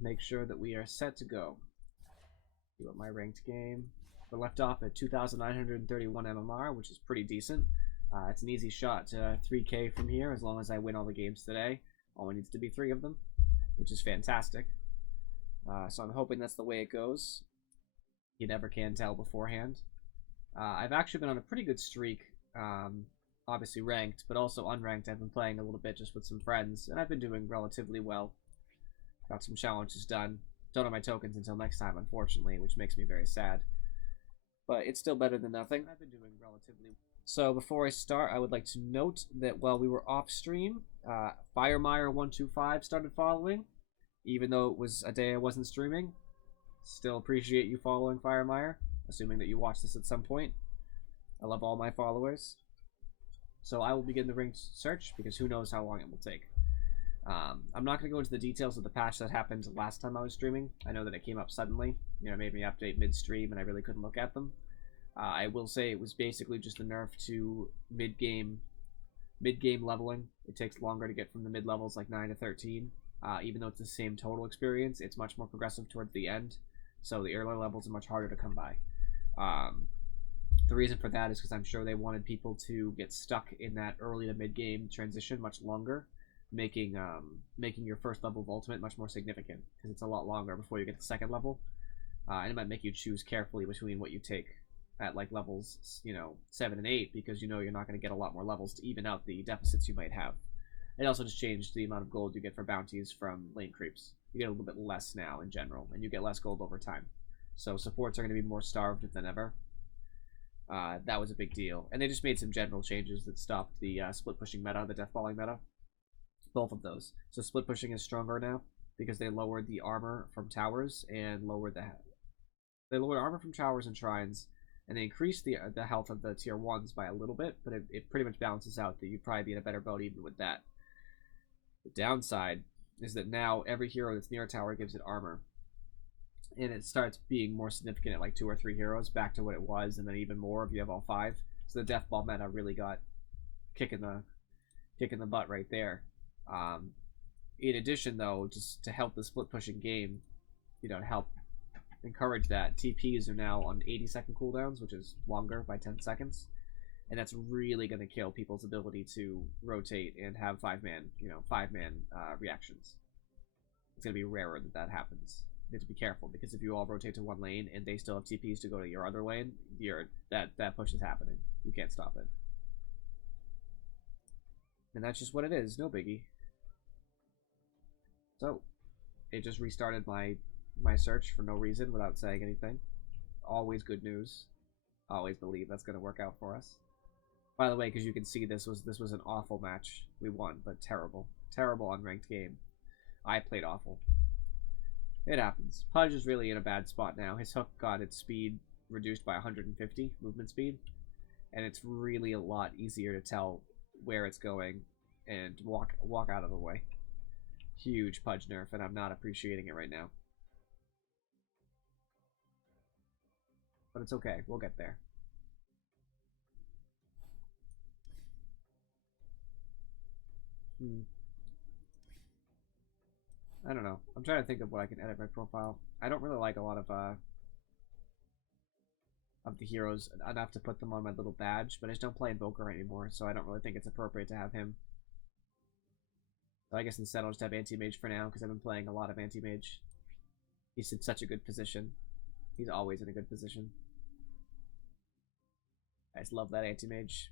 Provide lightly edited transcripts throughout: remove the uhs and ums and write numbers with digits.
make sure that we are set to go. See what my ranked game. We left off at 2,931 MMR, which is pretty decent. It's an easy shot to 3K from here as long as I win all the games today. Only needs to be 3 of them, which is fantastic. So I'm hoping that's the way it goes. You never can tell beforehand. I've actually been on a pretty good streak, obviously ranked, but also unranked. I've been playing a little bit just with some friends, and I've been doing relatively well. Got some challenges done. Don't have my tokens until next time, unfortunately, which makes me very sad. But it's still better than nothing. I've been doing relatively well. So before I start, I would like to note that while we were off stream, Firemeyer125 started following, even though it was a day I wasn't streaming. Still appreciate you following Firemeyer, assuming that you watch this at some point. I love all my followers. So I will begin the ranked search, because who knows how long it will take. I'm not going to go into the details of the patch that happened last time I was streaming. I know that it came up suddenly. You know, made me update mid-stream, and I really couldn't look at them. I will say it was basically just a nerf to mid-game leveling. It takes longer to get from the mid-levels, like 9 to 13. Even though it's the same total experience, it's much more progressive towards the end. So the earlier levels are much harder to come by. The reason for that is because I'm sure they wanted people to get stuck in that early to mid-game transition much longer, making your first level of ultimate much more significant, because it's a lot longer before you get to the second level. And it might make you choose carefully between what you take at like levels, 7 and 8, because you know you're not going to get a lot more levels to even out the deficits you might have. It also just changed the amount of gold you get for bounties from lane creeps. You get a little bit less now in general, and you get less gold over time. So supports are going to be more starved than ever. That was a big deal. And they just made some general changes that stopped the split pushing meta, the death balling meta. Both of those. So split pushing is stronger now, because they lowered the armor from towers and lowered armor from towers and shrines, and they increased the health of the tier 1s by a little bit, but it pretty much balances out that you'd probably be in a better boat even with that. The downside is that now every hero that's near a tower gives it armor, and it starts being more significant at like 2 or 3 heroes back to what it was, and then even more if you have all 5. So the death ball meta really got kicking the butt right there. In addition, though, just to help the split pushing game, to help encourage that, TPs are now on 80-second cooldowns, which is longer by 10 seconds. And that's really going to kill people's ability to rotate and have 5-man reactions. It's going to be rarer that happens. You have to be careful, because if you all rotate to one lane and they still have TPs to go to your other lane, that push is happening. You can't stop it. And that's just what it is. No biggie. So, it just restarted my search for no reason without saying anything. Always good news. Always believe that's going to work out for us. By the way, because you can see this was an awful match. We won, but terrible. Terrible unranked game. I played awful. It happens. Pudge is really in a bad spot now. His hook got its speed reduced by 150, movement speed. And it's really a lot easier to tell where it's going and walk out of the way. Huge Pudge nerf, and I'm not appreciating it right now. But it's okay. We'll get there. I don't know. I'm trying to think of what I can edit my profile. I don't really like a lot of the heroes enough to put them on my little badge, but I just don't play Invoker anymore, so I don't really think it's appropriate to have him. So I guess instead I'll just have Anti-Mage for now, because I've been playing a lot of Anti-Mage. He's in such a good position. He's always in a good position. I just love that Anti-Mage.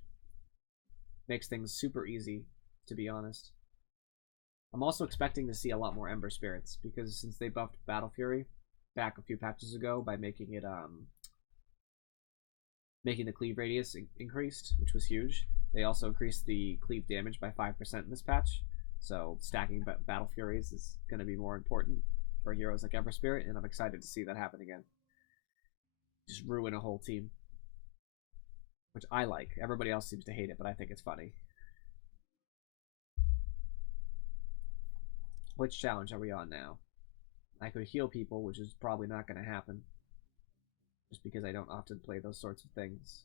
Makes things super easy, to be honest. I'm also expecting to see a lot more Ember Spirits, because since they buffed Battle Fury back a few patches ago by making it making the cleave radius increased, which was huge. They also increased the cleave damage by 5% in this patch, so stacking Battle Furies is going to be more important for heroes like Ember Spirit, and I'm excited to see that happen again. Just ruin a whole team, which I like. Everybody else seems to hate it, but I think it's funny. Which challenge are we on now? I could heal people, which is probably not going to happen, just because I don't often play those sorts of things.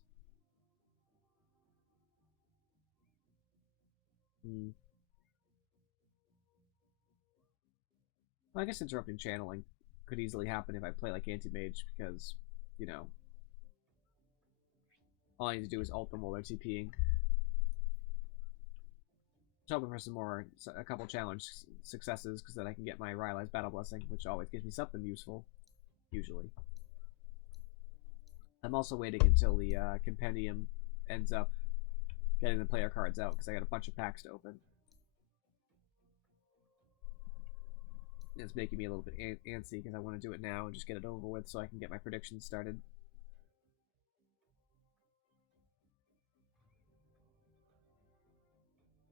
Well, I guess interrupting channeling could easily happen if I play like anti-mage, because, you know, all I need to do is ult them while they're TPing. Just hoping for a couple challenge successes, because then I can get my Rylai's Battle Blessing, which always gives me something useful, usually. I'm also waiting until the compendium ends up getting the player cards out, because I got a bunch of packs to open. It's making me a little bit antsy because I want to do it now and just get it over with so I can get my predictions started.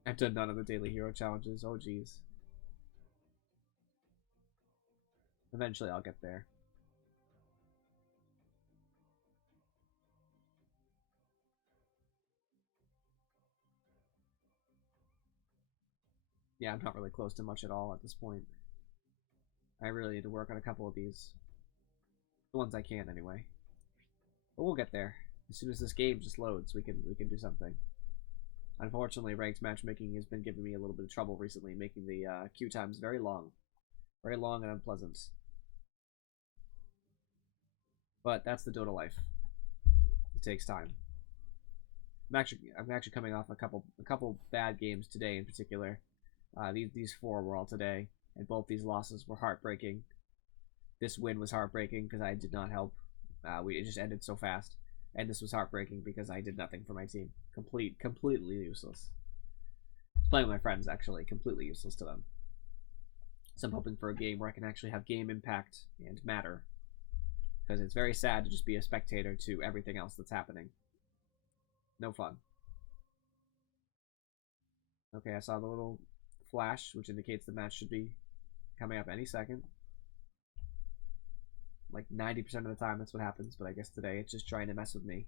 I've done none of the daily hero challenges. Oh, geez. Eventually I'll get there. Yeah, I'm not really close to much at all at this point. I really need to work on a couple of these. The ones I can, anyway. But we'll get there. As soon as this game just loads, we can do something. Unfortunately, ranked matchmaking has been giving me a little bit of trouble recently, making the queue times very long. Very long and unpleasant. But that's the Dota life. It takes time. I'm actually coming off a couple bad games today in particular. These 4 were all today, and both these losses were heartbreaking. This win was heartbreaking because I did not help. It just ended so fast. And this was heartbreaking because I did nothing for my team. Completely useless. Playing with my friends, actually, completely useless to them. So I'm hoping for a game where I can actually have game impact and matter. Because it's very sad to just be a spectator to everything else that's happening. No fun. Okay, I saw the little flash, which indicates the match should be coming up any second. Like 90% of the time that's what happens, but I guess today it's just trying to mess with me.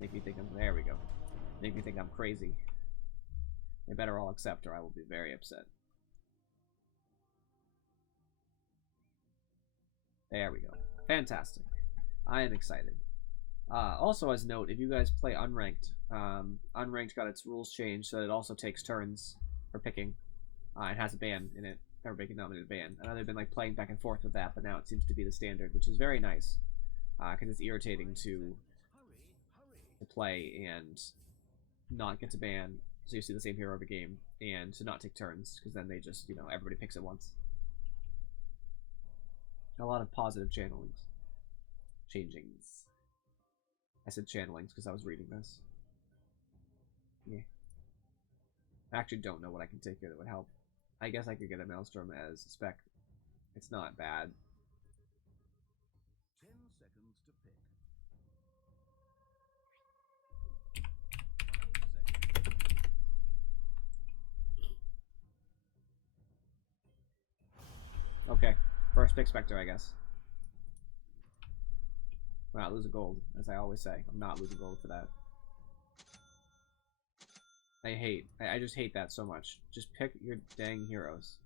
Make me think there we go. Make me think I'm crazy. They better all accept or I will be very upset. There we go. Fantastic. I am excited. Also, as a note, if you guys play Unranked, Unranked got its rules changed so that it also takes turns for picking. It has a ban in it. Everybody can nominate a ban. I know they've been like playing back and forth with that, but now it seems to be the standard, which is very nice. Because it's irritating to play and not get to ban, so you see the same hero every game, and to not take turns, because then they just, you know, everybody picks it once. A lot of positive channelings. Changings. I said channelings because I was reading this. Yeah. I actually don't know what I can take here that would help. I guess I could get a Maelstrom as a spec. It's not bad. 10 seconds to pick. 5 seconds. Okay. First pick Spectre, I guess. We're not losing gold, as I always say. I'm not losing gold for that. I just hate that so much. Just pick your dang heroes.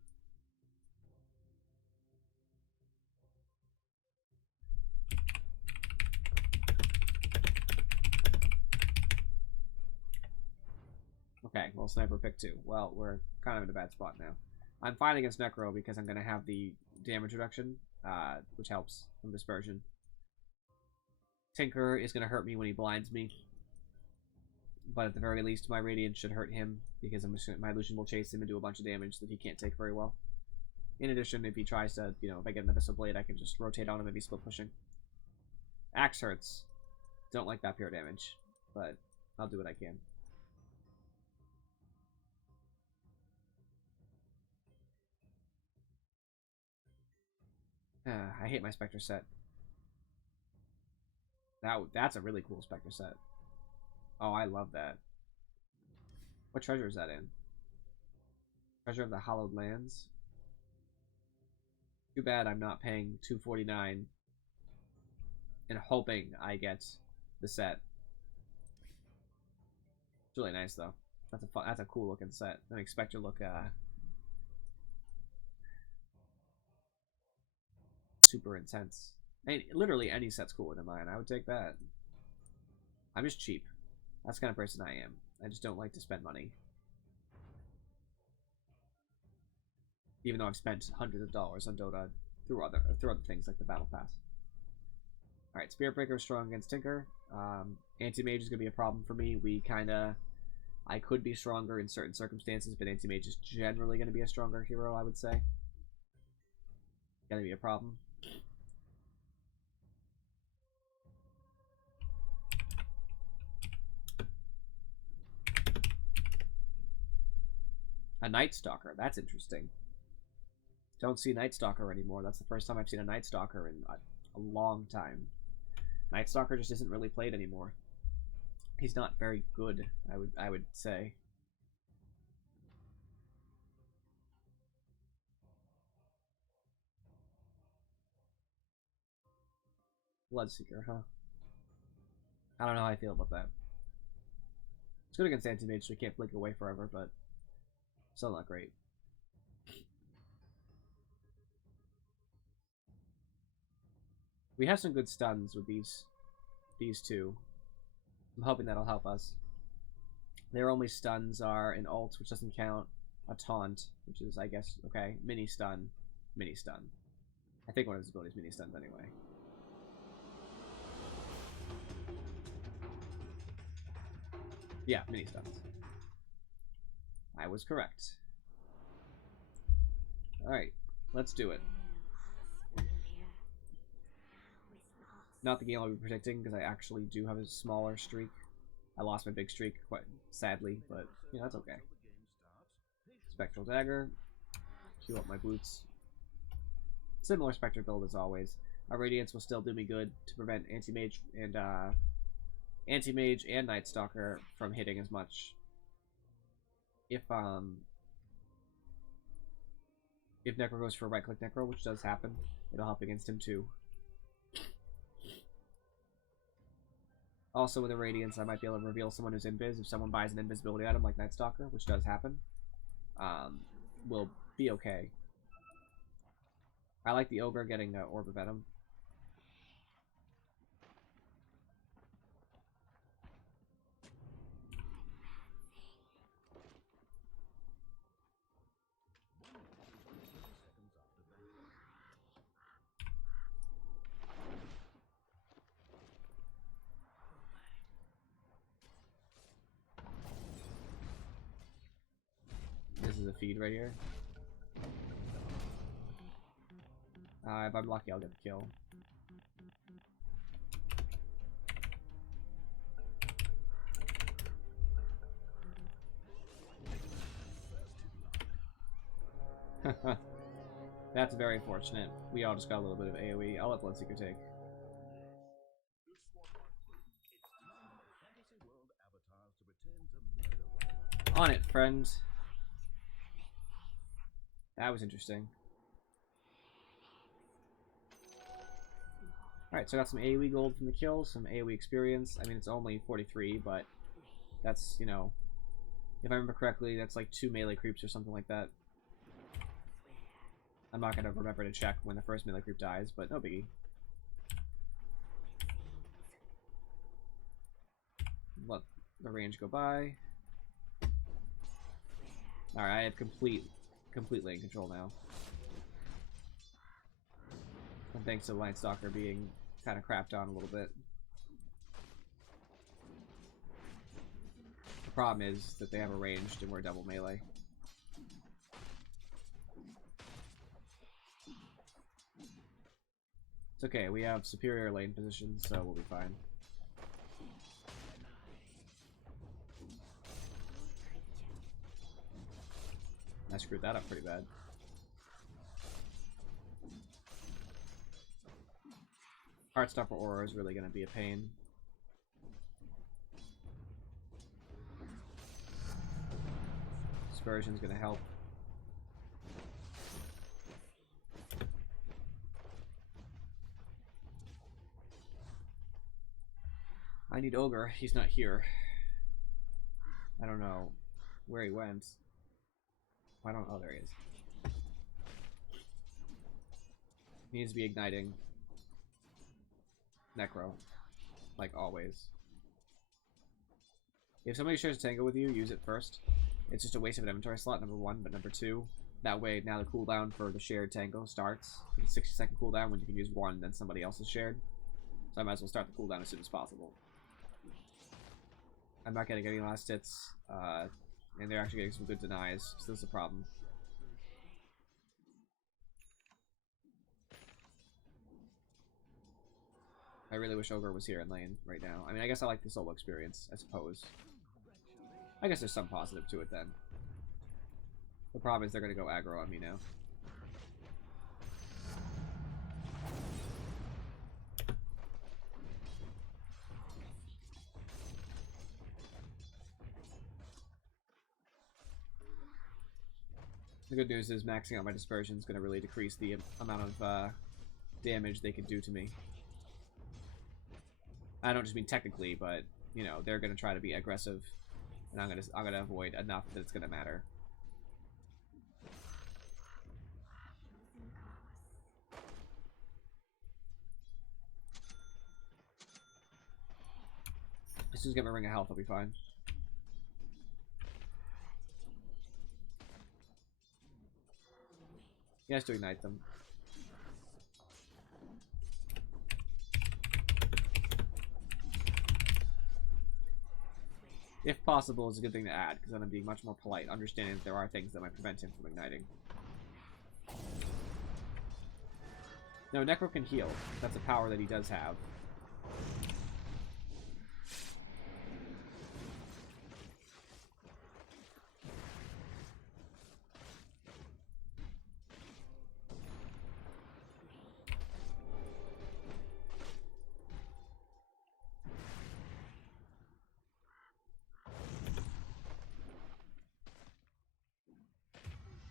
Okay, well, Sniper pick 2. Well, we're kind of in a bad spot now. I'm fine against Necro because I'm going to have the damage reduction, which helps from Dispersion. Tinker is going to hurt me when he blinds me. But at the very least, my Radiant should hurt him because my Lucian will chase him and do a bunch of damage that he can't take very well. In addition, if he tries to, you know, if I get an Abyssal Blade, I can just rotate on him and be split pushing. Axe hurts. Don't like that pure damage, but I'll do what I can. I hate my Spectre set. That's a really cool Spectre set. Oh, I love that. What treasure is that in? Treasure of the Hallowed Lands? Too bad I'm not paying $249 and hoping I get the set. It's really nice though. That's a cool looking set. I makes Spectre look super intense. And literally any set's cooler than mine. I would take that. I'm just cheap. That's the kind of person I am. I just don't like to spend money. Even though I've spent hundreds of dollars on Dota through other things like the Battle Pass. Alright, Spirit Breaker is strong against Tinker. Anti-Mage is going to be a problem for me. I could be stronger in certain circumstances, but Anti-Mage is generally going to be a stronger hero, I would say. Gonna be a problem. A Night Stalker, that's interesting. Don't see Night Stalker anymore. That's the first time I've seen a Night Stalker in a long time. Night Stalker just isn't really played anymore. He's not very good, I would say. Bloodseeker, huh? I don't know how I feel about that. It's good against Anti-Mage, so we can't blink away forever, but still not great. We have some good stuns with these two. I'm hoping that'll help us. Their only stuns are an ult, which doesn't count, a taunt, which is, I guess, okay, mini stun, mini stun. I think one of his abilities mini stuns anyway. Yeah, mini stuns. I was correct. Alright, let's do it. Not the game I'll be predicting, because I actually do have a smaller streak. I lost my big streak, quite sadly, but, you know, that's okay. Spectral Dagger. Queue up my boots. Similar Spectre build as always. Our Radiance will still do me good to prevent Anti-Mage and Night Stalker from hitting as much. If Necro goes for right-click Necro, which does happen, it'll help against him too. Also, with the Radiance, I might be able to reveal someone who's invis if someone buys an invisibility item like Night Stalker, which does happen. We'll be okay. I like the Ogre getting Orb of Venom. This is a feed right here. If I'm lucky, I'll get the kill. That's very fortunate. We all just got a little bit of AoE. I'll let Bloodseeker take. On it, friend. That was interesting. Alright, so I got some AoE gold from the kill, some AoE experience. I mean, it's only 43, but that's, you know, if I remember correctly, that's like 2 melee creeps or something like that. I'm not going to remember to check when the first melee creep dies, but no biggie. Let the range go by. Alright, I have complete lane control now. And thanks to Night Stalker being kind of crapped on a little bit. The problem is that they have a ranged and we're double melee. It's okay, we have superior lane position, so we'll be fine. I screwed that up pretty bad. Heartstopper Aura is really going to be a pain. Dispersion's going to help. I need Ogre. He's not here. I don't know where he went. I don't. Oh, there he is. He needs to be igniting Necro, like always. If somebody shares a tango with you, use it first. It's just a waste of an inventory slot, number one, but number two, That way, now the cooldown for the shared tango starts. It's a 60-second cooldown when you can use one, then somebody else is shared. So I might as well start the cooldown as soon as possible. I'm not getting any last hits, and they're actually getting some good denies, so this is a problem. I really wish Ogre was here in lane right now. I mean, I guess I like the solo experience, I suppose. I guess there's some positive to it then. The problem is they're going to go aggro on me now. The good news is maxing out my dispersion is going to really decrease the amount of damage they can do to me. I don't just mean technically, but you know they're going to try to be aggressive, and I'm gonna avoid enough that it's going to matter. As soon as I get my ring of health, I'll be fine. He has to ignite them. If possible, is a good thing to add, because then I'm being much more polite, understanding that there are things that might prevent him from igniting. No, Necro can heal. That's a power that he does have.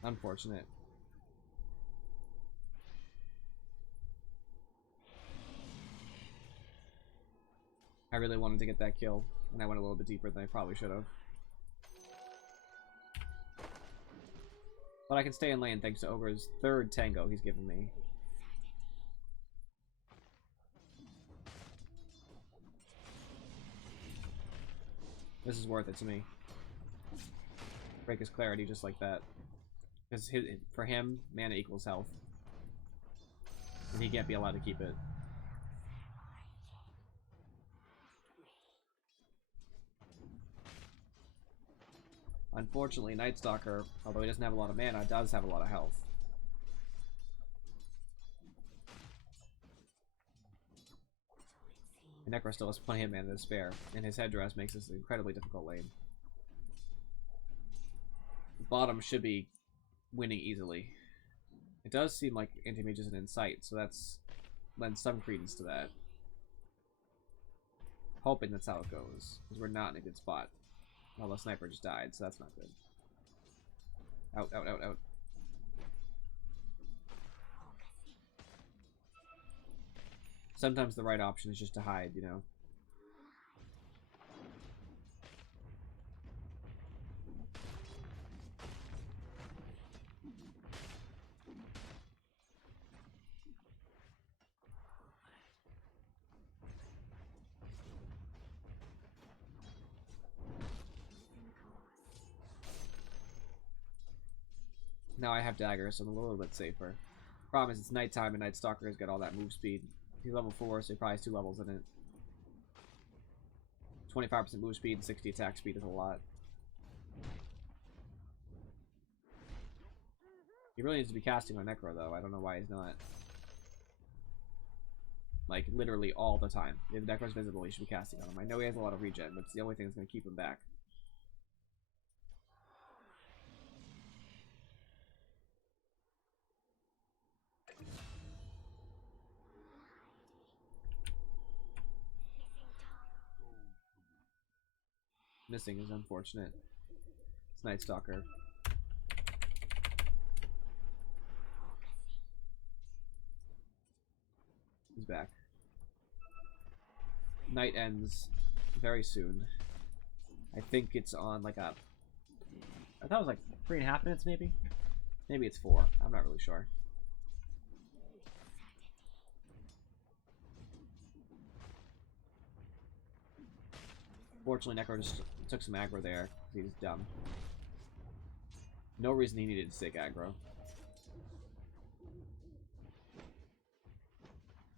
Unfortunate. I really wanted to get that kill, and I went a little bit deeper than I probably should have. But I can stay in lane thanks to Ogre's third tango he's given me. This is worth it to me. Break his clarity just like that. Because for him, mana equals health. And he can't be allowed to keep it. Unfortunately, Night Stalker, although he doesn't have a lot of mana, does have a lot of health. And Necro still has plenty of mana to spare, and his headdress makes this an incredibly difficult lane. The bottom should be winning easily. It does seem like Anti-Mage is an insight, so that's lends some credence to that. Hoping that's how it goes, because we're not in a good spot. Well, the sniper just died, so that's not good. Out, out, out, out. Sometimes the right option is just to hide, you know. Now I have daggers, so I'm a little bit safer. Problem is it's nighttime and Night Stalker has got all that move speed. He's level 4, so he probably has 2 levels in it. 25% move speed and 60 attack speed is a lot. He really needs to be casting on Necro, though. I don't know why he's not. Like, literally all the time. If Necro's visible, he should be casting on him. I know he has a lot of regen, but it's the only thing that's going to keep him back. Missing is unfortunate. It's Night Stalker. He's back. Night ends very soon. I think it's on like a... I thought it was like 3.5 minutes maybe? Maybe it's 4. I'm not really sure. Fortunately, Necro just took some aggro there. He was dumb. No reason he needed to take aggro.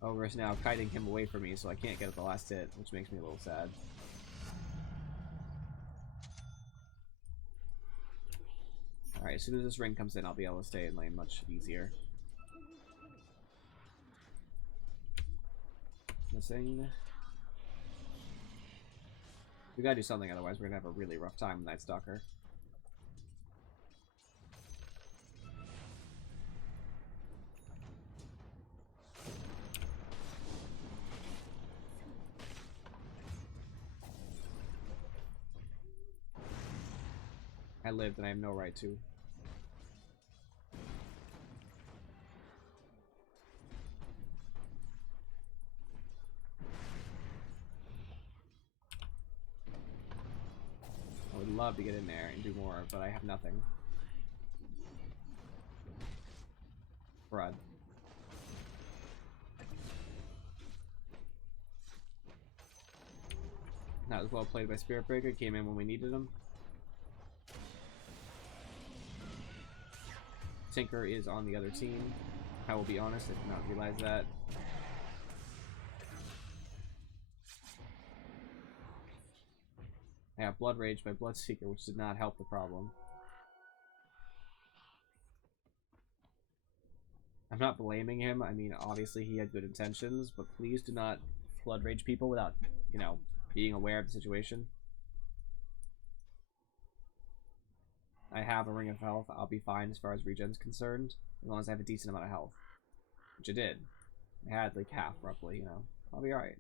Ogre is now kiting him away from me, so I can't get at the last hit, which makes me a little sad. Alright, as soon as this ring comes in, I'll be able to stay in lane much easier. Missing. We gotta do something, otherwise we're gonna have a really rough time with Night Stalker. I lived and I have no right to. I would love to get in there and do more, but I have nothing. Crud. That was well played by Spirit Breaker. Came in when we needed him. Tinker is on the other team. I will be honest, I did not realize that. I have Blood Rage by Bloodseeker, which did not help the problem. I'm not blaming him. I mean, obviously he had good intentions, but please do not Blood Rage people without, you know, being aware of the situation. I have a Ring of Health. I'll be fine as far as regen's concerned, as long as I have a decent amount of health. Which I did. I had like half, roughly, you know. I'll be alright.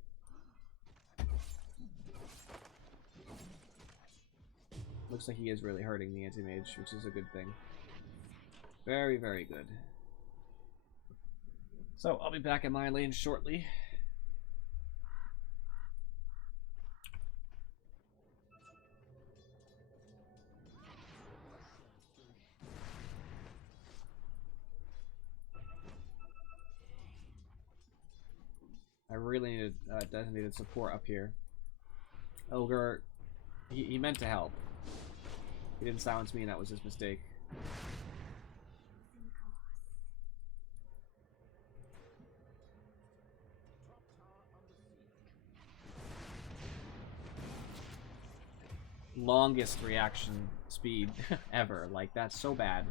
Looks like he is really hurting the anti-mage, which is a good thing. Very, very good. So, I'll be back in my lane shortly. I really needed designated support up here. Ogre, he meant to help. He didn't silence me, and that was his mistake. Longest reaction speed ever. Like, that's so bad.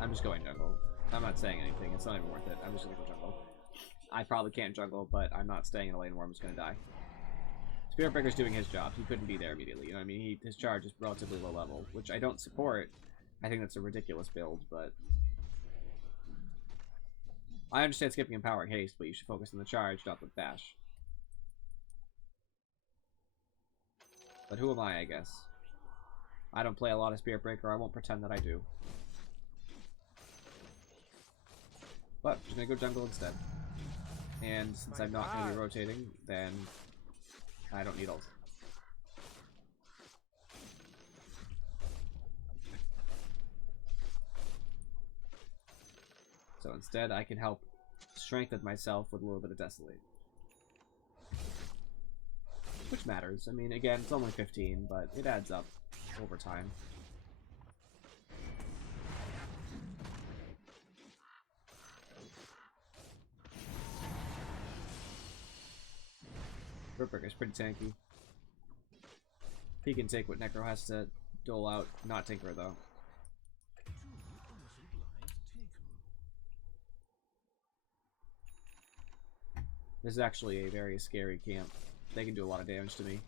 I'm just going jungle. I'm not saying anything. It's not even worth it. I'm just gonna go jungle. I probably can't jungle, but I'm not staying in a lane where I'm just gonna die. Spirit Breaker's doing his job. He couldn't be there immediately. You know what I mean? His charge is relatively low level, which I don't support. I think that's a ridiculous build, but I understand skipping Empowering Haste, but you should focus on the charge, not the dash. But who am I guess? I don't play a lot of Spirit Breaker. I won't pretend that I do. But I'm gonna go jungle instead. And since I'm not gonna be rotating, then I don't need ult. So instead, I can help strengthen myself with a little bit of Desolate. Which matters. I mean, again, it's only 15, but it adds up over time. Ripbreaker's pretty tanky. He can take what Necro has to dole out. Not Tinker, though. This is actually a very scary camp. They can do a lot of damage to me.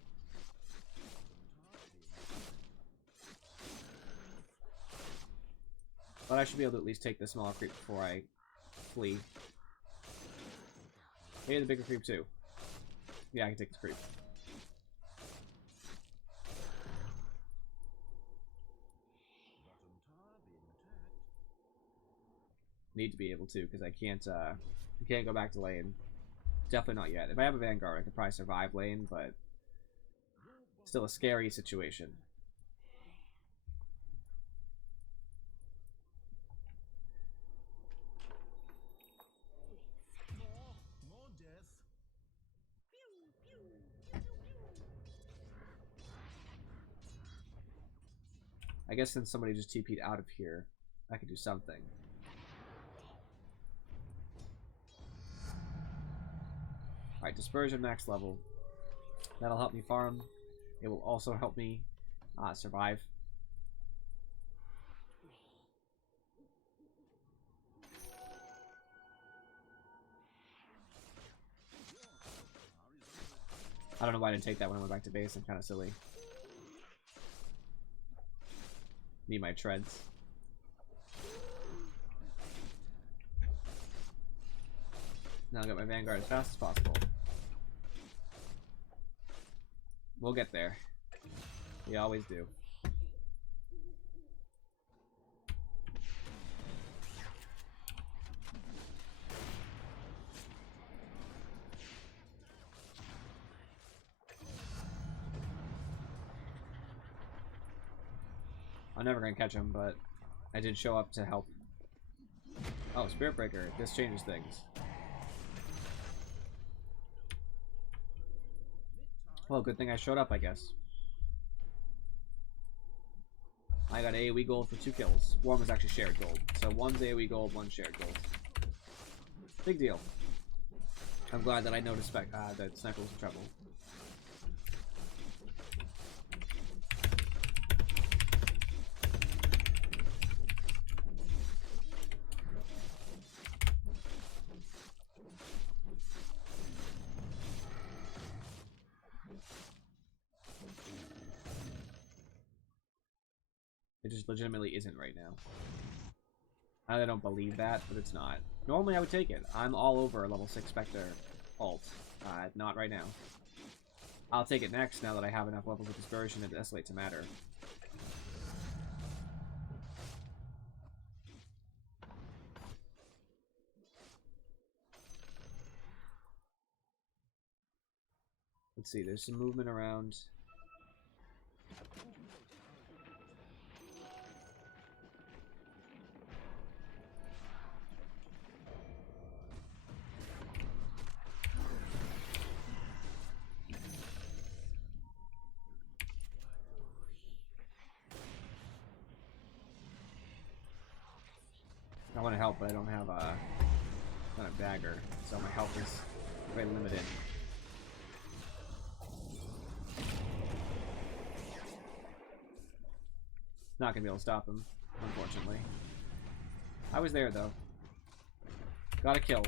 But I should be able to at least take the smaller creep before I flee. Maybe the bigger creep too. Yeah, I can take this creep. Need to be able to, because I can't go back to lane. Definitely not yet. If I have a Vanguard, I could probably survive lane, but still a scary situation. More death. I guess since somebody just TP'd out of here, I could do something. Alright, Dispersion max level. That'll help me farm. It will also help me survive. I don't know why I didn't take that when I went back to base. I'm kind of silly. Need my treads. Now I'll get my Vanguard as fast as possible. We'll get there. We always do. I'm never gonna catch him, but I did show up to help. Oh, Spirit Breaker. This changes things. Well, good thing I showed up, I guess. I got AoE gold for 2 kills. One was actually shared gold. So one's AoE gold, one's shared gold. Big deal. I'm glad that I noticed that Sniper was in trouble. It just legitimately isn't right now. I don't believe that, but it's not. Normally I would take it. I'm all over a level 6 Spectre ult. Not right now. I'll take it next now that I have enough levels of Dispersion and Desolate to matter. Let's see, there's some movement around. I want to help, but I don't have a dagger, so my health is very limited. Not gonna be able to stop him, unfortunately. I was there though. Got a kill.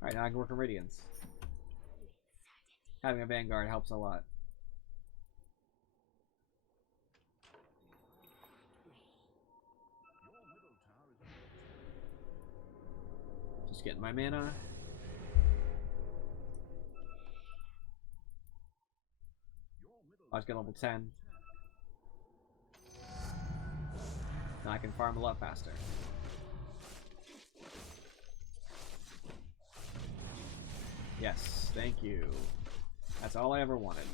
Alright, now I can work on Radiance. Having a Vanguard helps a lot. Just getting my mana. I was getting level 10. Now I can farm a lot faster. Yes, thank you. That's all I ever wanted.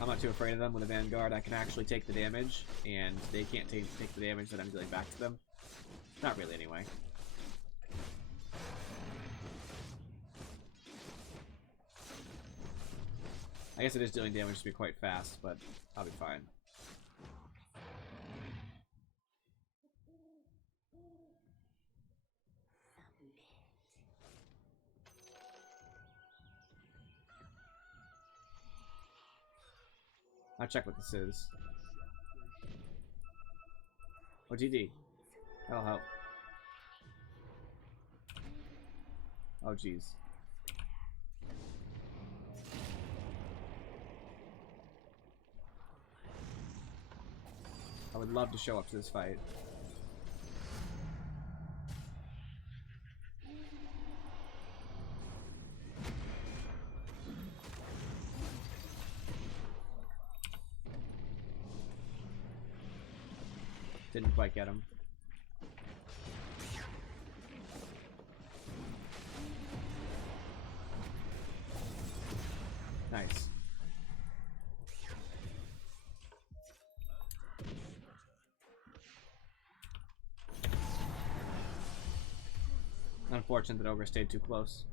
I'm not too afraid of them with a Vanguard. I can actually take the damage, and they can't take the damage that I'm dealing back to them. Not really, anyway. I guess it is dealing damage to me quite fast, but I'll be fine. I'll check what this is. Oh, GD. That'll help. Oh, jeez. I would love to show up to this fight. Didn't quite get him. Nice. unfortunate that Ogre stayed too close.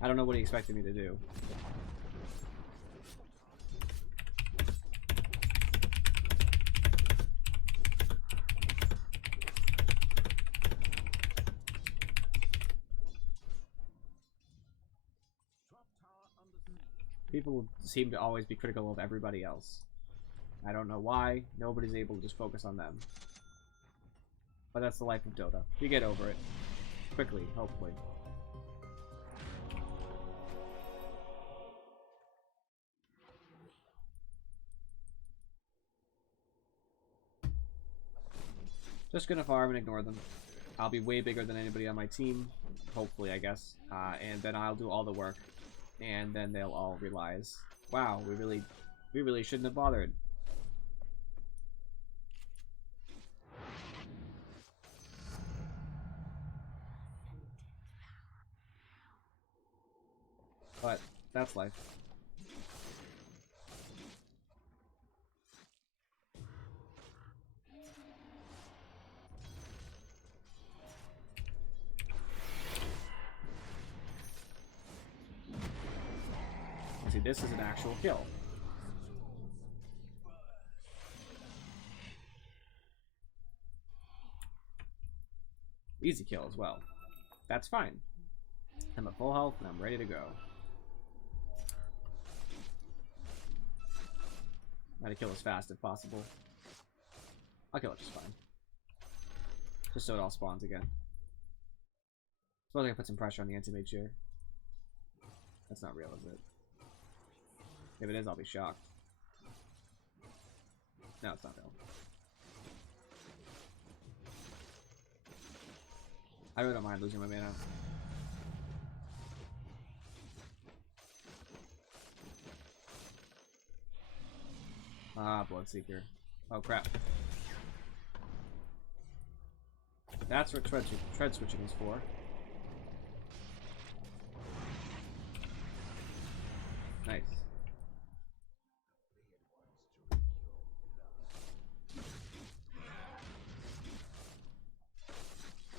I don't know what he expected me to do. People seem to always be critical of everybody else. I don't know why. Nobody's able to just focus on them. But that's the life of Dota. You get over it. Quickly, hopefully. Just gonna farm and ignore them. I'll be way bigger than anybody on my team. Hopefully, I guess. And then I'll do all the work. And then they'll all realize, wow, we really shouldn't have bothered. But that's life. See, this is an actual kill. Easy kill as well. That's fine. I'm at full health and I'm ready to go. Try to kill as fast if possible. I'll kill it just fine. Just so it all spawns again. Suppose I can put some pressure on the anti-mage here. That's not real, is it? If it is, I'll be shocked. No, it's not real. I really don't mind losing my mana. Ah, Bloodseeker. Oh, crap. That's what tread switching is for. Nice.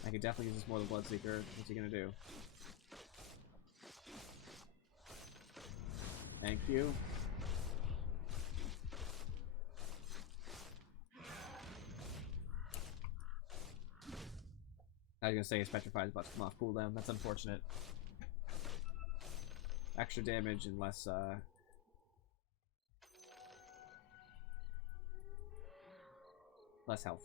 I could definitely use this more than Bloodseeker. What's he gonna do? Thank you. I was gonna say his Petrified is about to come off cooldown. That's unfortunate. Extra damage and less, less health.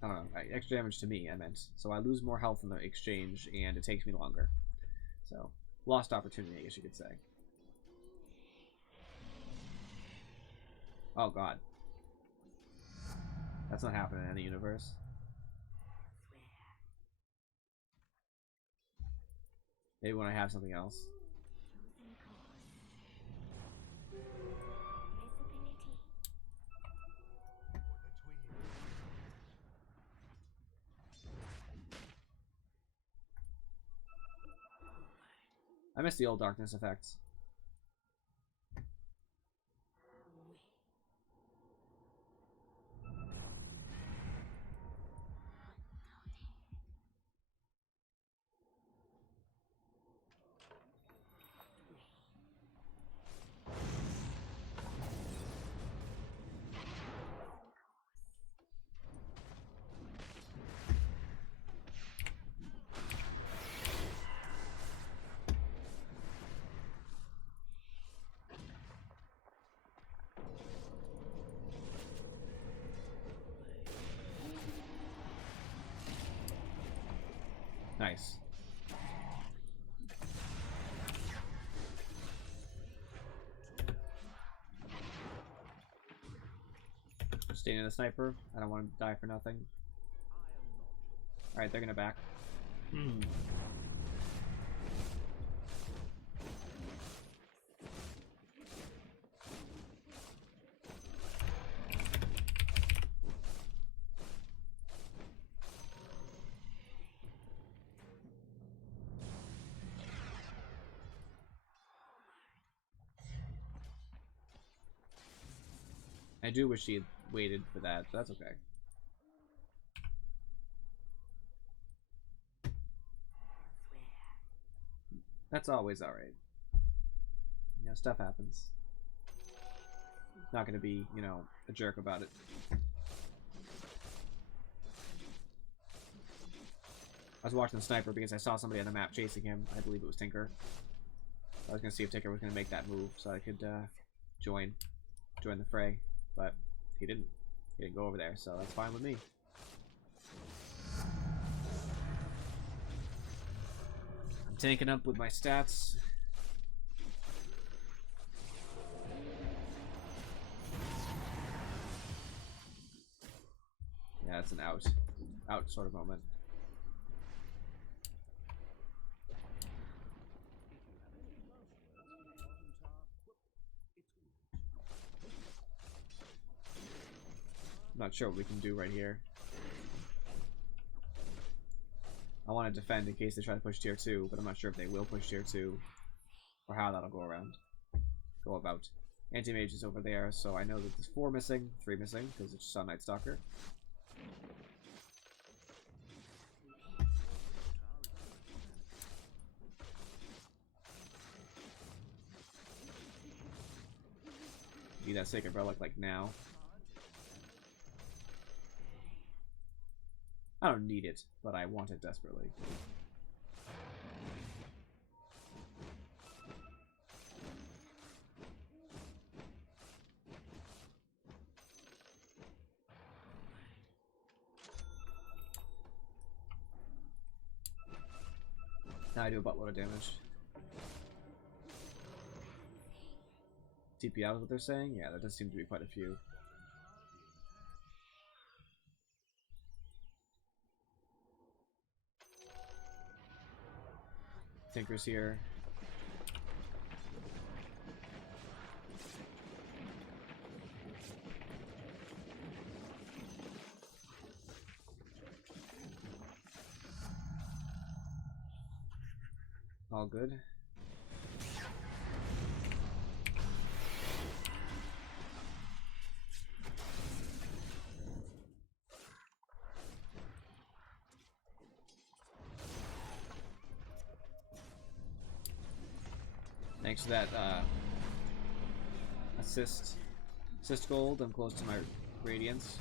I don't know. Extra damage to me, I meant. So I lose more health in the exchange, and it takes me longer. So, lost opportunity, I guess you could say. Oh, God. That's not happening in any universe. Maybe when I have something else. I miss the old darkness effects. Nice. Staying in the sniper. I don't want to die for nothing. Alright, they're gonna back. I do wish he had waited for that, but that's okay. That's always alright. You know, stuff happens. Not gonna be, you know, a jerk about it. I was watching the sniper because I saw somebody on the map chasing him. I believe it was Tinker. I was gonna see if Tinker was gonna make that move so I could join the fray, but he didn't. He didn't go over there, so that's fine with me. I'm tanking up with my stats. Yeah, it's an out sort of moment. I'm not sure what we can do right here. I want to defend in case they try to push tier 2, but I'm not sure if they will push tier 2 or how that'll go about. Anti-mage is over there, so I know that there's 4 missing, 3 missing, because it's just on Night Stalker. Need that Sacred Relic like now. I don't need it, but I want it desperately. Now I do a buttload of damage. TP out is what they're saying? Yeah, there does seem to be quite a few. Tinker's here. All good. Thanks for that assist gold. I'm close to my radiance.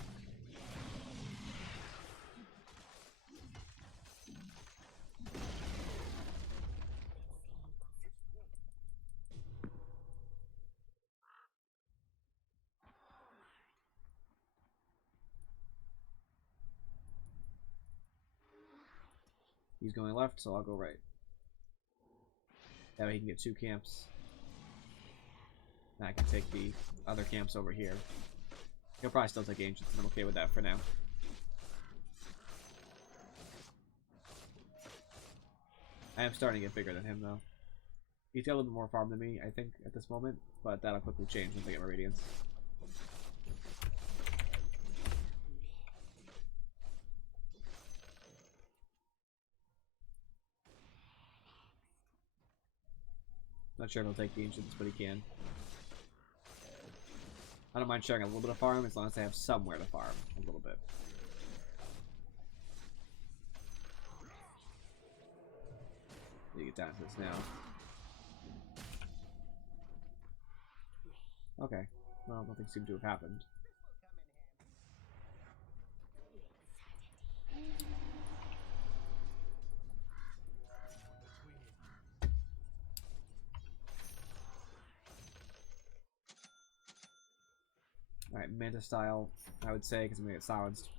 He's going left, so I'll go right. That way he can get 2 camps. And I can take the other camps over here. He'll probably still take Ancients, and I'm okay with that for now. I am starting to get bigger than him, though. He's got a little bit more farm than me, I think, at this moment, but that'll quickly change once I get my Radiance. Not sure if he'll take the Ancients, but he can. I don't mind sharing a little bit of farm as long as I have somewhere to farm a little bit. Let me get down to this now. Okay. Well, nothing seemed to have happened. Alright, Manta style, I would say, because I'm going to get silenced.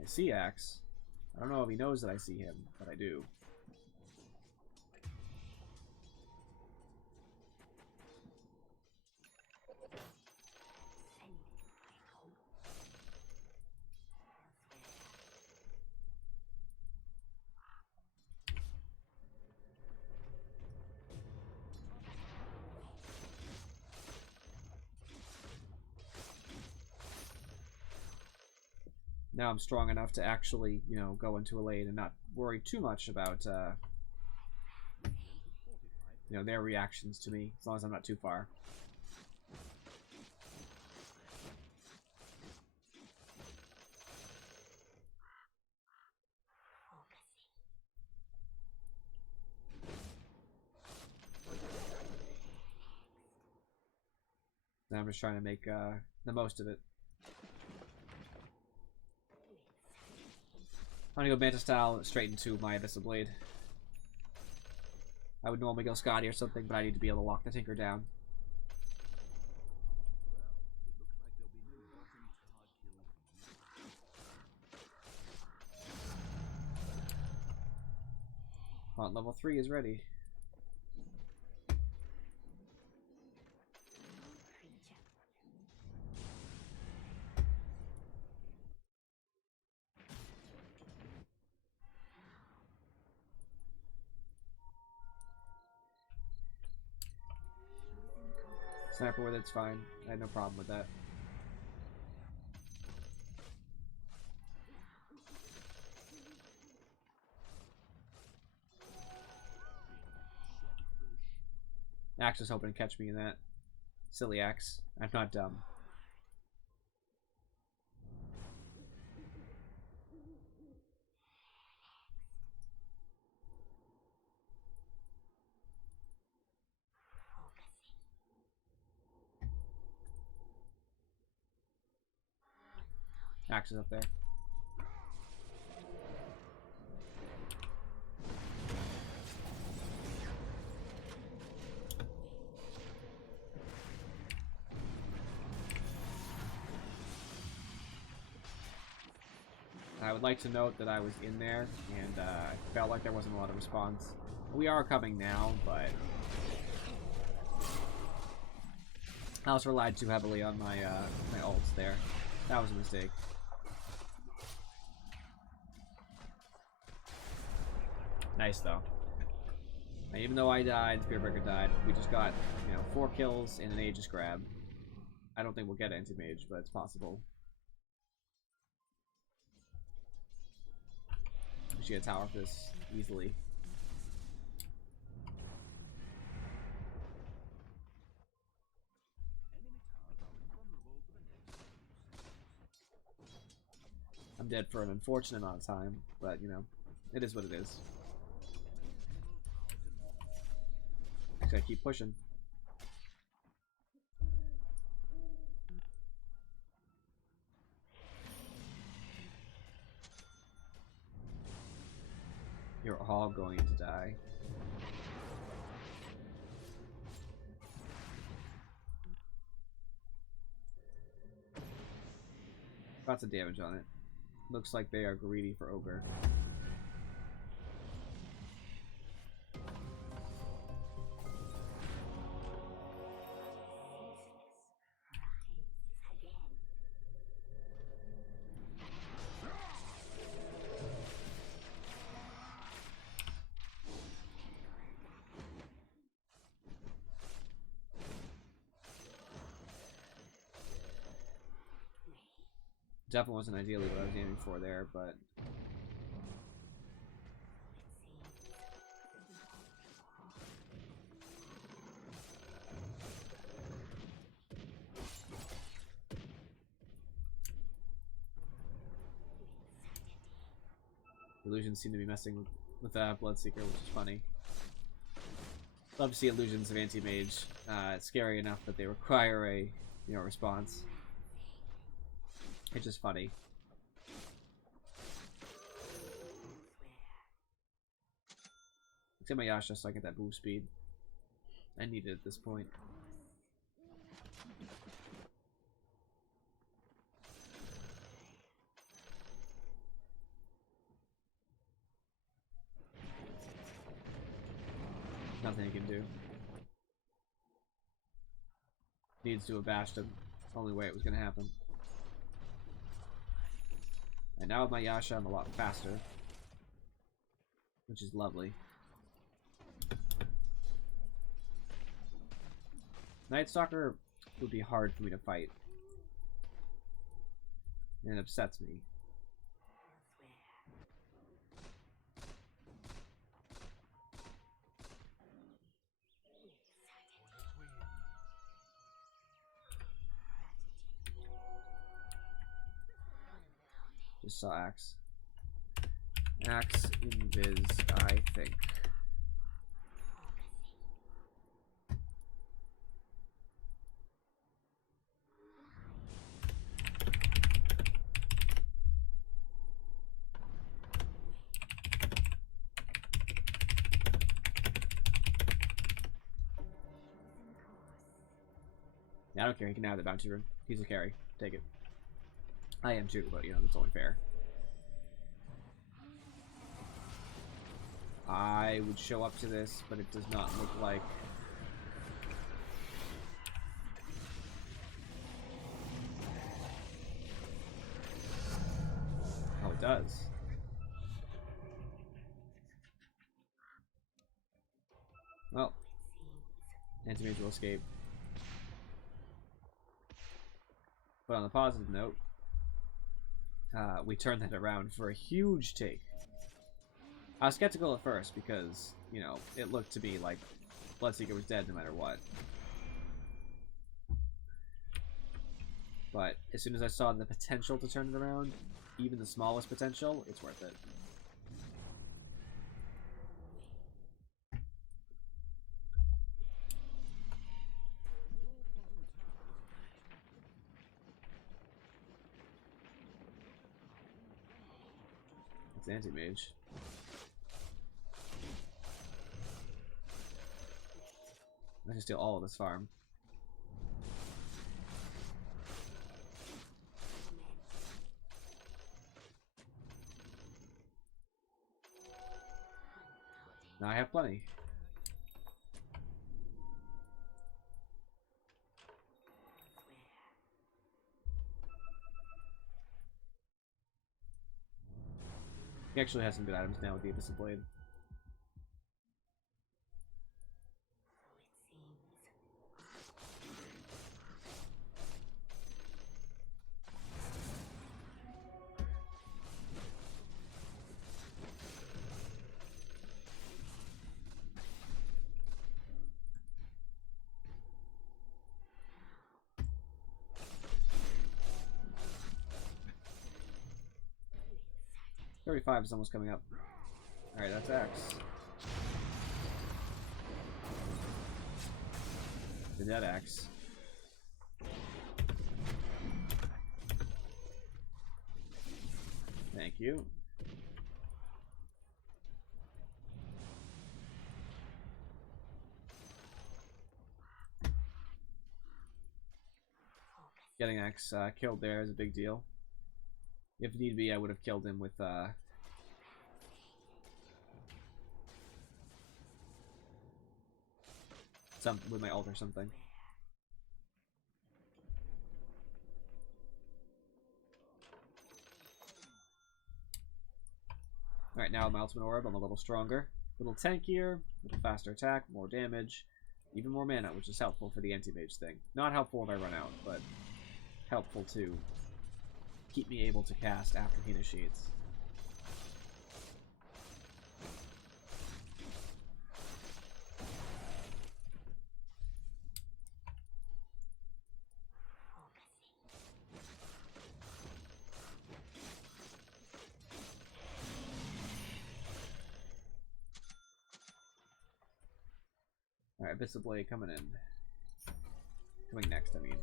I see Axe. I don't know if he knows that I see him, but I do. Now I'm strong enough to actually, you know, go into a lane and not worry too much about the you know, their reactions to me, as long as I'm not too far. And I'm just trying to make the most of it. I'm gonna go Manta style straight into my Abyssal Blade. I would normally go Scotty or something, but I need to be able to lock the Tinker down. On level 3 is ready. Sniper with it's fine. I had no problem with that. Axe is hoping to catch me in that. Silly Axe. I'm not dumb. Axe is up there. I would like to note that I was in there, and I felt like there wasn't a lot of response. We are coming now, but I also relied too heavily on my my ults there. That was a mistake. Nice though. And even though I died, Spearbreaker died, we just got, you know, 4 kills and an Aegis grab. I don't think we'll get anti-mage, but it's possible. We should get a tower for this easily. I'm dead for an unfortunate amount of time, but you know, it is what it is. Just gotta keep pushing. You're all going to die. Lots of damage on it. Looks like they are greedy for Ogre. Definitely wasn't ideally what I was aiming for there, but illusions seem to be messing with Bloodseeker, which is funny. Love to see illusions of anti-mage. It's scary enough that they require a, you know, response. It's just funny. Let's get my Yasha so I get that move speed. I need it at this point. Nothing he can do. Needs to have bashed him. It's the only way it was going to happen. And now with my Yasha, I'm a lot faster. Which is lovely. Night Stalker would be hard for me to fight. And it upsets me. just saw Axe. Axe invis, I think. Yeah, I don't care. He can have the bounty room. He's a carry. Take it. I am too, but you know, it's only fair. I would show up to this, but it does not look like... Oh, it does. Well, Anti-Mage will escape. But on a positive note, we turned that around for a huge take. I was skeptical at first because, you know, it looked to me like Bloodseeker was dead no matter what. But as soon as I saw the potential to turn it around, even the smallest potential, it's worth it. It's Anti-Mage. I can steal all of this farm. Now I have plenty. He actually has some good items now with the Abyssal Blade. .35 is almost coming up. Alright, that's Axe. The dead Axe. Thank you. Getting Axe killed there is a big deal. If need be, I would have killed him with my ult or something. Alright, now my ultimate orb, I'm a little stronger. A little tankier, a little faster attack, more damage, even more mana, which is helpful for the anti-mage thing. Not helpful if I run out, but helpful to keep me able to cast after he initiates. Alright, Abyssal Blade coming in. Coming next, I mean.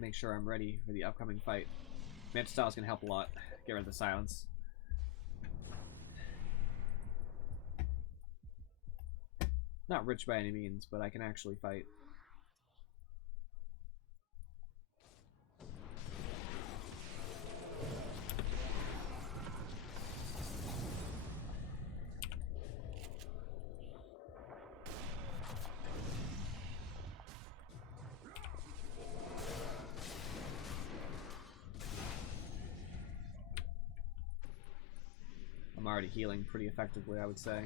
Make sure I'm ready for the upcoming fight. Mantis Style is going to help a lot. Get rid of the silence. Not rich by any means, but I can actually fight. I'm already healing pretty effectively, I would say.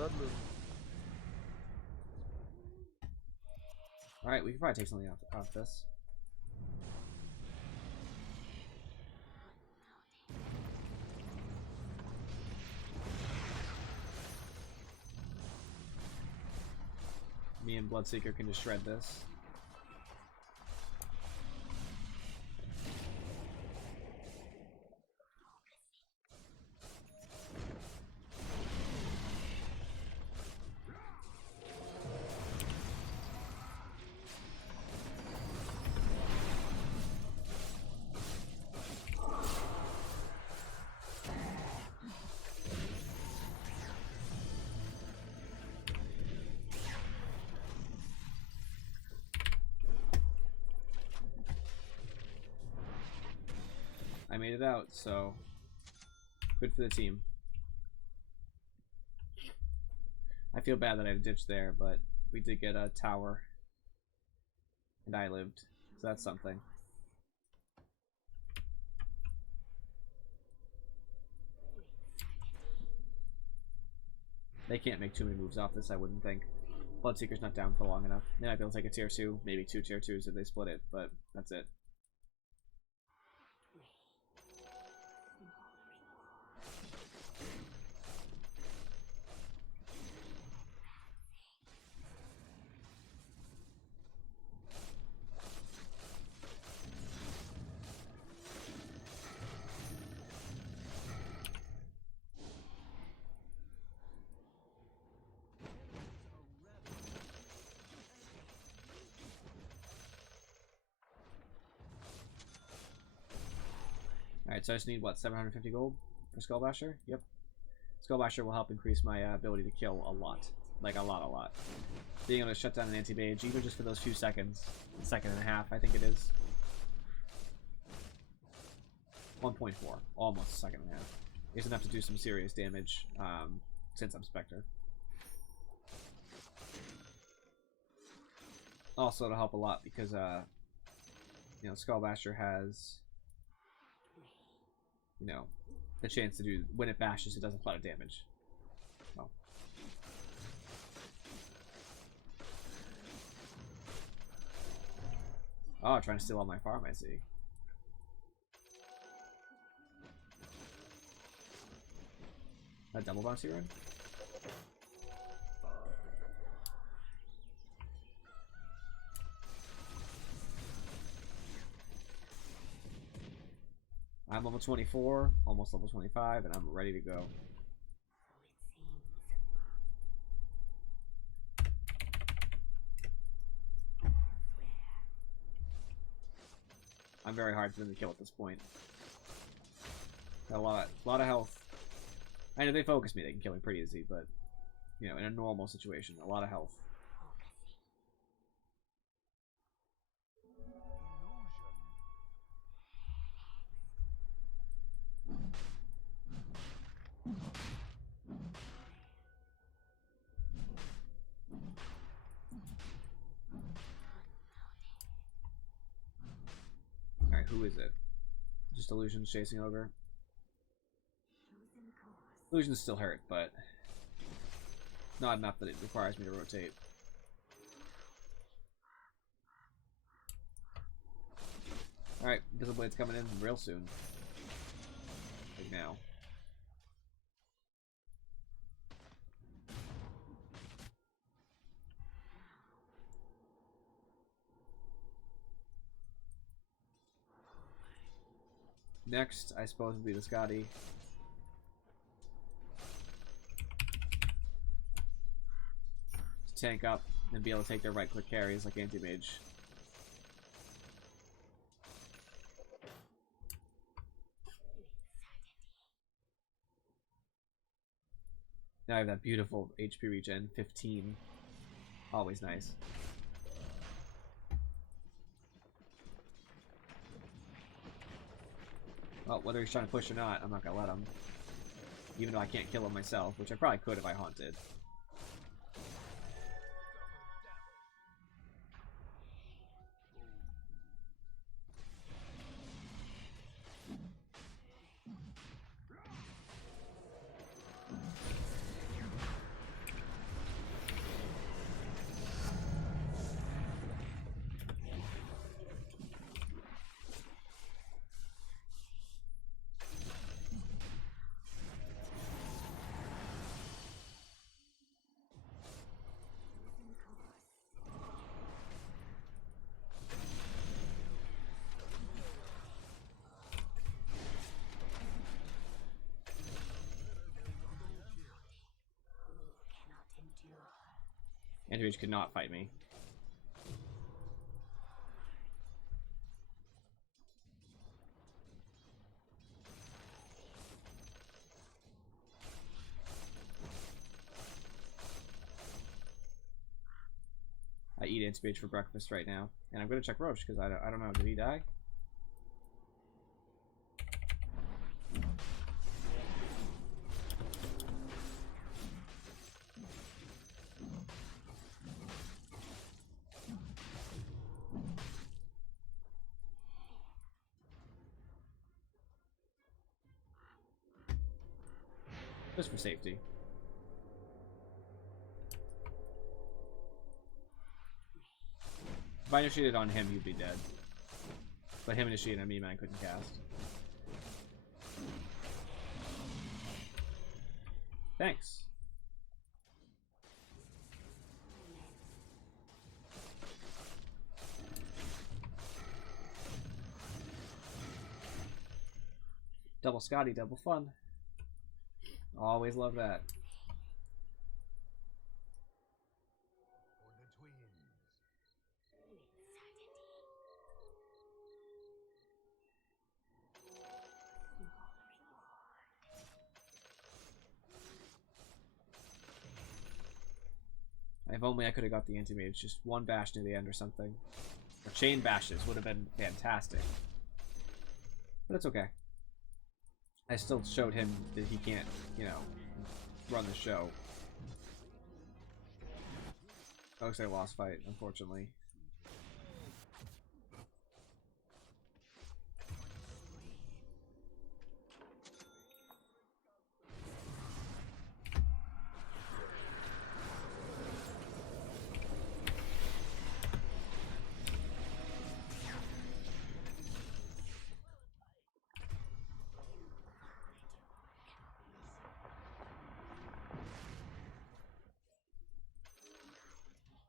Blood moon. Alright, we can probably take something off this. Me and Bloodseeker can just shred this. I made it out, so good for the team. I feel bad that I ditched there, but we did get a tower. And I lived, so that's something. They can't make too many moves off this, I wouldn't think. Bloodseeker's not down for long enough. They might be able to take a tier 2, maybe 2 tier 2s if they split it, but that's it. Alright, so I just need, what, 750 gold for Skullbasher? Yep. Skullbasher will help increase my ability to kill a lot. Like, a lot. Being able to shut down an anti-mage, even just for those few seconds. A second and a half, I think it is. 1.4. Almost a second and a half. Is enough to do some serious damage, since I'm Spectre. Also, to help a lot because, you know, Skullbasher has... you know, the chance to do, when it bashes, it does a lot of damage. Oh, trying to steal all my farm, I see. A double bouncy run? I'm level 24, almost level 25, and I'm ready to go. I'm very hard for them to kill at this point. Got a lot of health. I know if they focus me, they can kill me pretty easy, but you know, in a normal situation, a lot of health. Alright, who is it? Just Illusion's chasing Ogre. Illusion's still hurt, but not enough that it requires me to rotate. Alright, Visible Blade's coming in real soon. Like now. Next, I suppose, would be the Scotty. To tank up and be able to take their right-click carries like anti-mage. Now I have that beautiful HP regen, 15. Always nice. Well, whether he's trying to push or not, I'm not gonna let him. Even though I can't kill him myself, which I probably could if I haunted. anti-mage could not fight me. I eat anti-mage for breakfast right now, and I'm gonna check Roche because I don't know. Did he die? Just for safety. If I initiated on him, he'd be dead. But him initiating on me, man, I couldn't cast. Thanks. Double Scotty, double fun. Always love that. If only I could have got the anti-mage. Just one bash near the end or something. Or chain bashes would have been fantastic. But it's okay. I still showed him that he can't, you know, run the show. Looks like a lost fight, unfortunately.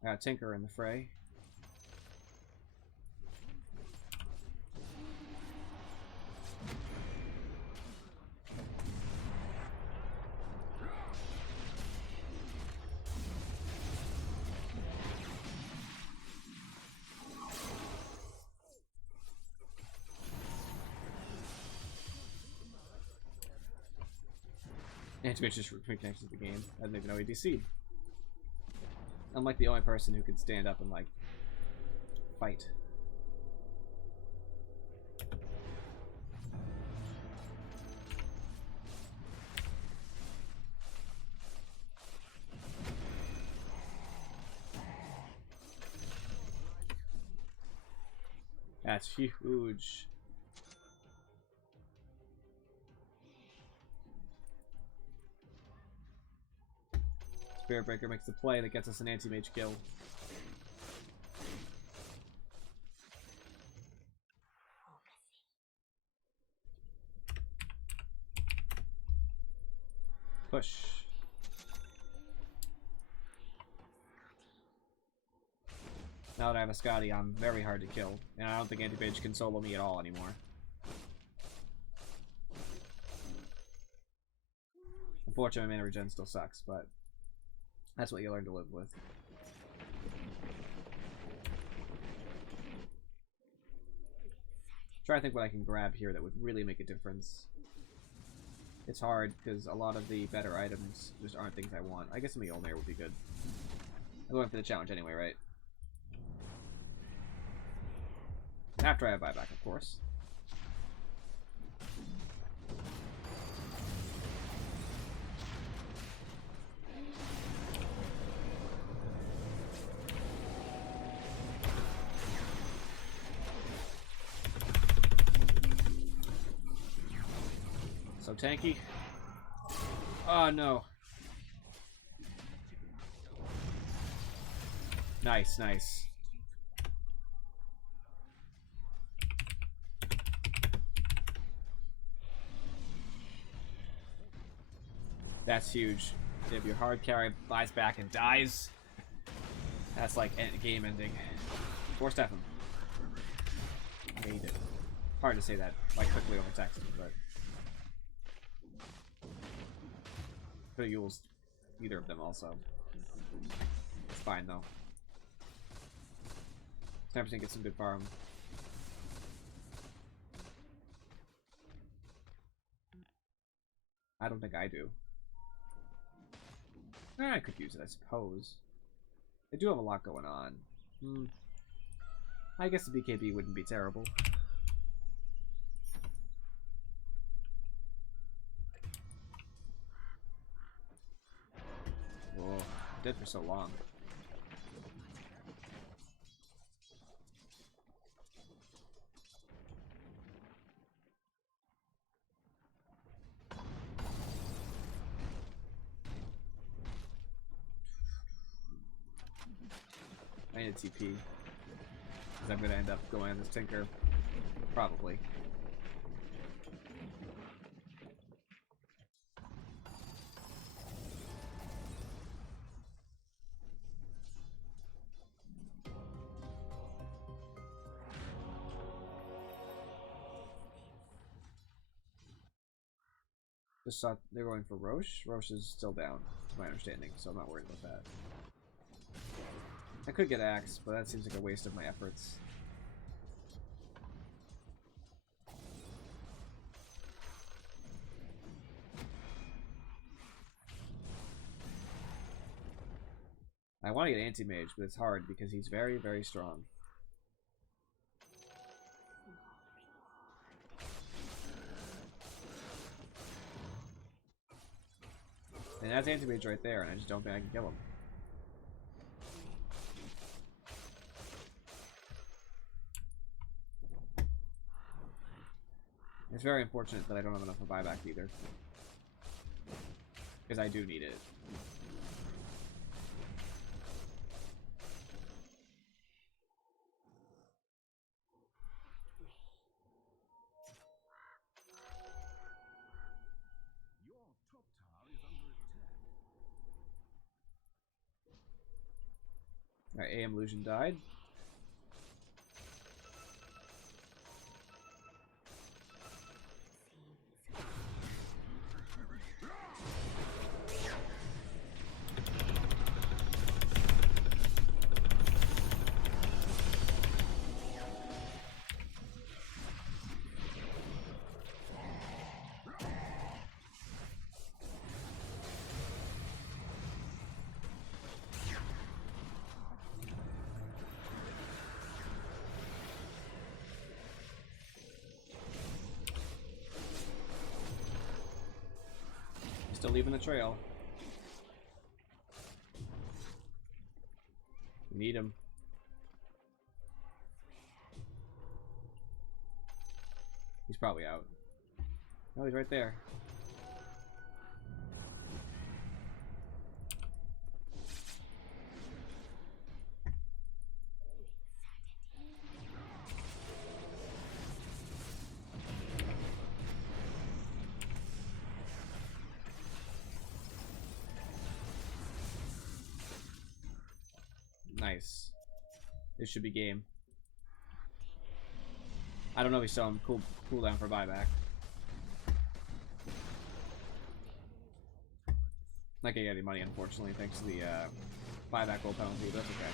I got Tinker in the fray. Anti-mage just reconnected to the game. I didn't even know he DC'd. I'm like the only person who could stand up and like fight. That's huge. Spirit Breaker makes the play that gets us an anti-mage kill. Push. Now that I have a Scotty, I'm very hard to kill, and I don't think anti-mage can solo me at all anymore. Unfortunately, my mana regen still sucks, but that's what you learn to live with. Try to think what I can grab here that would really make a difference. It's hard because a lot of the better items just aren't things I want. I guess some Mjolnir would be good. I'm going for the challenge anyway, right? After I have buyback, of course. So tanky. Oh no. Nice, nice. That's huge. If your hard carry buys back and dies, that's like game ending. Force step him. Yeah, he did. Hard to say that like quickly over text, but could have used either of them also. fine though. 10% gets some good farm. I don't think I do. I could use it, I suppose. I do have a lot going on. I guess the BKB wouldn't be terrible. Whoa, dead for so long. I need a TP. Because I'm going to end up going on this Tinker. Probably. Just saw they're going for Roche. Roche is still down, to my understanding, so I'm not worried about that. I could get Axe, but that seems like a waste of my efforts. I want to get Anti-Mage, but it's hard because he's very, very strong. And that's Anti-Mage right there, and I just don't think I can kill him. It's very unfortunate that I don't have enough for buyback either. Because I do need it. Your top tower is under attack. Alright, AM Illusion died. Still leaving the trail. Need him. He's probably out. Oh, he's right there. Nice. This should be game. I don't know if he's selling cooldown for buyback. Not getting any money, unfortunately, thanks to the buyback gold penalty, but that's okay.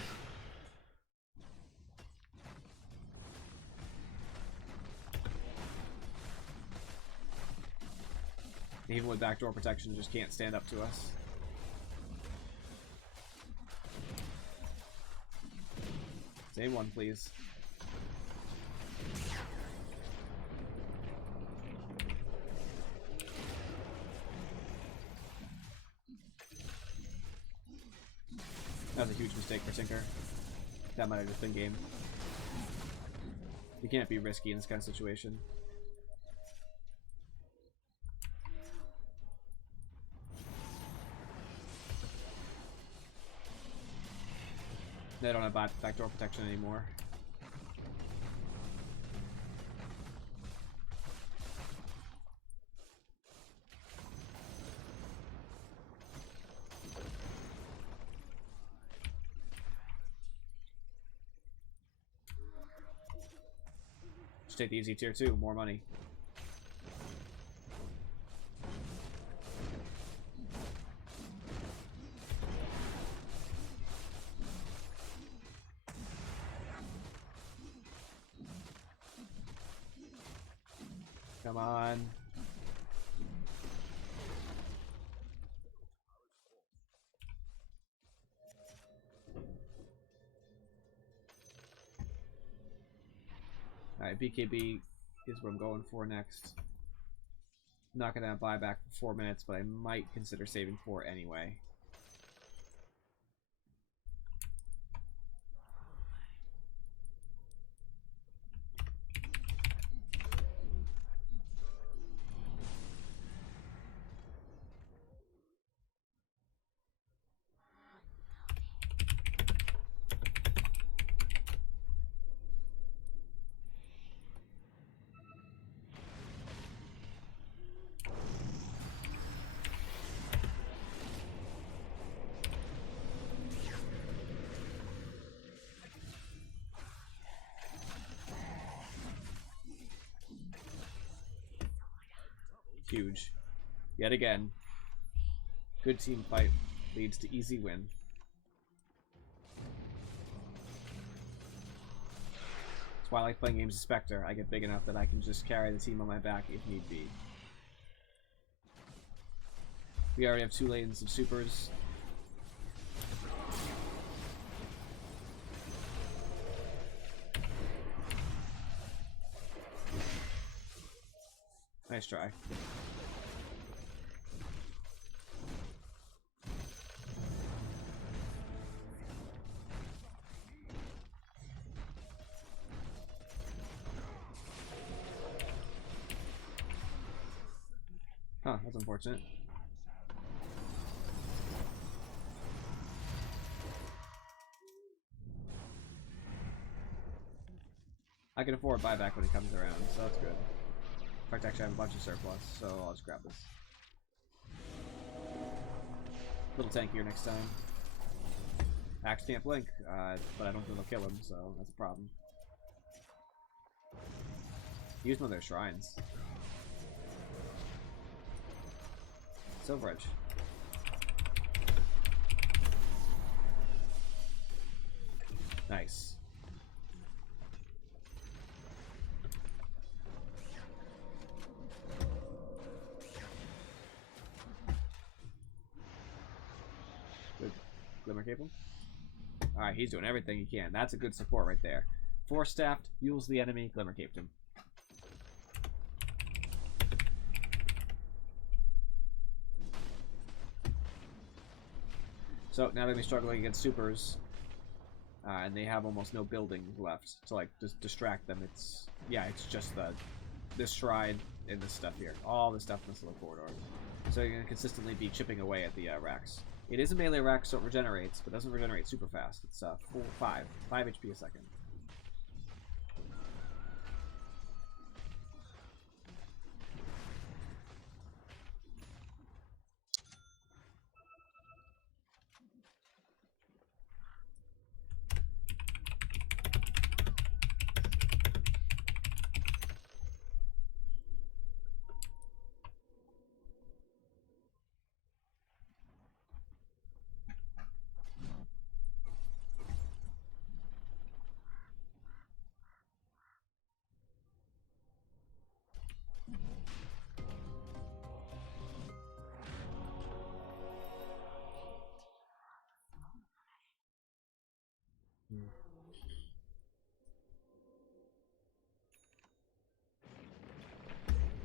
Even with backdoor protection, just can't stand up to us. Same one, please. That was a huge mistake for Tinker. That might have just been game. You can't be risky in this kind of situation. They don't have backdoor protection anymore. Just take the easy tier 2, more money. Come on. Alright, BKB is what I'm going for next. Not gonna buy back for 4 minutes, but I might consider saving 4 anyway. Huge. Yet again. Good team fight leads to easy win. That's why I like playing games as Spectre. I get big enough that I can just carry the team on my back if need be. We already have 2 lanes of supers. Nice try. Huh, that's unfortunate. I can afford buyback when it comes around, so that's good. In fact, actually I have a bunch of surplus, so I'll just grab this. A little tankier next time. Axe can't blink, but I don't think it'll kill him, so that's a problem. Use one of their shrines. Silver Edge. Nice. Good. Glimmer Cable. Alright, he's doing everything he can. That's a good support right there. Force Staffed, Yules the enemy, Glimmer Caped him. So now they're going to be struggling against supers, and they have almost no buildings left to like just distract them. It's just this shrine and this stuff here, all this stuff in this little corridor. So you're going to consistently be chipping away at the racks. It is a melee rack, so it regenerates, but doesn't regenerate super fast. It's 5 HP a second.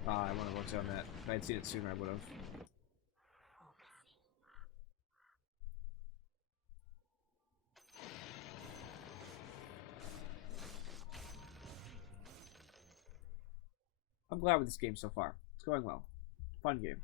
I want to rotate on that. If I had seen it sooner, I would have. I'm glad with this game so far. It's going well. Fun game.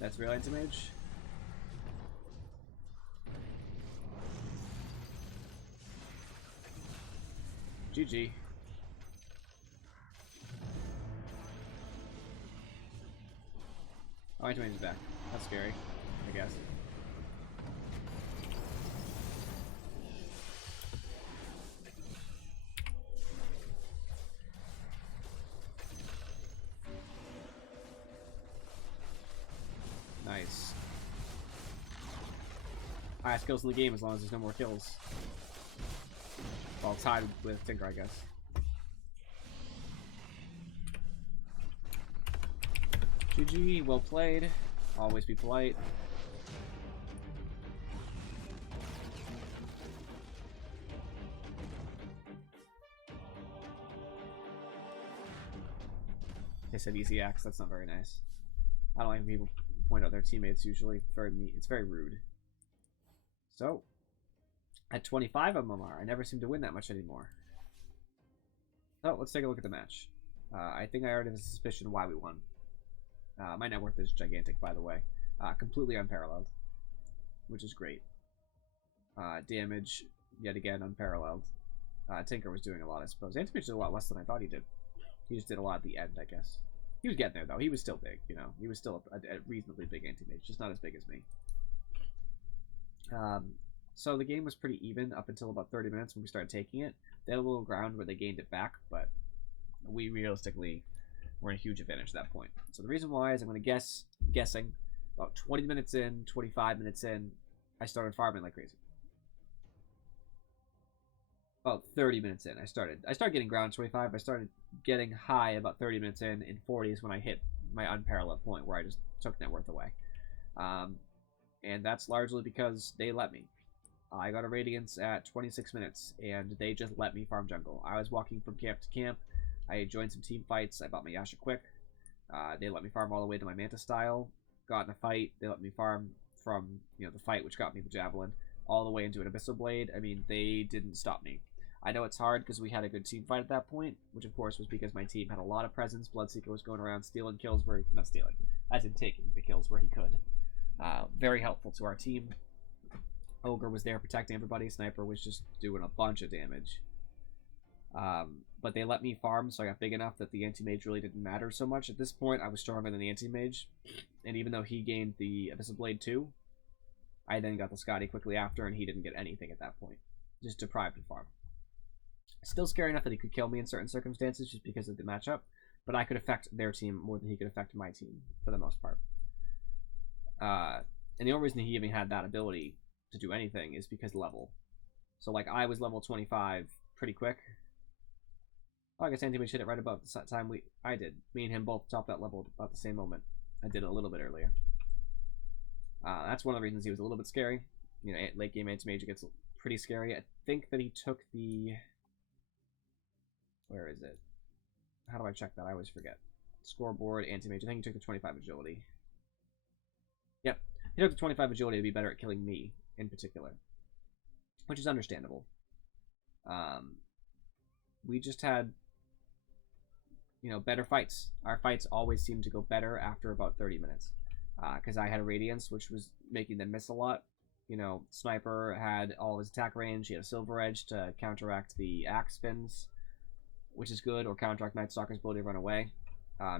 That's real anti-mage. GG. Oh, Anti-Mage is back. That's scary, I guess. Nice. Highest kills in the game as long as there's no more kills. Well, tied with Tinker, I guess. GG, well played. Always be polite. They said easy axe, that's not very nice. I don't like when people point out their teammates usually. It's very rude. So, at 25 MMR, I never seem to win that much anymore. So, let's take a look at the match. I think I already have a suspicion why we won. My net worth is gigantic, by the way. Completely unparalleled, which is great. Damage, yet again, unparalleled. Tinker was doing a lot, I suppose. Anti-Mage did a lot less than I thought he did. He just did a lot at the end, I guess. He was getting there, though. He was still big, you know. He was still a reasonably big Anti-Mage, just not as big as me. So the game was pretty even up until about 30 minutes when we started taking it. They had a little ground where they gained it back, but we realistically were in a huge advantage at that point. So the reason why is I'm going to guessing about 20 minutes in, 25 minutes in, I started farming like crazy. About 30 minutes in, I started getting ground 25. I started getting high about 30 minutes in 40 is when I hit my unparalleled point where I just took net worth away. And that's largely because they let me. I got a Radiance at 26 minutes, and they just let me farm jungle. I was walking from camp to camp. I joined some team fights. I bought my Yasha quick. They let me farm all the way to my Manta style. Got in a fight. They let me farm from, you know, the fight, which got me the Javelin, all the way into an Abyssal Blade. I mean, they didn't stop me. I know it's hard because we had a good team fight at that point, which of course was because my team had a lot of presence. Bloodseeker was going around stealing kills where not stealing, as in taking the kills where he could. Very helpful to our team. Ogre was there protecting everybody. Sniper was just doing a bunch of damage. But they let me farm, so I got big enough that the Anti-Mage really didn't matter so much. At this point, I was stronger than the Anti-Mage. And even though he gained the Abyssal Blade 2, I then got the Scotty quickly after, and he didn't get anything at that point. Just deprived of farm. Still scary enough that he could kill me in certain circumstances just because of the matchup, but I could affect their team more than he could affect my team, for the most part. And the only reason he even had that ability to do anything is because level. So, like, I was level 25 pretty quick. Oh, I guess Anti-Mage hit it right above the time I did. Me and him both topped that level about the same moment. I did it a little bit earlier. That's one of the reasons he was a little bit scary. You know, late game Anti-Mage gets pretty scary. I think that he took the... Where is it? How do I check that? I always forget. Scoreboard, Anti-Mage. I think he took the 25 agility. Yep. He took the 25 agility to be better at killing me, in particular. Which is understandable. We just had, you know, better fights. Our fights always seemed to go better after about 30 minutes. Because I had a Radiance, which was making them miss a lot. You know, Sniper had all his attack range. He had a Silver Edge to counteract the axe spins, which is good, or counteract Night Stalker's ability to run away.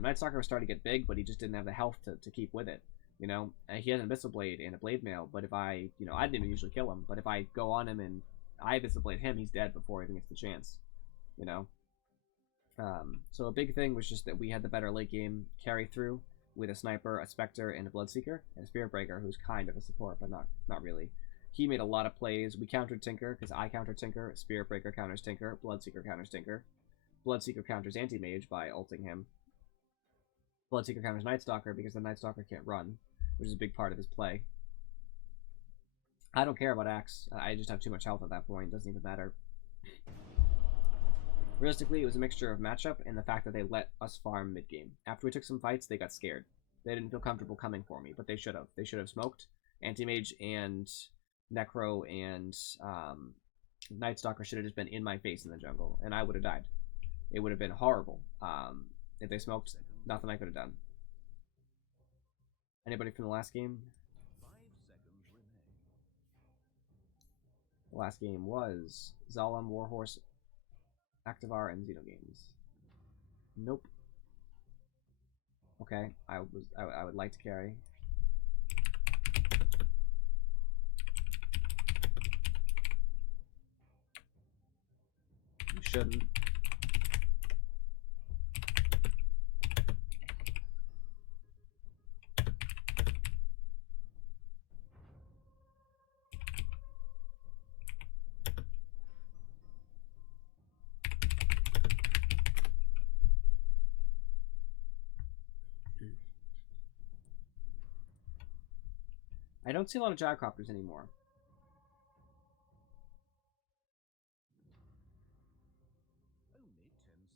Night Stalker was starting to get big, but he just didn't have the health to keep with it. You know, he had an Abyssal Blade and a Blade Mail, but if I, you know, I didn't even usually kill him, but if I go on him and I Abyssal Blade him, he's dead before he even gets the chance. You know? So a big thing was just that we had the better late game carry through with a Sniper, a Spectre, and a Bloodseeker, and a Spirit Breaker, who's kind of a support, but not really. He made a lot of plays. We countered Tinker, because I countered Tinker. Spirit Breaker counters Tinker. Bloodseeker counters Tinker. Bloodseeker counters Anti-Mage by ulting him. Bloodseeker counters Night Stalker because the Night Stalker can't run, which is a big part of his play. I don't care about Axe. I just have too much health at that point. It doesn't even matter. Realistically, it was a mixture of matchup and the fact that they let us farm mid-game. After we took some fights, they got scared. They didn't feel comfortable coming for me, but they should have. They should have smoked. Anti-Mage and Necro and Night Stalker should have just been in my face in the jungle, and I would have died. It would have been horrible. If they smoked, nothing I could have done. Anybody from the last game? 5 seconds remain. The last game was Zalem, Warhorse, Activar and Xenogames. Nope. Okay, I would like to carry. You shouldn't. I don't see a lot of gyrocopters anymore. Only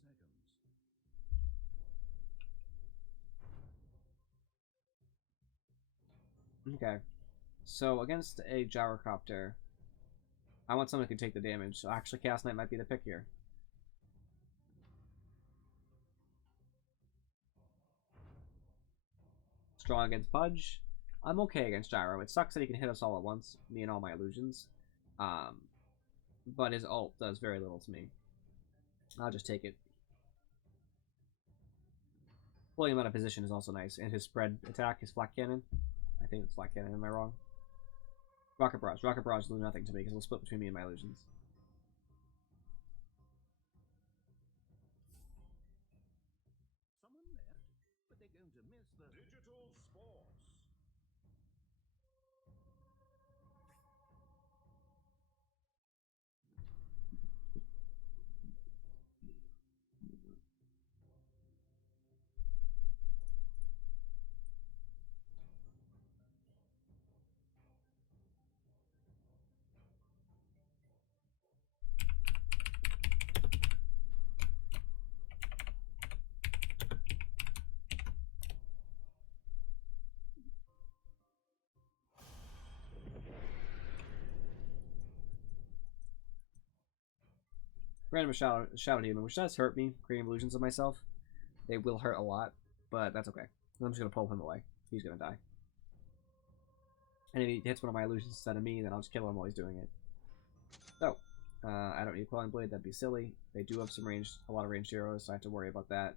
10 seconds. Okay. So against a gyrocopter, I want someone who can take the damage. So actually, Chaos Knight might be the pick here. Strong against Pudge. I'm okay against Gyro. It sucks that he can hit us all at once, me and all my illusions. But his ult does very little to me. I'll just take it. Pulling him out of position is also nice. And his spread attack, his Flak Cannon. I think it's Flak Cannon, am I wrong? Rocket Barrage. Rocket Barrage will do nothing to me because it'll split between me and my illusions. Someone left, but they're going to miss the digital sports. Random Shadow Demon, which does hurt me, creating illusions of myself. They will hurt a lot, but that's okay. I'm just going to pull him away. He's going to die. And if he hits one of my illusions instead of me, then I'll just kill him while he's doing it. So, I don't need Quelling Blade, that'd be silly. They do have some range, a lot of ranged heroes, so I have to worry about that.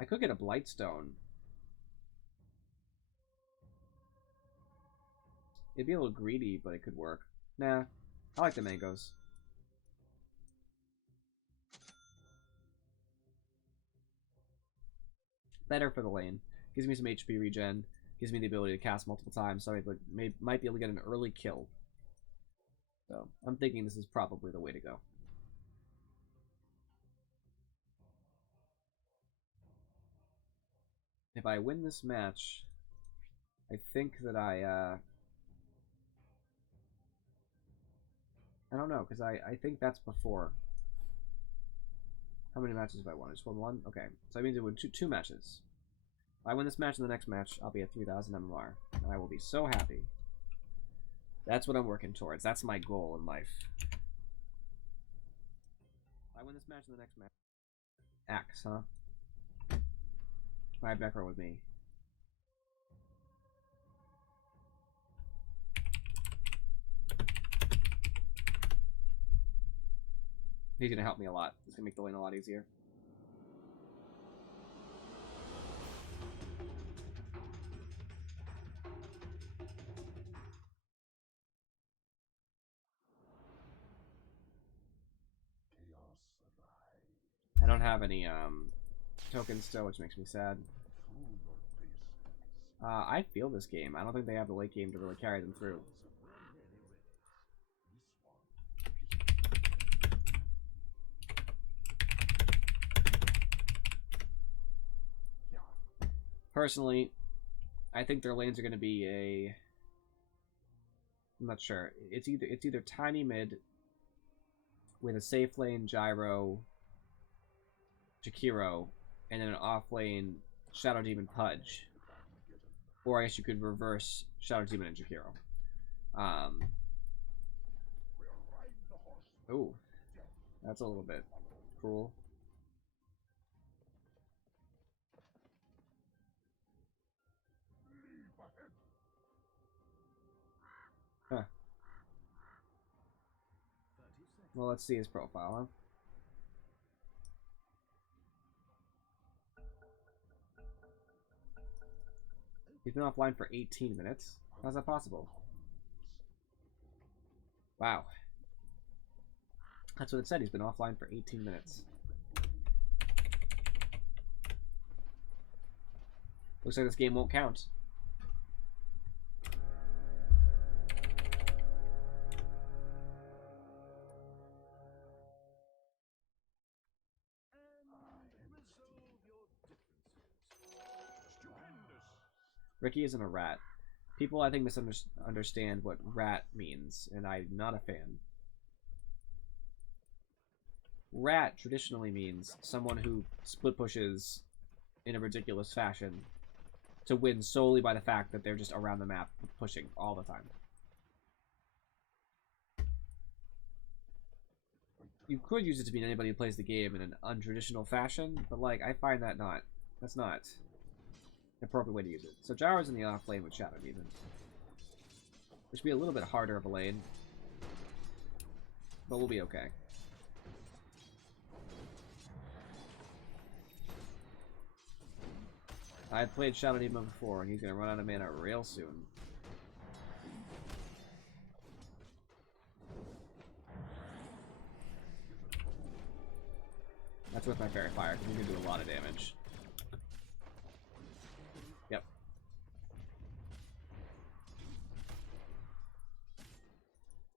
I could get a Blightstone. It'd be a little greedy, but it could work. Nah, I like the mangoes. Better for the lane. Gives me some HP regen. Gives me the ability to cast multiple times, so I might be able to get an early kill. So, I'm thinking this is probably the way to go. If I win this match, I think that I don't know, because I think that's before. How many matches have I won? I just won one? Okay, so that means I win two matches. If I win this match and the next match, I'll be at 3,000 MMR. And I will be so happy. That's what I'm working towards. That's my goal in life. If I win this match and the next match... Axe, huh? I have Necro with me. He's gonna help me a lot. He's gonna make the lane a lot easier. I don't have any tokens still, which makes me sad. I feel this game. I don't think they have the late game to really carry them through. Personally, I think their lanes are going to be a... I'm not sure. It's either tiny mid with a safe lane Gyro, Jakiro, and then an off lane Shadow Demon Pudge. Or I guess you could reverse Shadow Demon and Jakiro. Ooh, that's a little bit cruel. Huh. Well, let's see his profile, huh? He's been offline for 18 minutes. How's that possible? Wow. That's what it said. He's been offline for 18 minutes. Looks like this game won't count. Ricky isn't a rat. People, I think, misunderstand what rat means, and I'm not a fan. Rat traditionally means someone who split pushes in a ridiculous fashion to win solely by the fact that they're just around the map pushing all the time. You could use it to mean anybody who plays the game in an untraditional fashion, but like I find that that's not the appropriate way to use it. So Gyro's in the off lane with Shadow Demon, which would be a little bit harder of a lane, but we'll be okay. I've played Shadow Demon before, and he's going to run out of mana real soon. That's with my Fairy Fire, because he can do a lot of damage. Yep.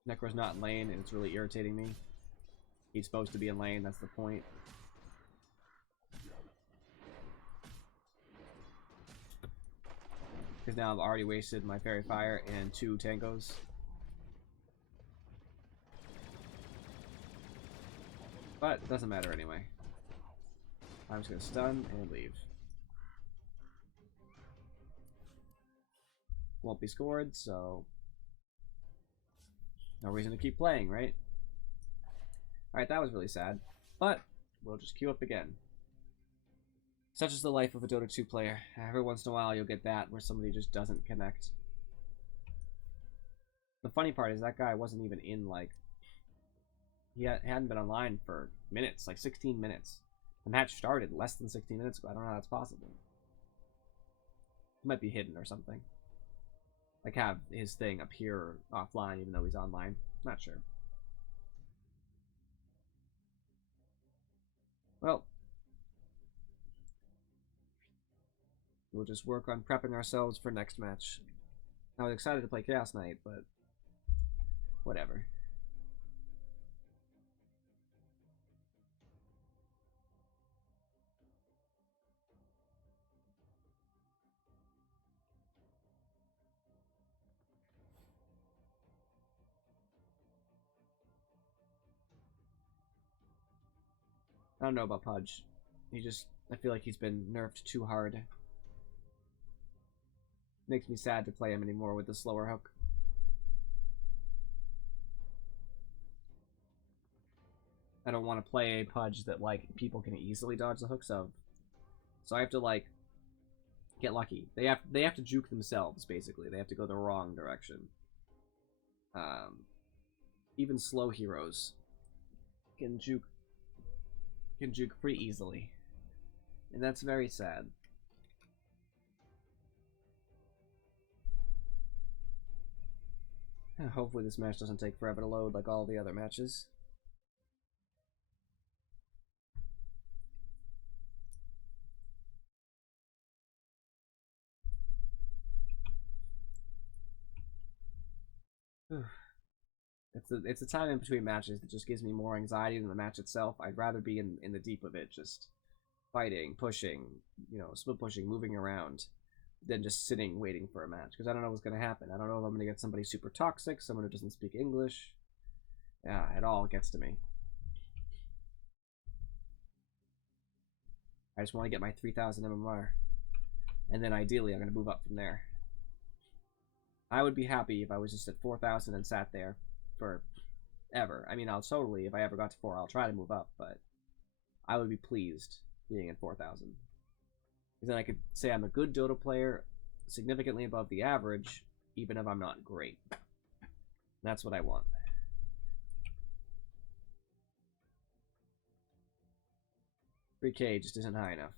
Necro's not in lane, and it's really irritating me. He's supposed to be in lane, that's the point. Because now I've already wasted my Fairy Fire and 2 tangos. But it doesn't matter anyway. I'm just going to stun and leave. Won't be scored, so no reason to keep playing, right? Alright, that was really sad. But we'll just queue up again. Such is the life of a Dota 2 player. Every once in a while you'll get that where somebody just doesn't connect. The funny part is that guy wasn't even in, like, he hadn't been online for minutes, like 16 minutes. The match started less than 16 minutes ago. I don't know how that's possible. He might be hidden or something. Like have his thing appear offline even though he's online. Not sure. Well, we'll just work on prepping ourselves for next match. I was excited to play Chaos Knight, but whatever. I don't know about Pudge. I feel like he's been nerfed too hard. Makes me sad to play him anymore with the slower hook. I don't want to play a Pudge that, like, people can easily dodge the hooks of. So I have to, like, get lucky. They have to juke themselves, basically. They have to go the wrong direction. Even slow heroes can juke pretty easily. And that's very sad. Hopefully this match doesn't take forever to load like all the other matches. It's a time in between matches that just gives me more anxiety than the match itself. I'd rather be in the deep of it, just fighting, pushing, you know, split pushing, moving around, than just sitting waiting for a match. Because I don't know what's going to happen. I don't know if I'm going to get somebody super toxic, someone who doesn't speak English. Yeah, it all gets to me. I just want to get my 3,000 MMR. And then ideally I'm going to move up from there. I would be happy if I was just at 4,000 and sat there forever. I mean, I'll totally, if I ever got to 4, I'll try to move up, but I would be pleased being at 4,000. Because then I could say I'm a good Dota player, significantly above the average, even if I'm not great. That's what I want. 3K just isn't high enough.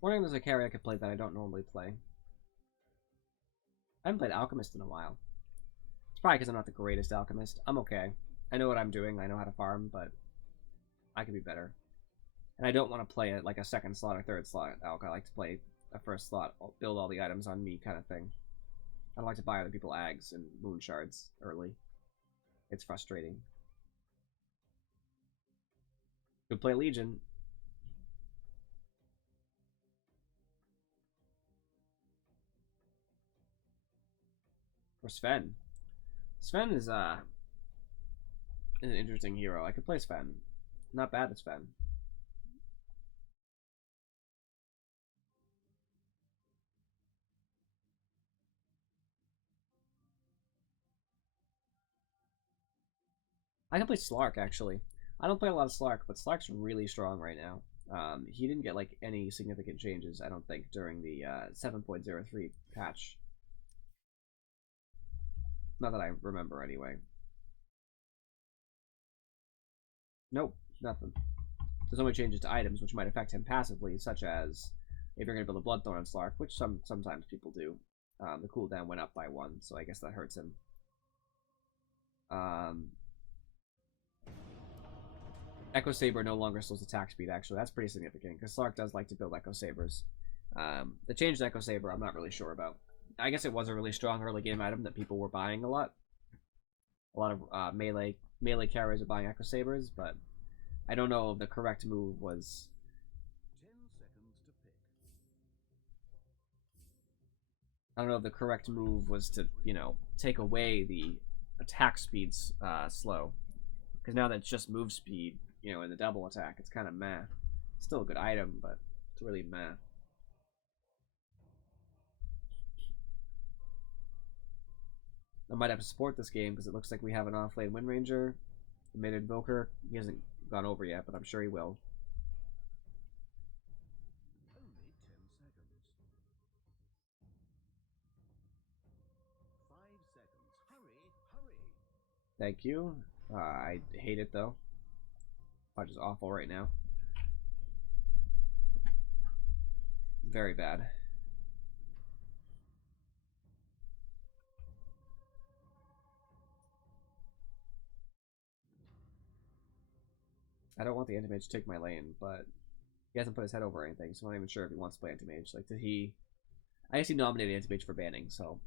Wondering if there's a carry I could play that I don't normally play. I haven't played Alchemist in a while. It's probably because I'm not the greatest Alchemist. I'm okay. I know what I'm doing. I know how to farm, but I could be better. And I don't want to play it like a second slot or third slot Alch. I like to play a first slot, build all the items on me kind of thing. I don't like to buy other people Ags and Moon Shards early. It's frustrating. Could play Legion. Or Sven. Sven is an interesting hero. I could play Sven. Not bad at Sven. I can play Slark, actually. I don't play a lot of Slark, but Slark's really strong right now. He didn't get like any significant changes, I don't think, during the 7.03 patch. Not that I remember, anyway. Nope, nothing. There's only changes to items, which might affect him passively, such as if you're going to build a Bloodthorn on Slark, which sometimes people do. The cooldown went up by 1, so I guess that hurts him. Echo Saber no longer slows attack speed, actually. That's pretty significant, because Slark does like to build Echo Sabers. The change to Echo Saber, I'm not really sure about. I guess it was a really strong early game item that people were buying a lot. A lot of melee carriers are buying Echo Sabers, but I don't know if the correct move was... 10 seconds to pick. I don't know if the correct move was to, you know, take away the attack speed's slow. Because now that's just move speed, you know, in the double attack, it's kind of meh. Still a good item, but it's really meh. I might have to support this game because it looks like we have an off-lane Wind Ranger. The mid Invoker, he hasn't gone over yet, but I'm sure he will. Only 10 seconds. 5 seconds. Hurry, hurry. Thank you. I hate it though. Punch is awful right now. Very bad. I don't want the anti-mage to take my lane, but he hasn't put his head over anything, so I'm not even sure if he wants to play anti-mage. Like, did he... I guess he nominated anti-mage for banning, so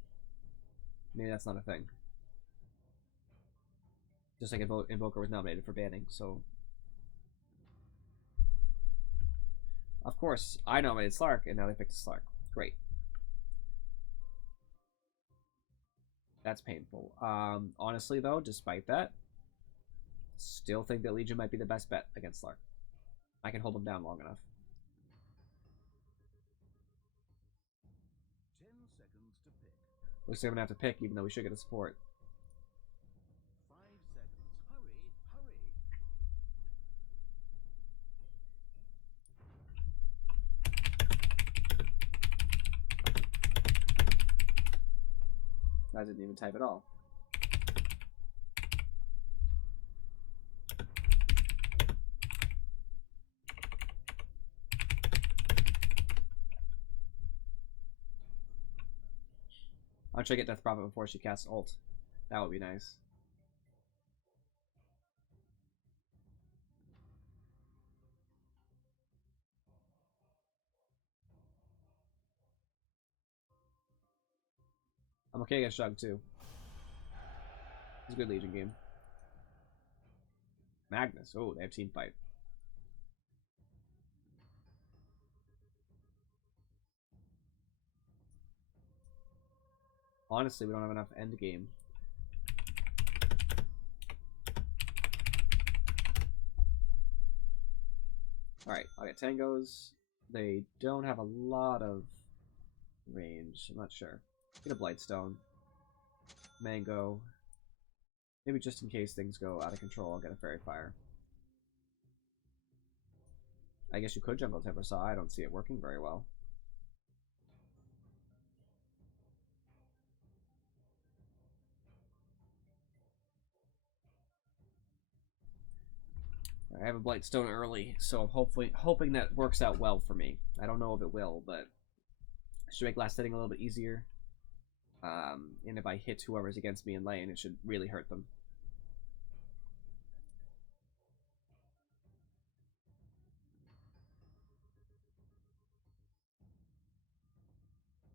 maybe that's not a thing. Just like Invoker was nominated for banning, so... Of course, I nominated Slark, and now they picked a Slark. Great. That's painful. Honestly, though, despite that, still think that Legion might be the best bet against Slark. I can hold him down long enough. 10 seconds to pick. Looks like I'm gonna have to pick, even though we should get a support. 5 seconds. Hurry, hurry. I didn't even type at all. I'll try to get Death Prophet before she casts ult. That would be nice. I'm okay against Shug too. It's a good Legion game. Magnus. Oh, they have team fight. Honestly, we don't have enough end game. Alright, I'll get Tangos. They don't have a lot of range. I'm not sure. Get a Blightstone. Mango. Maybe just in case things go out of control, I'll get a Fairy Fire. I guess you could jungle Temper Saw. I don't see it working very well. I have a Blightstone early, so I'm hoping that works out well for me. I don't know if it will, but it should make last hitting a little bit easier. And if I hit whoever's against me in lane, it should really hurt them.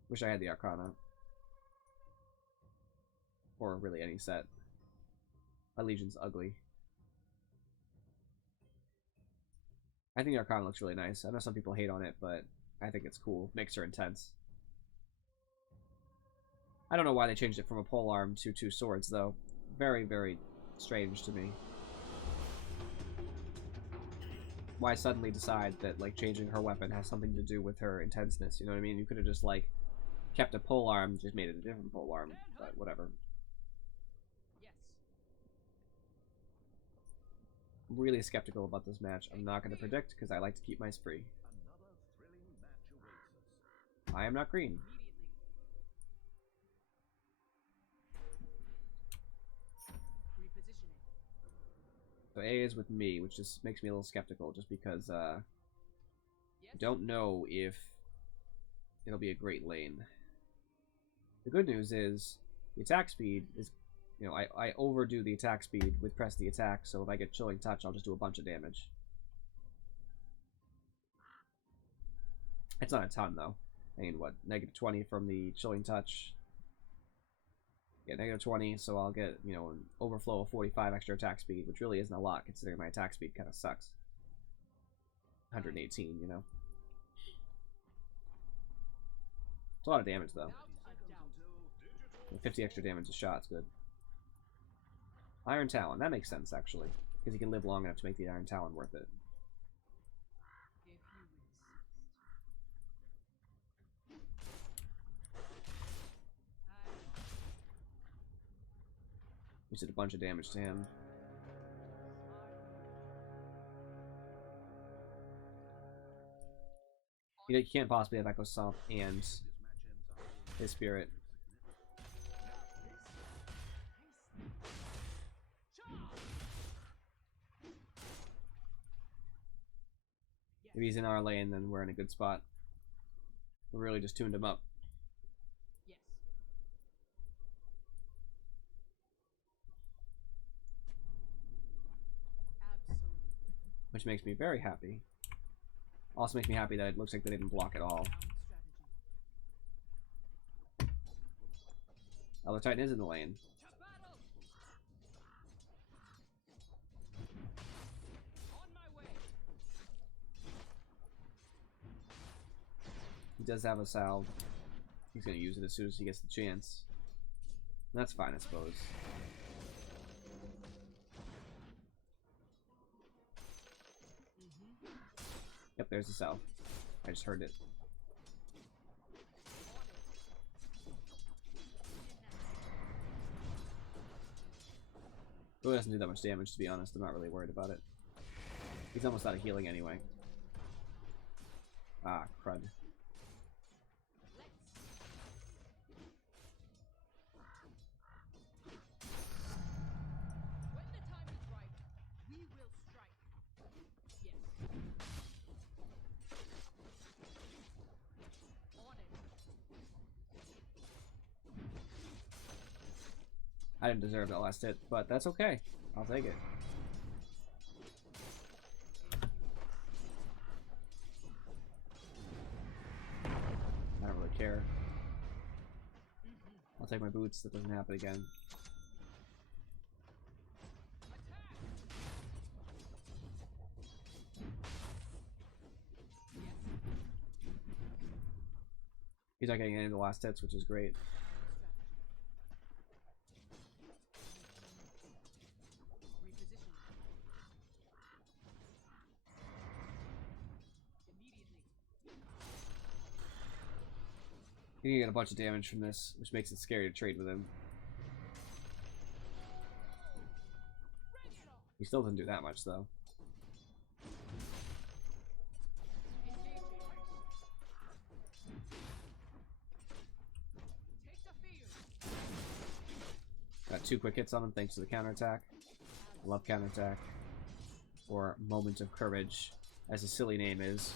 Wish I had the Arcana. Or really any set. My Legion's ugly. I think the Arcana looks really nice. I know some people hate on it, but I think it's cool. Makes her intense. I don't know why they changed it from a polearm to 2 swords, though. Very, very strange to me. Why suddenly decide that, like, changing her weapon has something to do with her intenseness, you know what I mean? You could have just, like, kept a polearm, just made it a different polearm, but whatever. I'm really skeptical about this match. I'm not going to predict, because I like to keep my spree. I am not green. So A is with me, which just makes me a little skeptical, just because I don't know if it'll be a great lane. The good news is the attack speed is, you know, I overdo the attack speed with press the attack, so if I get Chilling Touch, I'll just do a bunch of damage. It's not a ton, though. I mean, what, -20 from the Chilling Touch? Yeah, -20, so I'll get, you know, an overflow of 45 extra attack speed, which really isn't a lot, considering my attack speed kind of sucks. 118, you know. It's a lot of damage, though. 50 extra damage a shot's good. Iron Talon, that makes sense, actually. Because he can live long enough to make the Iron Talon worth it. We did a bunch of damage to him. He can't possibly have Echo Stomp and his Spirit. If he's in our lane, then we're in a good spot. We really just tuned him up. Which makes me very happy. Also makes me happy that it looks like they didn't block at all. Oh, the Titan is in the lane. He does have a salve. He's going to use it as soon as he gets the chance. That's fine, I suppose. Yep, there's the salve. I just heard it. Really doesn't do that much damage, to be honest. I'm not really worried about it. He's almost out of healing anyway. Ah, crud. I didn't deserve that last hit, but that's okay. I'll take it. I don't really care. I'll take my boots. That doesn't happen again. He's not getting any of the last hits, which is great. You can get a bunch of damage from this, which makes it scary to trade with him. He still doesn't do that much, though. 2 quick hits on him thanks to the counterattack. I love counterattack. Or Moment of Courage, as a silly name is.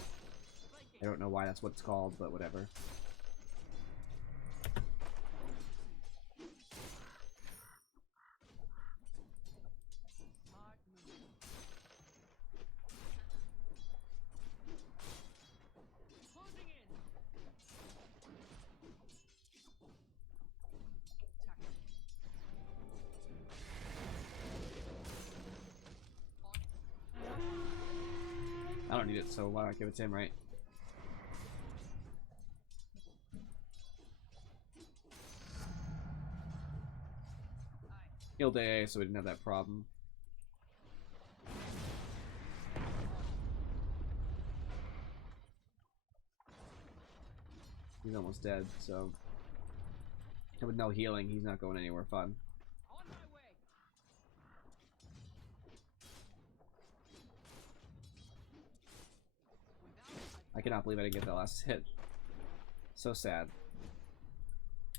I don't know why that's what it's called, but whatever. I don't need it, so why not give it to him, right? Killed AA, so we didn't have that problem. He's almost dead, so... And with no healing, he's not going anywhere fun. I cannot believe I didn't get that last hit. So sad.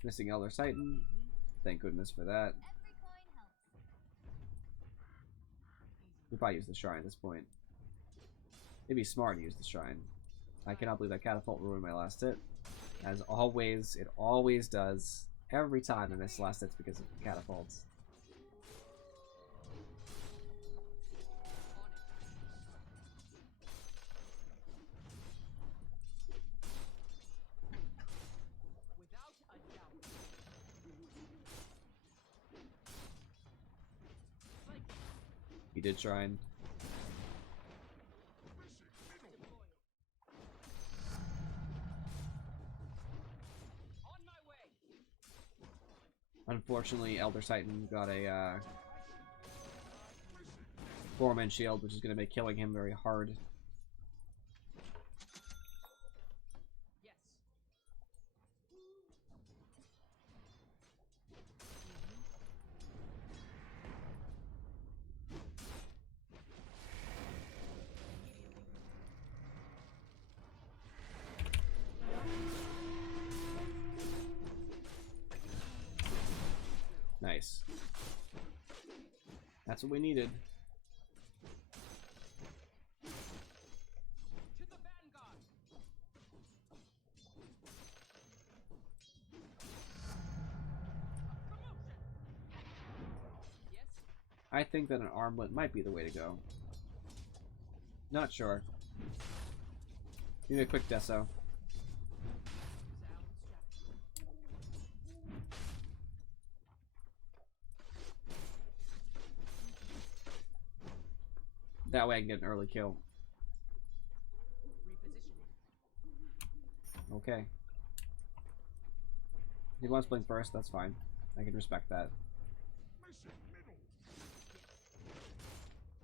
Missing Elder Titan. Thank goodness for that. We'll probably use the shrine at this point. It'd be smart to use the shrine. I cannot believe that catapult ruined my last hit. As always, it always does. Every time I miss last hits because of catapults. He did shrine. Unfortunately, Elder Titan got a 4-man shield, which is going to make killing him very hard. Nice. That's what we needed. I think that an armlet might be the way to go. Not sure. Maybe a quick deso. That way I can get an early kill. Okay. He wants to blink first, that's fine. I can respect that.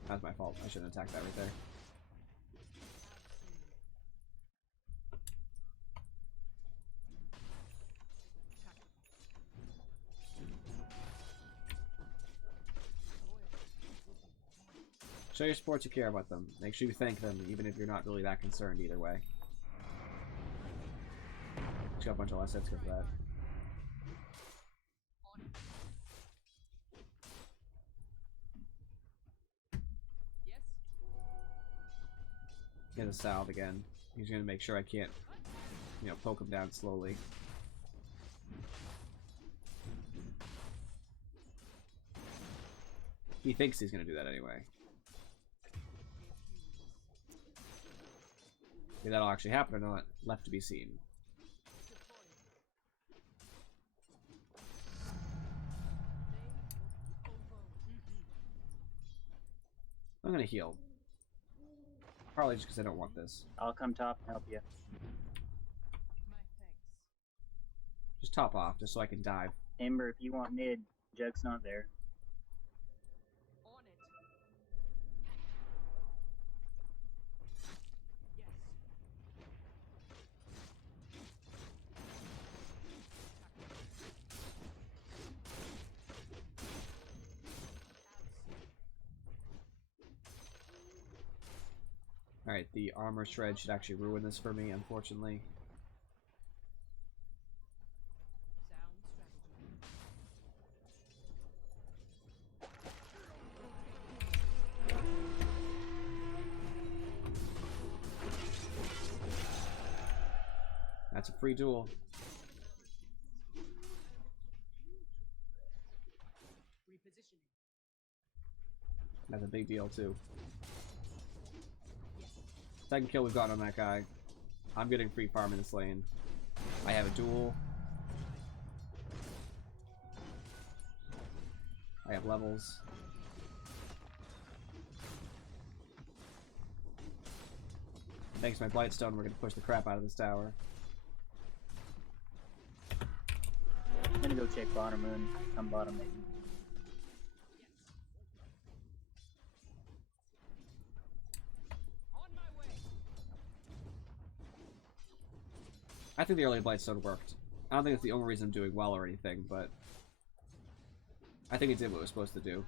That's my fault. I shouldn't attack that right there. Show your sports you care about them. Make sure you thank them, even if you're not really that concerned either way. Just got a bunch of last hits for that. Get a salve again. He's gonna make sure I can't, you know, poke him down slowly. He thinks he's gonna do that anyway. If that'll actually happen or not, left to be seen. I'm gonna heal. Probably just because I don't want this. I'll come top and help you. Just top off, just so I can dive. Amber, if you want mid, Jug's not there. Alright, the armor shred should actually ruin this for me, unfortunately. free duel. That's a big deal too. Second kill we've gotten on that guy. I'm getting free farm in this lane. I have a duel. I have levels. Thanks to my Blightstone, we're gonna push the crap out of this tower. I'm gonna go check bottom moon. Come bottom maybe. I think the early Blightstone worked. I don't think it's the only reason I'm doing well or anything, but I think it did what it was supposed to do.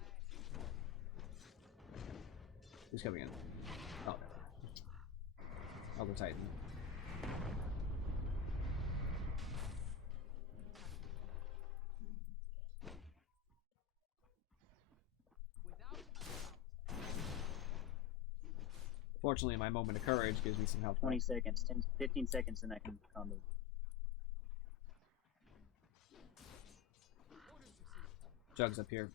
Who's coming in? Oh, Elder Titan. Fortunately, my moment of courage gives me some health. 20 seconds, 10, 15 seconds, and I can combo. Jug's up here.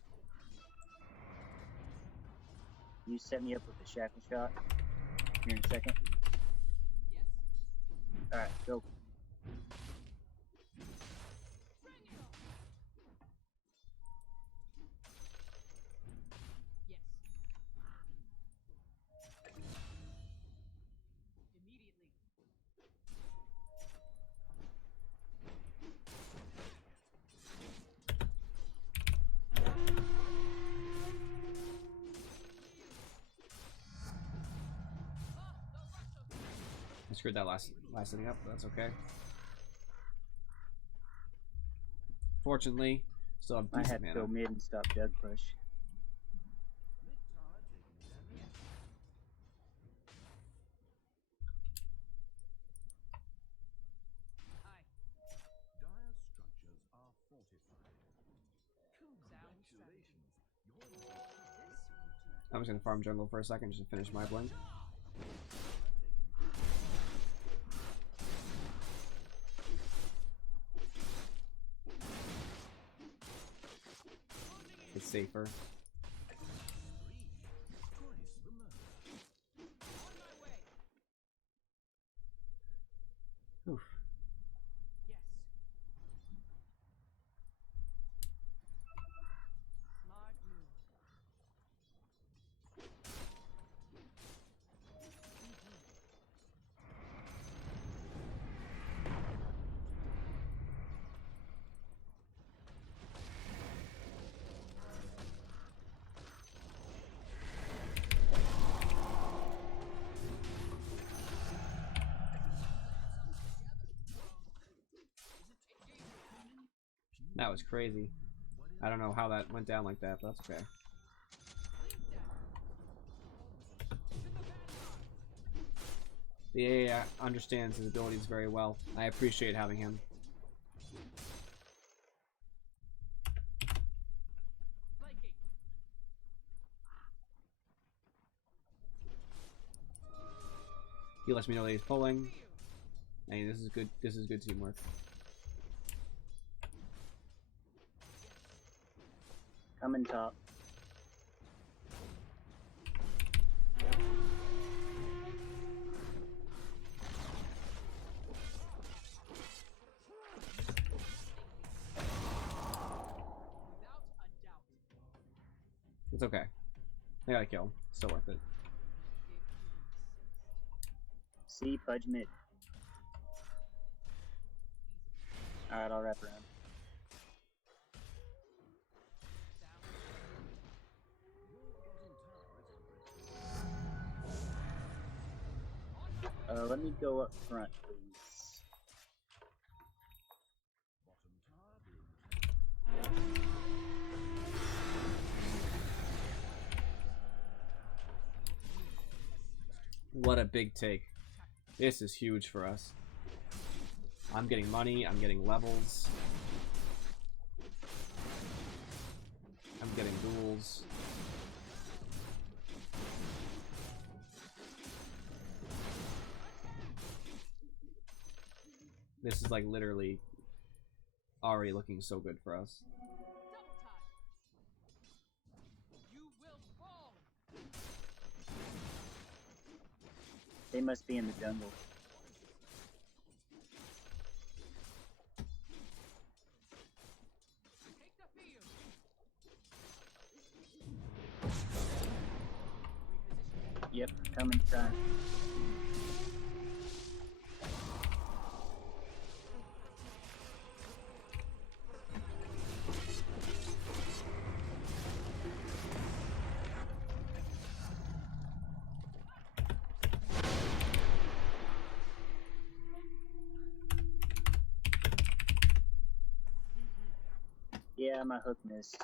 Can you set me up with the shackle shot here in a second? Alright, go. I screwed that last thing up, but that's okay. Fortunately, still have I decent had to mana. go mid and stop Jug push. Dire structures are fortified. Congratulations. I'm just gonna farm jungle for a second just to finish my blink. It's safer. Oof. That was crazy. I don't know how that went down like that, but that's okay. The AI understands his abilities very well. I appreciate having him. He lets me know that he's pulling. Hey, this is good. This is good teamwork. Coming top. It's okay. I got a kill. Still worth it. C, Pudge mid. Alright, I'll wrap around. Let me go up front, please. What a big take. This is huge for us. I'm getting money, I'm getting levels. I'm getting duels. This is like literally already looking so good for us. They must be in the jungle. Yep, coming time. Yeah, my hook missed.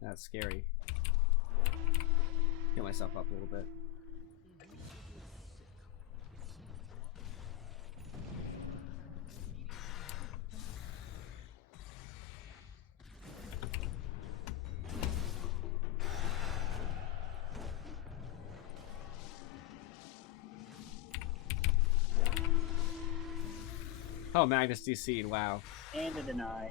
That's scary. Get myself up a little bit. Oh, Magnus DC'd, wow. And a deny.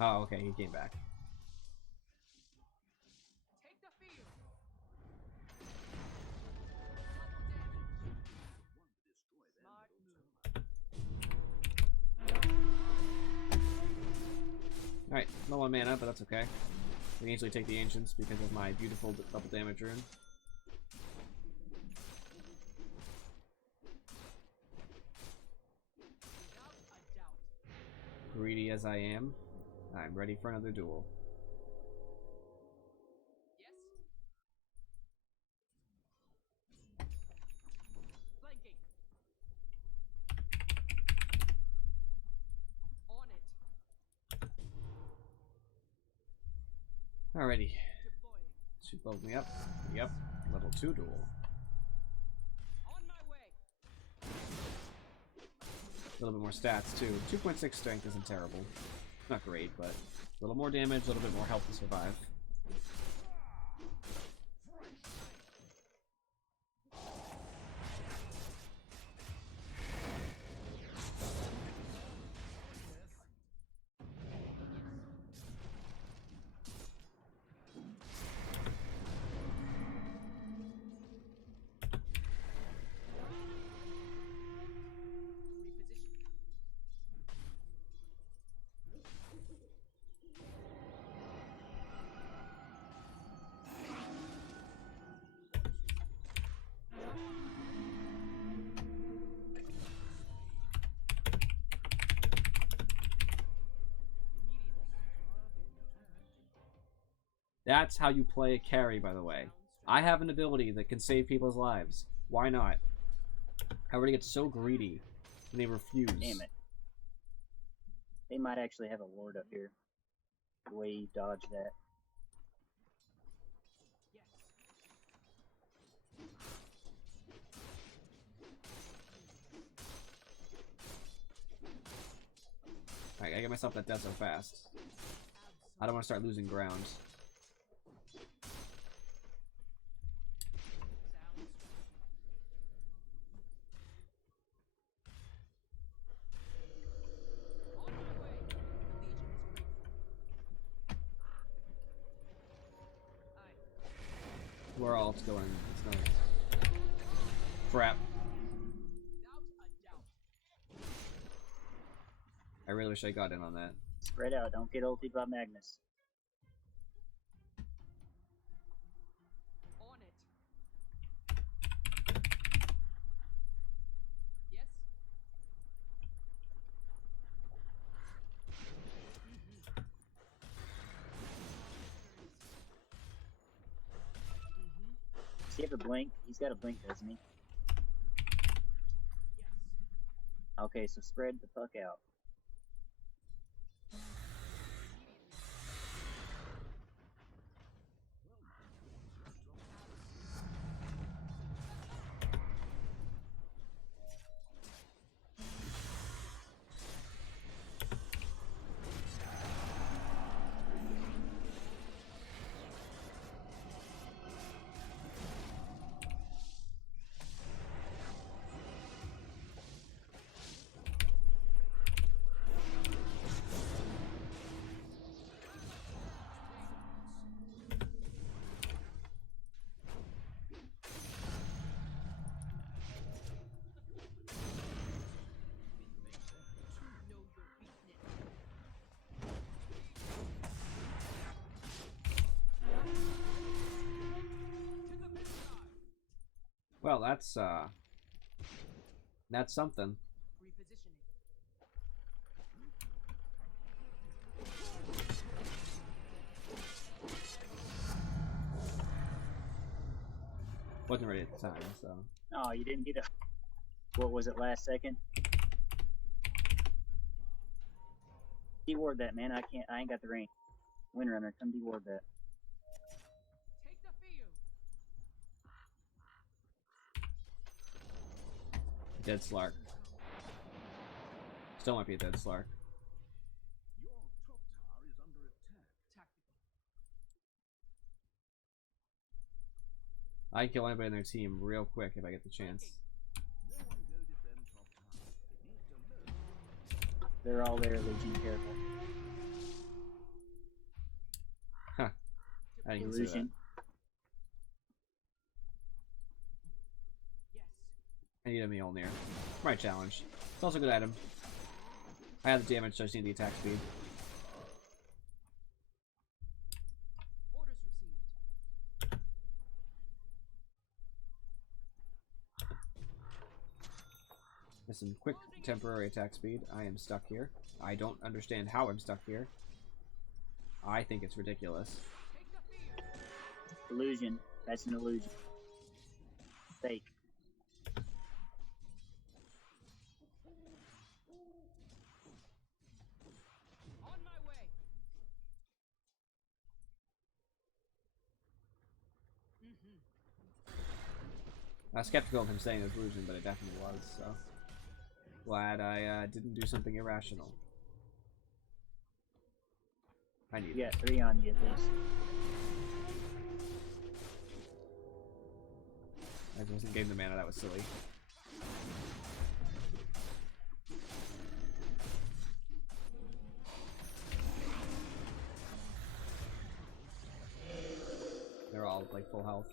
Oh, okay, he came back. Alright, low on mana, but that's okay. We can easily take the Ancients because of my beautiful double damage rune. Greedy as I am, I'm ready for another duel. Alrighty. Should level me up. Yep. Level 2 duel. A little bit more stats too. 2.6 strength isn't terrible. Not great, but a little more damage, a little bit more health to survive. That's how you play a carry, by the way. I have an ability that can save people's lives. Why not? Everybody gets so greedy and they refuse. Damn it. They might actually have a ward up here. The way you dodged that. Alright, I get myself that dead so fast. I don't want to start losing ground. We're all going. It's not crap. I really wish I got in on that. Spread out, don't get ulted by Magnus. Does he have a blink? He's got a blink, doesn't he? Okay, so spread the fuck out. Well, that's something. Wasn't ready at the time, so. Oh, you didn't get a. What was it, last second? Deward that, man. I ain't got the range. Windrunner, come deward that. Take the field. Dead Slark. Still might be a dead Slark. Your top tower is under attack. Tactical. I can kill anybody in their team real quick if I get the chance. No one go defend top tower. It needs to move. They're all there, Legion. Careful. Huh. I didn't see that. Illusion. Yes. I need a Mjolnir. Right challenge. It's also a good item. I have the damage, so I just need the attack speed. Orders received. Listen, quick temporary attack speed. I am stuck here. I don't understand how I'm stuck here. I think it's ridiculous. Take the field. Illusion. That's an illusion. Fake. On my way. I was skeptical of him saying it was illusion, but it definitely was, so. Glad I didn't do something irrational. I need You it. got 3 on you at least. I wasn't getting the mana, that was silly. They're all like full health.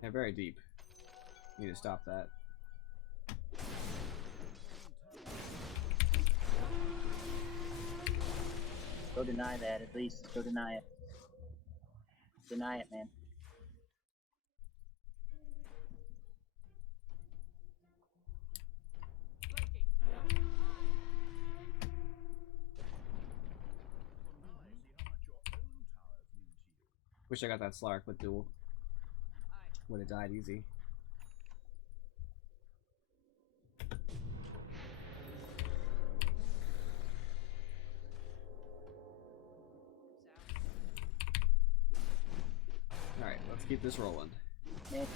They're very deep. Need to stop that. Go deny that at least. Go deny it. Deny it, man. Flanking. Wish I got that Slark with duel. Aye. Would have died easy. Alright, let's keep this rolling. Yeah. Yes.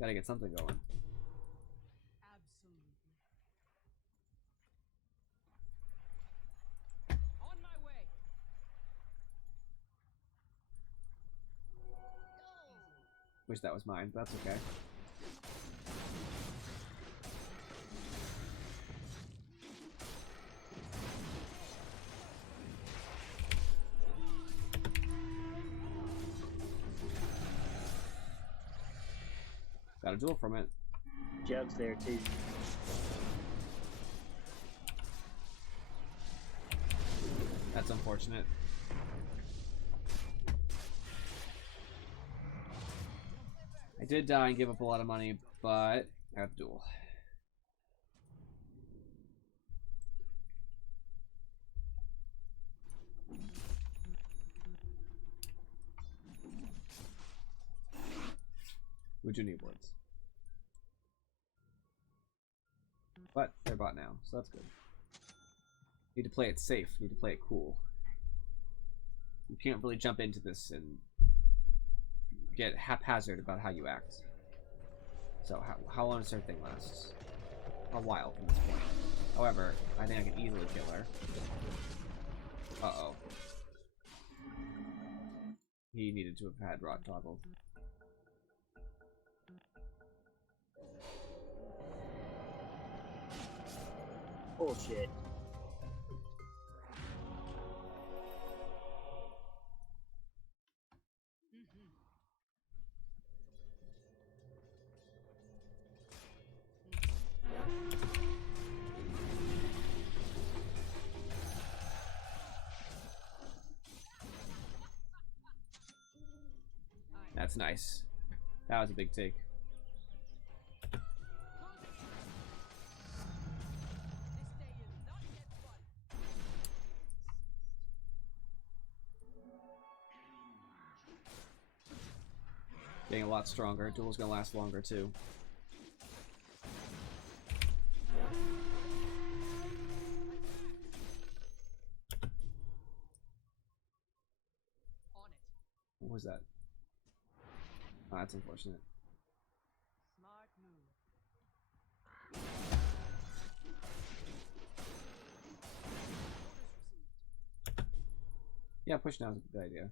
Gotta get something going. Absolutely. On my way. Wish that was mine, but that's okay. Got a duel from it. Jug's there too. That's unfortunate. I did die and give up a lot of money, but I have to duel. We do need boards. But they're bought now, so that's good. Need to play it safe, need to play it cool. You can't really jump into this and get haphazard about how you act. So how long does her thing last? A while from this point. However, I think I can easily kill her. Uh-oh. He needed to have had Rot toggled. Bullshit. That's nice. That was a big take. Getting a lot stronger. Duel's gonna last longer too. What was that? Oh, that's unfortunate. Smart move. Yeah, push now is a good idea.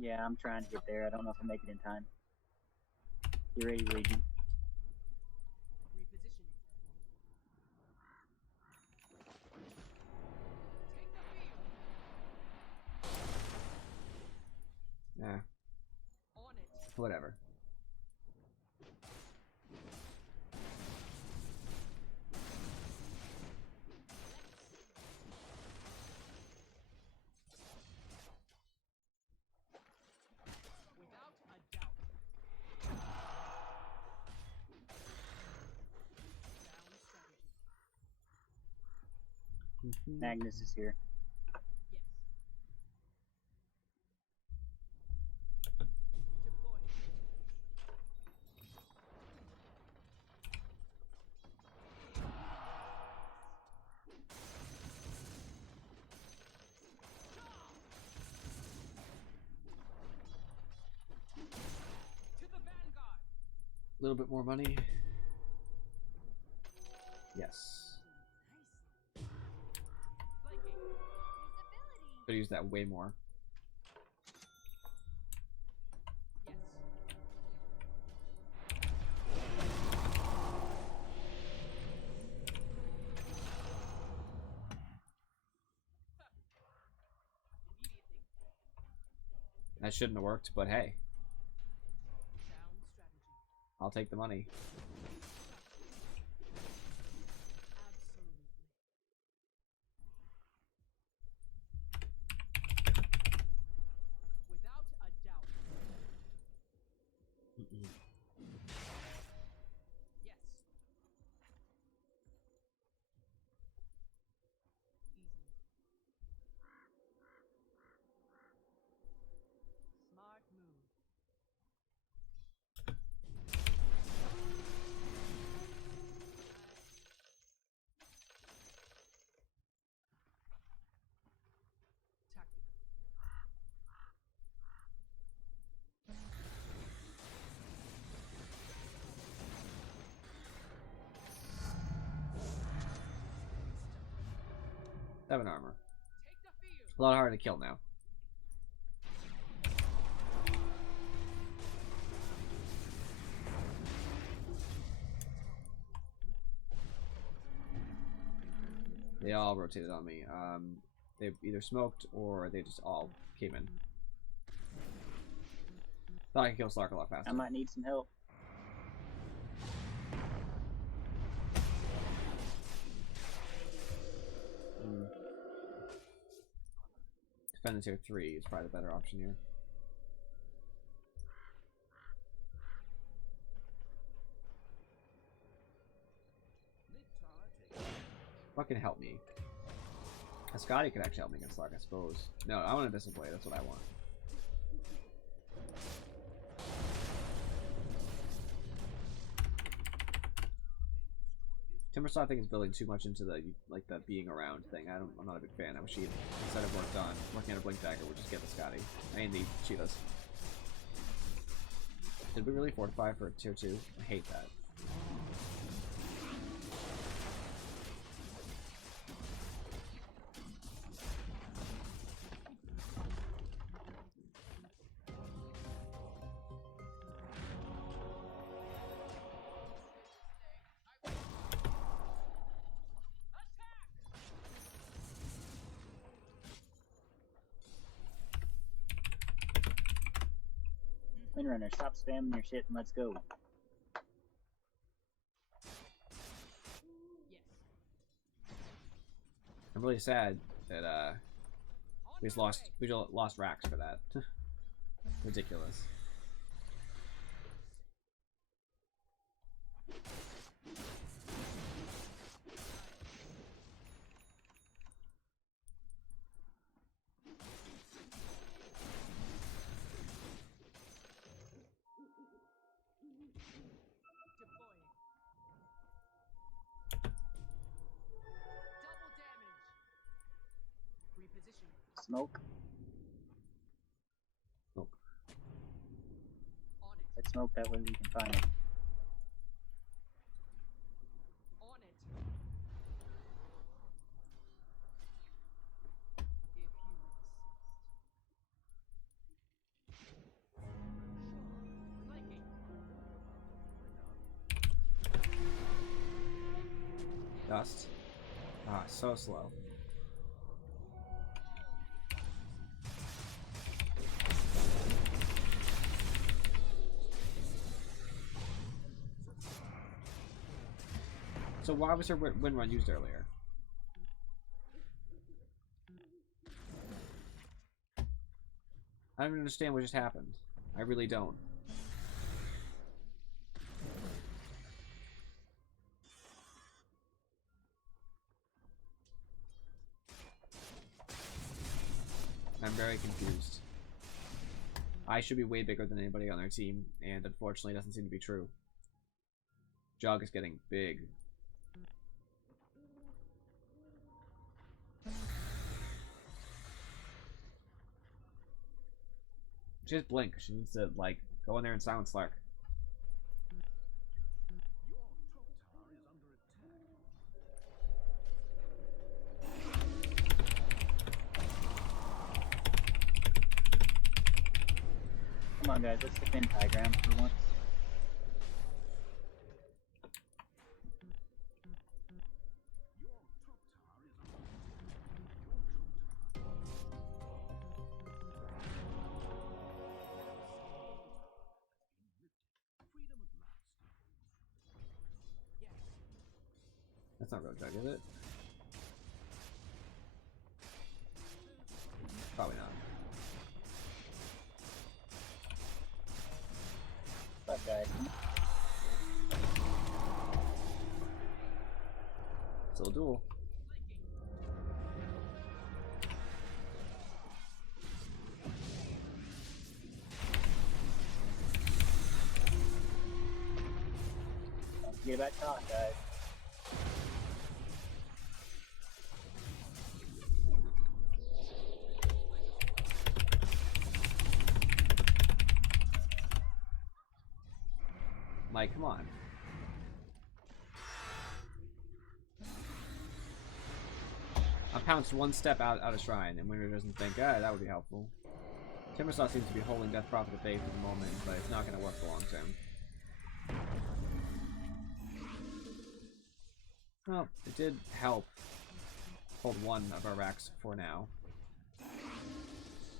Yeah, I'm trying to get there. I don't know if I'll make it in time. You ready, Luigi? Repositioning. Take the field. Nah, On it. whatever. Without a doubt. Sound strategy. Magnus is here. Yes. Deploy. To the vanguard. A little bit more money. Yes. Flanking. Could use that way more. Yes. Immediately. That shouldn't have worked, but hey, Sound strategy. I'll take the money. Absolutely. Without a doubt. Yes. Easily. Smart move. Tactical. 7 armor. Take the field. A lot harder to kill now. They all rotated on me. They either smoked or they just all came in. Thought I could kill Slark a lot faster. I might need some help. Defend the tier 3 is probably the better option here. Fucking help me. A Scotty could actually help me against Slark, I suppose. No, I want a Discipline. That's what I want. Timbersaw, I think, is building too much into the the being around thing. I'm not a big fan. I wish he had, instead of working on a Blink Dagger, would just get the Scotty. I mean the Chivas. Did we really fortify for tier 2? I hate that. Windrunner, stop spamming your shit and let's go. Yes. I'm really sad that we just lost Rax for that. Ridiculous. Deploying. Double damage. Repositioning. Smoke. Nope. On it. Let's smoke, that way we can find it. On it. If you insist. Flanking. Dust. Ah, so slow. So why was her wind run used earlier? I don't even understand what just happened. I really don't. I'm very confused. I should be way bigger than anybody on their team, and unfortunately it doesn't seem to be true. Jog is getting big. She has Blink. She needs to, like, go in there and silence Slark. Your top tower is under attack. Come on guys, let's defend high ground for once. Your top tower is under freedom at last. Yes. That's not real Jug, is it? Probably not. But guys, Still a duel. don't forget about talk, guys. Mike, come on. I pounced one step out of Shrine, and Winter doesn't think, ah, that would be helpful. Timbersaw seems to be holding Death Prophet at bay for the moment, but it's not going to work for long term. Well, it did help hold one of our racks for now.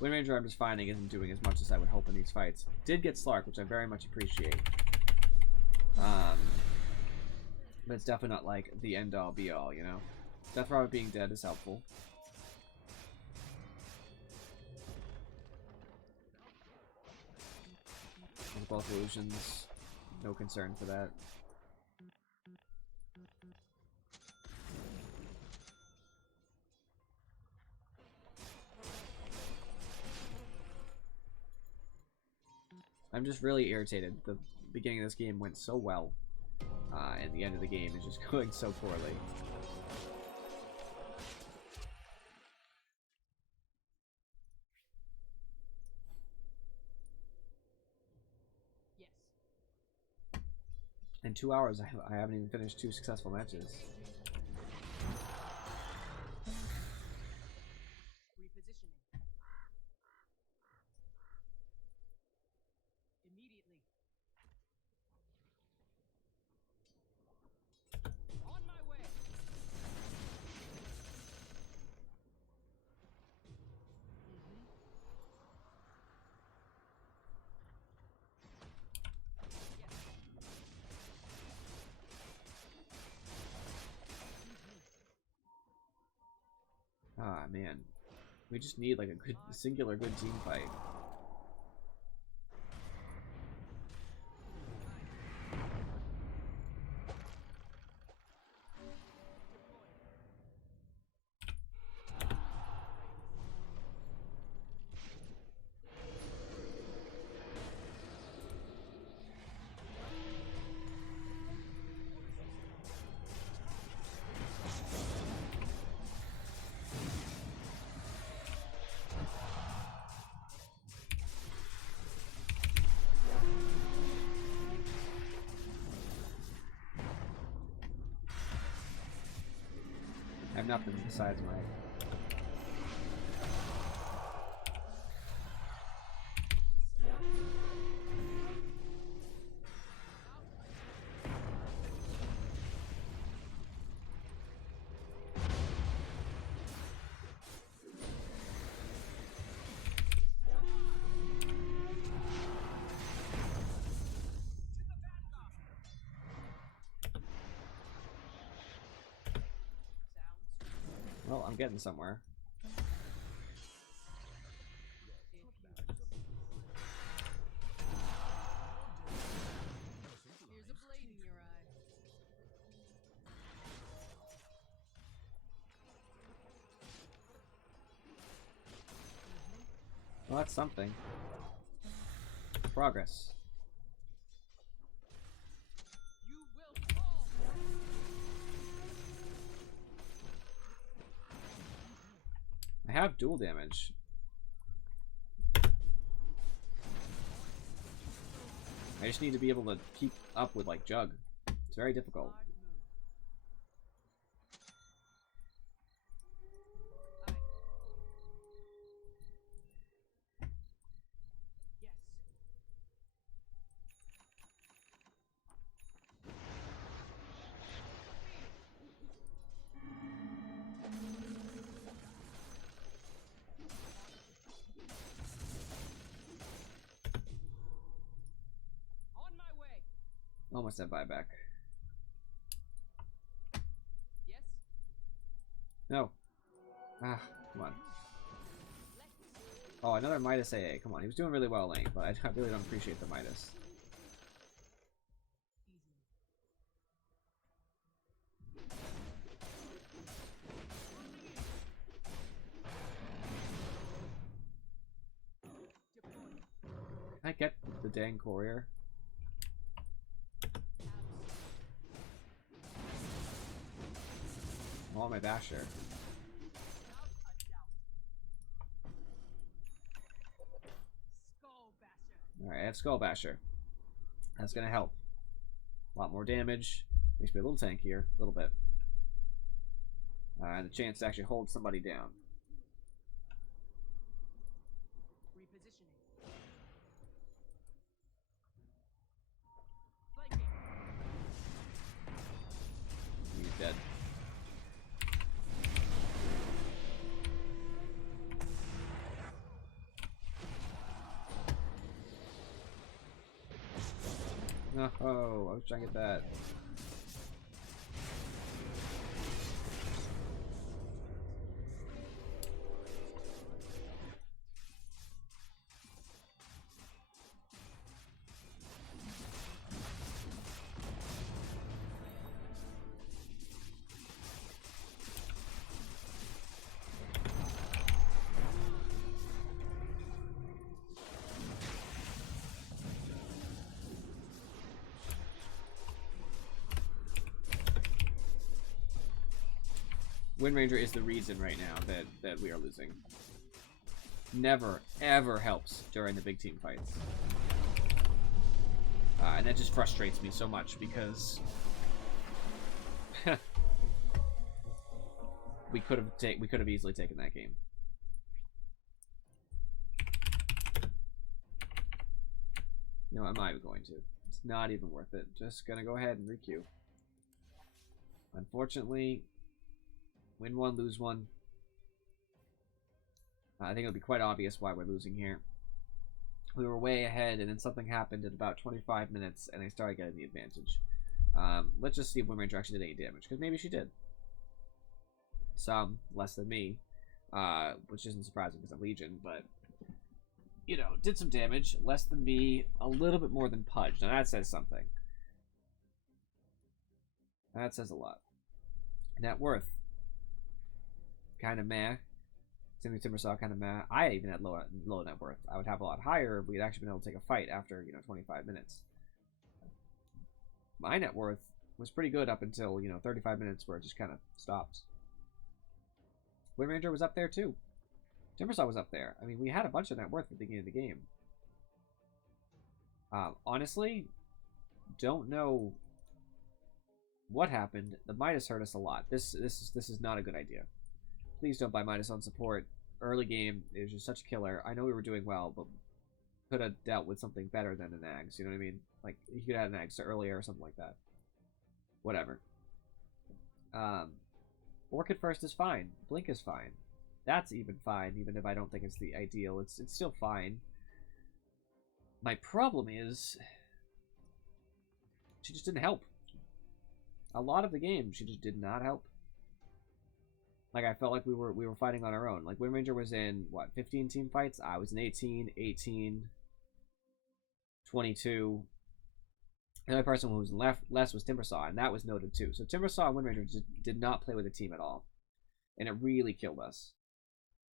Wind Ranger, I'm just finding, isn't doing as much as I would hope in these fights. Did get Slark, which I very much appreciate. But it's definitely not like the end-all be-all, you know? Death Robber being dead is helpful. With both illusions, no concern for that. I'm just really irritated. The beginning of this game went so well, and the end of the game is just going so poorly. Yes. In 2 hours, I haven't even finished 2 successful matches. Repositioning. Immediately. On my way. Ah, man. We just need like a good, singular good team fight. I have nothing besides my... Well, I'm getting somewhere. Here's a blade in your eye. Well, that's something. Progress. You will fall. I have dual damage. I just need to be able to keep up with, like, Jug. It's very difficult. Hard move. Aye. Yes. On my way. Almost at buyback. Yes. No. Ah, come on. Oh, another Midas AA. Come on, he was doing really well lane, but I really don't appreciate the Midas. Easy. Deploy. Can I get the dang courier? I want my Basher. Without a doubt. Skull basher. Alright, I have Skull Basher. That's gonna help. A lot more damage. Makes me a little tankier. A little bit. And the chance to actually hold somebody down. Repositioning. Flanking. He's dead. Oh, I was trying to get that. Wind Ranger is the reason right now that we are losing. Never, ever helps during the big team fights. And that just frustrates me so much because we could have easily taken that game. You know, I'm not even going to. It's not even worth it. Just gonna go ahead and requeue. Unfortunately, win one, lose one. I think it'll be quite obvious why we're losing here. We were way ahead, and then something happened in about 25 minutes, and they started getting the advantage. Let's just see if Wind Ranger actually did any damage, because maybe she did. Some, less than me, which isn't surprising because I'm Legion, but, you know, did some damage. Less than me, a little bit more than Pudge. Now that says something. That says a lot. Net worth. Kind of meh. Timmy Timbersaw kind of meh. I even had low net worth. I would have a lot higher if we'd actually been able to take a fight after, you know, 25 minutes. My net worth was pretty good up until, you know, 35 minutes where it just kind of stops. Wind Ranger was up there too. Timbersaw was up there. I mean, we had a bunch of net worth at the beginning of the game. Honestly, don't know what happened. The Midas hurt us a lot. This is not a good idea. Please don't buy Midas on support. Early game, it was just such a killer. I know we were doing well, but could have dealt with something better than an Ags. You know what I mean? Like, you could have had an Ags earlier or something like that. Whatever. Orchid first is fine. Blink is fine. That's even fine, even if I don't think it's the ideal. It's still fine. My problem is she just didn't help. A lot of the game, she just did not help. Like, I felt like we were fighting on our own. Like, Wind Ranger was in, what, 15 team fights? I was in 18, 18, 22. The only person who was less was Timbersaw, and that was noted too. So Timbersaw and Wind Ranger just did not play with the team at all. And it really killed us.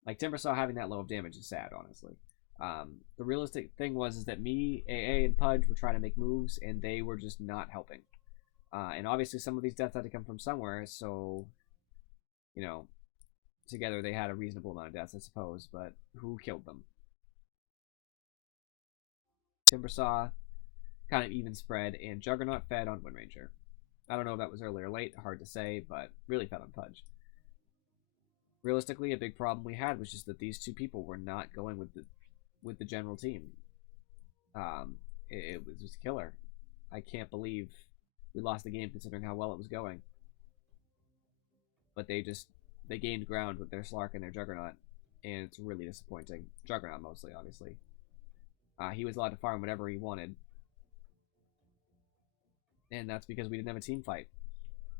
Like, Timbersaw having that low of damage is sad, honestly. The realistic thing was that me, AA, and Pudge were trying to make moves, and they were just not helping. And obviously some of these deaths had to come from somewhere, so, you know, together they had a reasonable amount of deaths, I suppose, but who killed them? Timbersaw, kind of even spread, and Juggernaut fed on Wind Ranger. I don't know if that was early or late, hard to say, but really fed on Pudge. Realistically, a big problem we had was just that these two people were not going with the general team. It was just a killer. I can't believe we lost the game considering how well it was going. But they gained ground with their Slark and their Juggernaut, and it's really disappointing. Juggernaut mostly, obviously. He was allowed to farm whatever he wanted. And that's because we didn't have a team fight.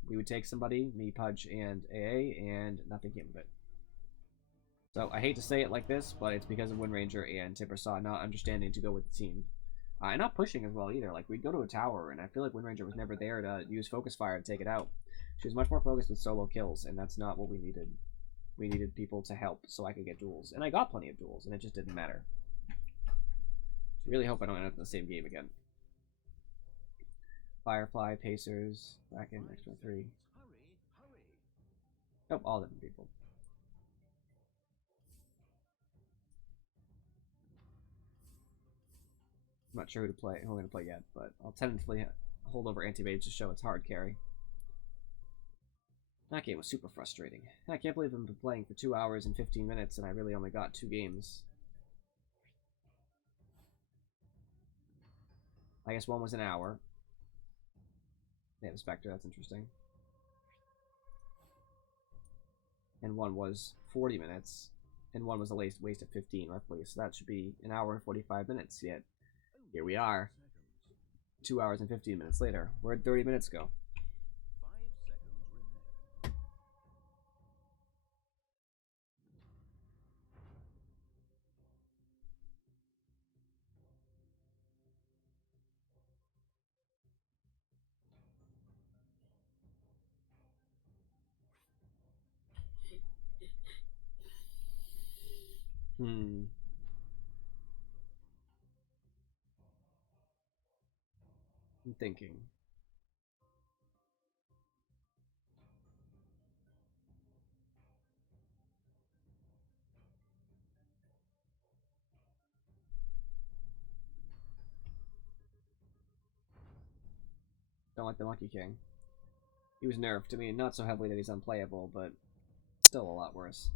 We would take somebody, me, Pudge, and AA, and nothing came of it. So, I hate to say it like this, but it's because of Wind Ranger and Timbersaw not understanding to go with the team. And not pushing as well either. Like, we'd go to a tower, and I feel like Wind Ranger was never there to use Focus Fire to take it out. She was much more focused with solo kills, and that's not what we needed. We needed people to help so I could get duels. And I got plenty of duels, and it just didn't matter. I really hope I don't end up in the same game again. Firefly, Pacers, back in extra 3. Nope, all different people. I'm not sure who I'm going to play yet, but I'll tentatively hold over Anti-Mage to show its hard carry. That game was super frustrating. I can't believe I've been playing for 2 hours and 15 minutes and I really only got 2 games. I guess one was an hour. They have a Spectre, that's interesting. And one was 40 minutes. And one was a waste of 15, roughly. So that should be an hour and 45 minutes, yet here we are. 2 hours and 15 minutes later. Where'd 30 minutes go? 5 seconds remain. Hmm. I'm thinking. Don't like the Monkey King. He was nerfed. I mean, not so heavily that he's unplayable, but still a lot worse.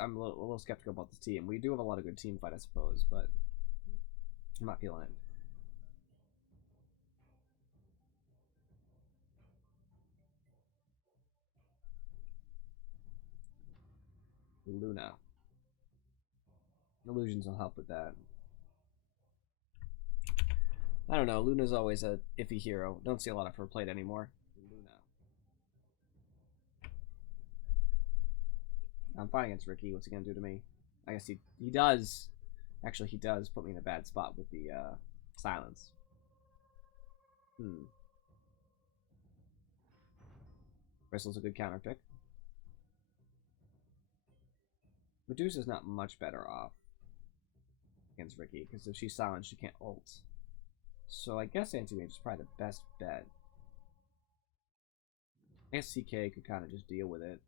I'm a little skeptical about this team. We do have a lot of good team fight, I suppose, but I'm not feeling it. Luna. Illusions will help with that. I don't know. Luna's always a iffy hero. Don't see a lot of her played anymore. Luna. I'm fighting against Ricky. What's he gonna do to me? I guess he does. Actually, he does put me in a bad spot with the silence. Bristle's a good counter pick. Medusa's not much better off against Ricky, because if she's silent, she can't ult. So I guess Anti-Mage is probably the best bet. I guess CK could kind of just deal with it.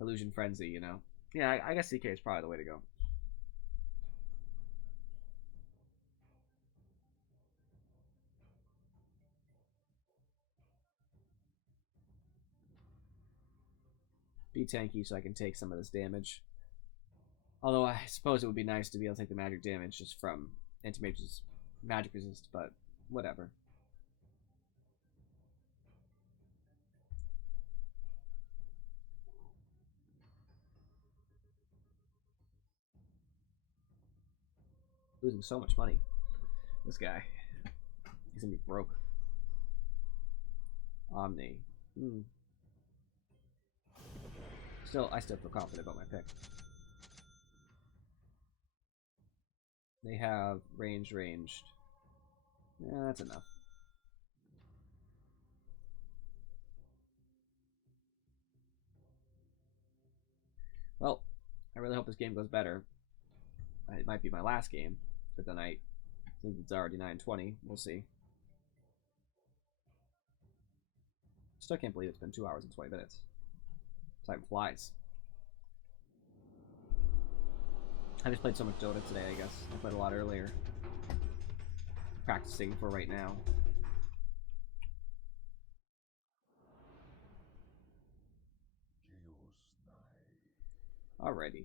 Illusion Frenzy, you know. Yeah, I guess CK is probably the way to go. Be tanky so I can take some of this damage. Although I suppose it would be nice to be able to take the magic damage just from Anti-Mage's magic resist, but whatever. Losing so much money. This guy. He's gonna be broke. Omni. I still feel confident about my pick. They have ranged. Yeah, that's enough. Well, I really hope this game goes better. It might be my last game for the night, since it's already 9:20. We'll see. Still can't believe it's been 2 hours and 20 minutes. Time flies. I just played so much Dota today, I guess. I played a lot earlier. Practicing for right now. Alrighty.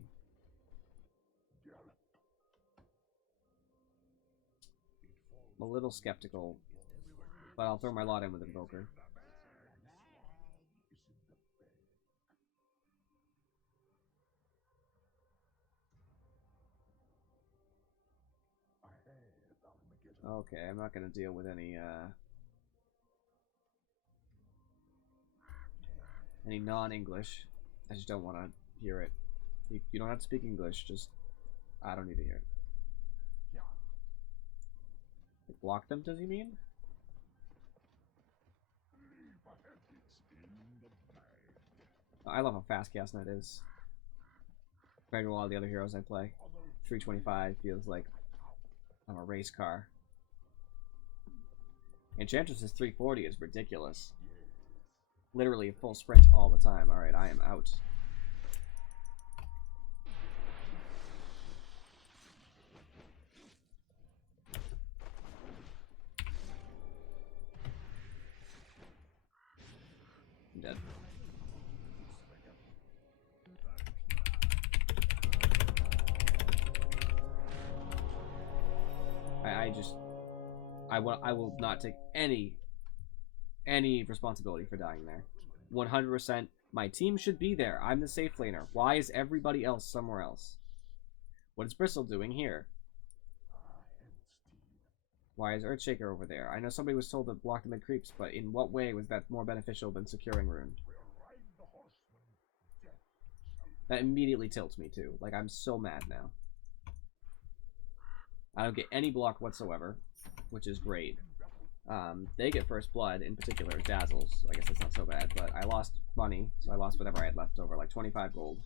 I'm a little skeptical, but I'll throw my lot in with Invoker. Okay, I'm not gonna deal with any non-English. I just don't want to hear it. You don't have to speak English, just I don't need to hear it. Block them, does he mean? I love how fast Chaos Knight is. Compared to a lot of the other heroes I play. 325 feels like I'm a race car. Enchantress's 340 is ridiculous. Literally a full sprint all the time. Alright, I am out. I'm dead. I will not take any responsibility for dying there. 100%. My team should be there. I'm the safe laner. Why is everybody else somewhere else? What is Bristle doing here? Why is Earthshaker over there? I know somebody was told to block the mid creeps, but in what way was that more beneficial than securing Rune? That immediately tilts me too. Like, I'm so mad now. I don't get any block whatsoever, which is great. They get first blood, in particular Dazzles. I guess that's not so bad, but I lost money, so I lost whatever I had left over, like 25 gold.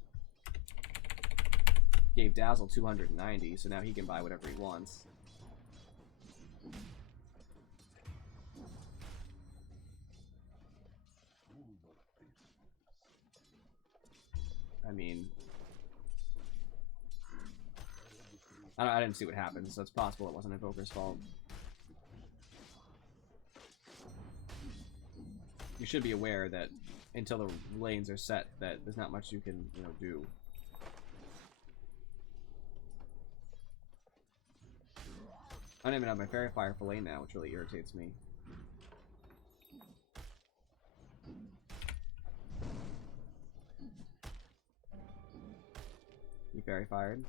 Gave Dazzle 290, so now he can buy whatever he wants. I mean, I didn't see what happened, so it's possible it wasn't Invoker's fault. You should be aware that until the lanes are set, that there's not much you can, do. I don't even have my Fairy Fire for lane now, which really irritates me. You Fairy Fired.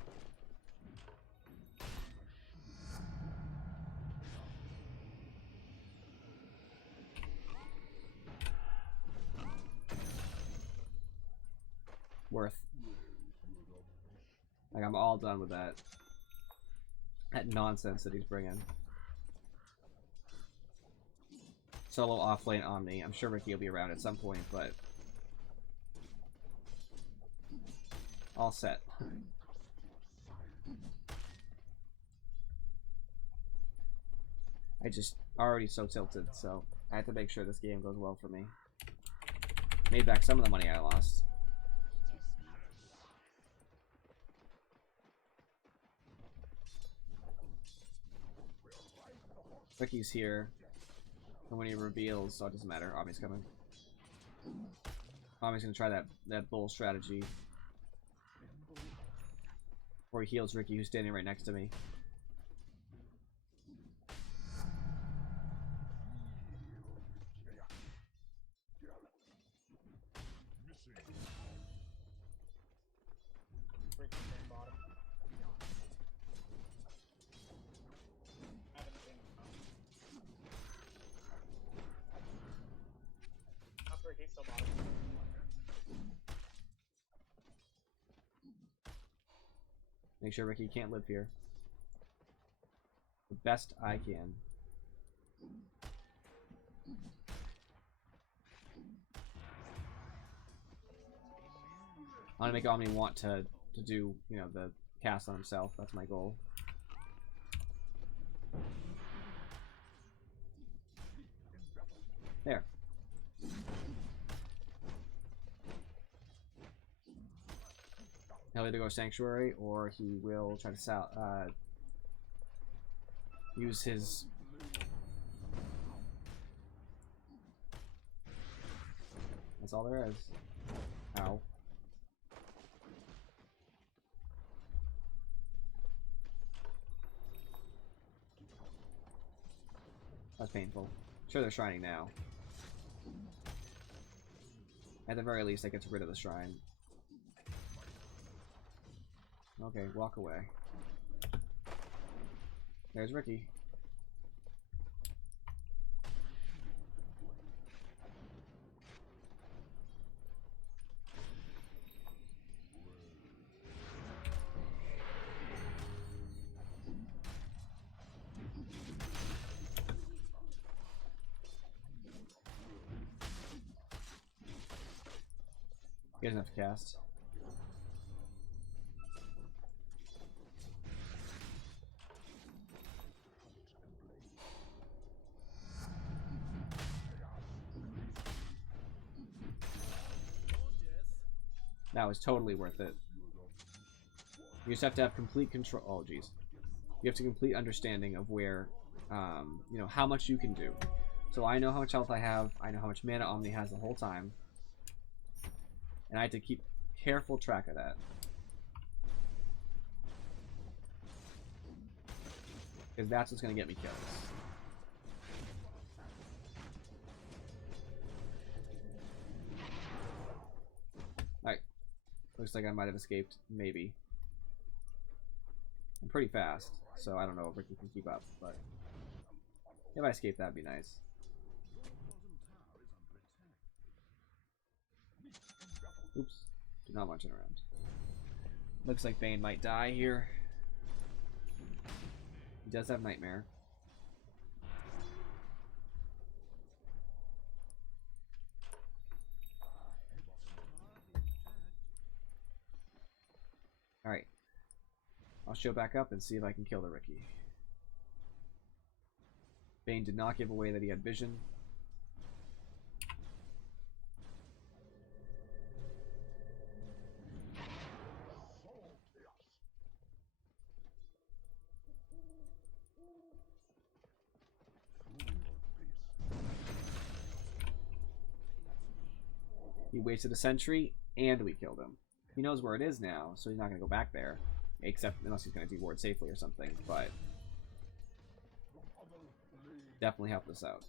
Worth. Like, I'm all done with that. That nonsense that he's bringing. Solo offlane Omni. I'm sure Ricky will be around at some point, but all set. I just already so tilted, so I have to make sure this game goes well for me. Made back some of the money I lost. Ricky's here, and when he reveals, so it doesn't matter. Omni's coming. Omni's gonna try that bull strategy, or he heals Ricky, who's standing right next to me. Make sure Ricky can't live here. The best I can. I want to make Omni want to do, the cast on himself. That's my goal. There. He'll either go Sanctuary, or he will try to use his... That's all there is. Ow. That's painful. Sure, they're shrining now. At the very least, I get rid of the shrine. Okay, walk away. There's Ricky. He doesn't have to cast. That was totally worth it. You just have to have complete control. Oh, jeez. You have to complete understanding of where, how much you can do. So I know how much health I have. I know how much mana Omni has the whole time. And I have to keep careful track of that. Because that's what's going to get me kills. Alright. Looks like I might have escaped. Maybe. I'm pretty fast, so I don't know if Ricky can keep up, but if I escape, that'd be nice. Oops. Do not want to turn around. Looks like Bane might die here. He does have Nightmare. Alright. I'll show back up and see if I can kill the Ricky. Bane did not give away that he had vision. He wasted a sentry, and we killed him. He knows where it is now, so he's not going to go back there. Except, unless he's going to deward safely or something, but... definitely helped us out.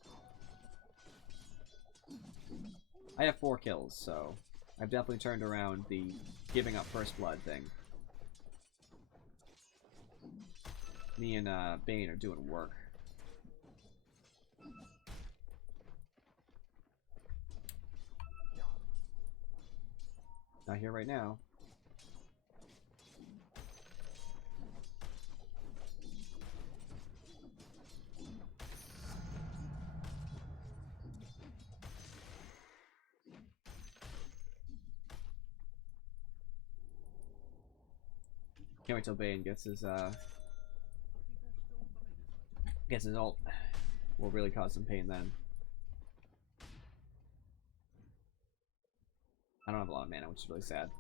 I have 4 kills, so... I've definitely turned around the giving up first blood thing. Me and Bane are doing work. Not here right now. Can't wait till Bane gets his ult. Will really cause some pain then. I don't have a lot of mana, which is really sad.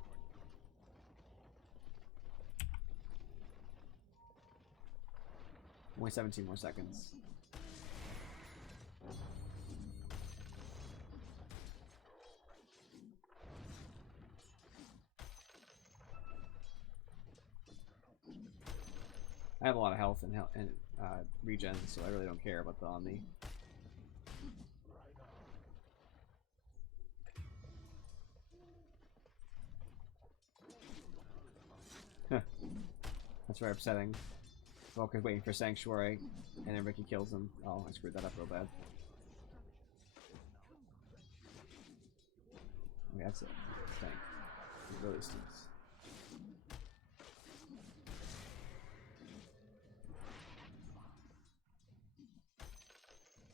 Only 17 more seconds. I have a lot of health and regen, so I really don't care about the Omni. That's very upsetting. Volker's waiting for Sanctuary, and then Ricky kills him. Oh, I screwed that up real bad. Okay, that's it. Stank. It really stinks.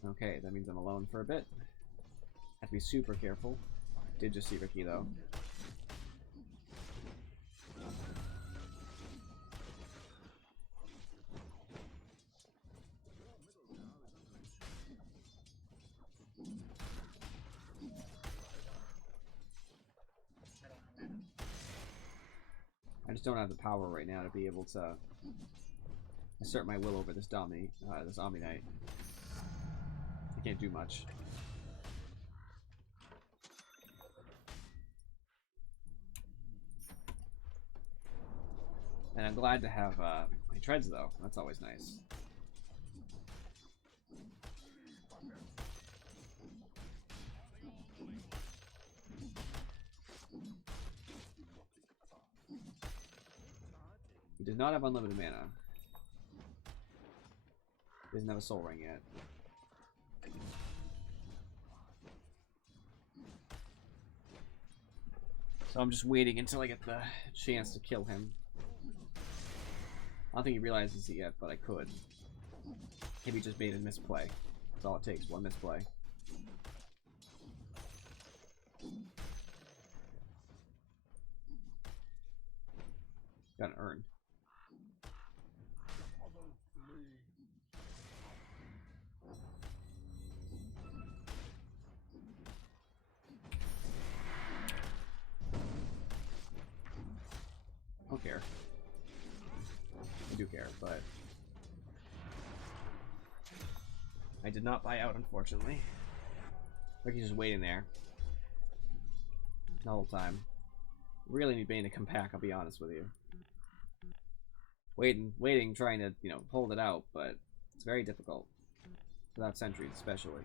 Okay, that means I'm alone for a bit. Have to be super careful. Did just see Ricky though. I just don't have the power right now to be able to assert my will over this Omni Knight. I can't do much. And I'm glad to have my treads though. That's always nice. He does not have unlimited mana. He doesn't have a soul ring yet. So I'm just waiting until I get the chance to kill him. I don't think he realizes it yet, but I could. If he just made a misplay. That's all it takes, one misplay. Got an urn. I don't care. I do care, but I did not buy out, unfortunately. Ricky's just waiting there the whole time. Really need Bane to come back, I'll be honest with you. Waiting, trying to, you know, hold it out, but It's very difficult. Without sentries, especially.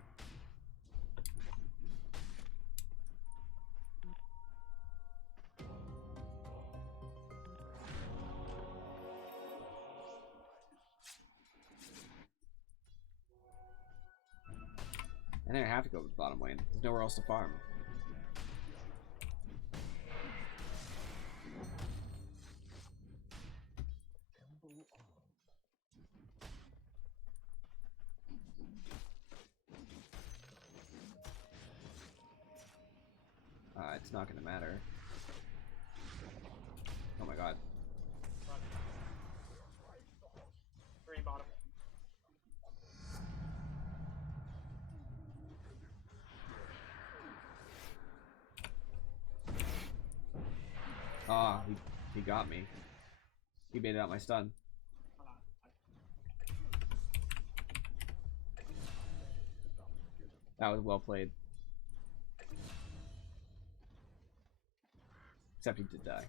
I think I have to go with bottom lane. There's nowhere else to farm. It's not gonna matter. Oh my god. Green bottom. Ah, he got me. He baited out my stun. That was well played. Except he did die.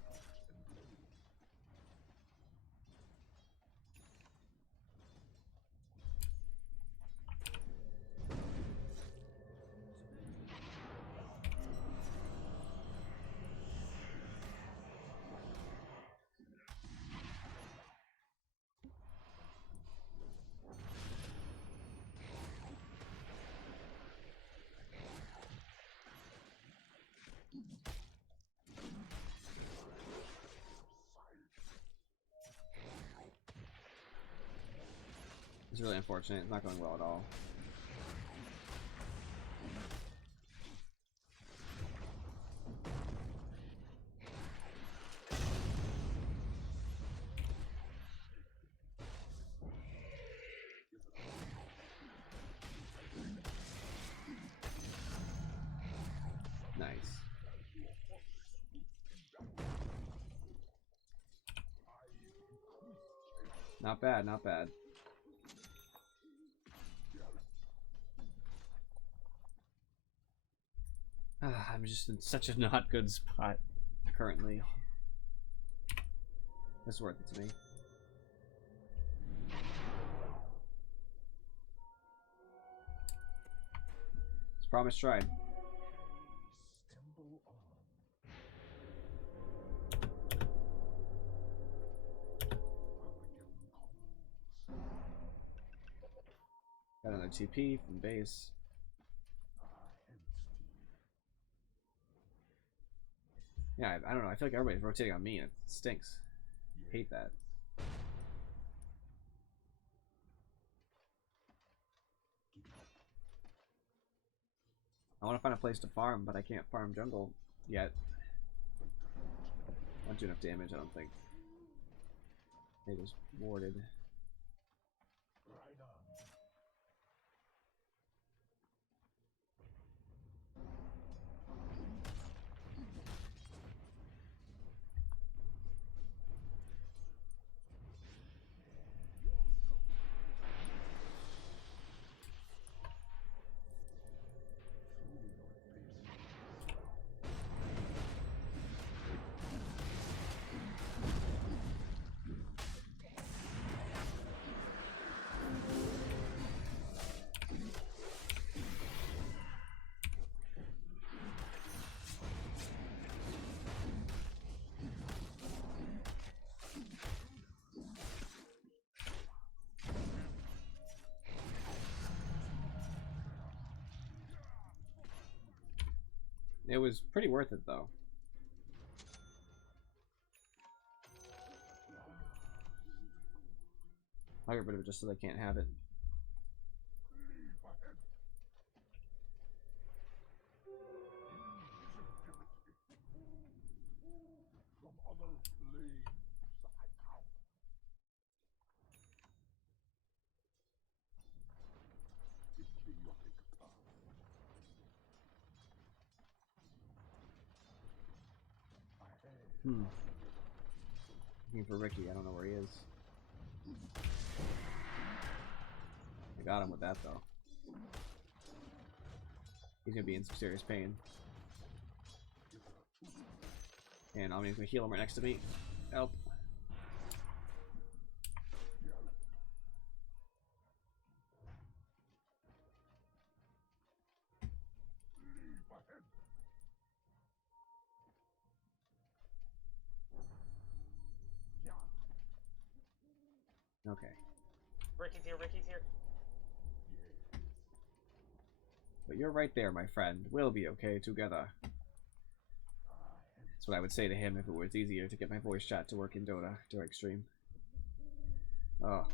It's really unfortunate. It's not going well at all. Nice. Not bad, not bad. I'm just in such a not good spot currently. It's worth it to me. It's promised tried. Got another TP from base. Yeah, I don't know. I feel like everybody's rotating on me and it stinks. Hate that. I want to find a place to farm, but I can't farm jungle yet. Not do enough damage, I don't think. It was warded. It was pretty worth it, though. I'll get rid of it just so they can't have it. Looking for Ricky. I don't know where he is. I got him with that, though. He's gonna be in some serious pain. And I'm gonna heal him right next to me. Help. Ricky's here, Ricky's here. But you're right there, my friend. We'll be okay together. That's what I would say to him if it was easier to get my voice chat to work in Dota during stream. Oh.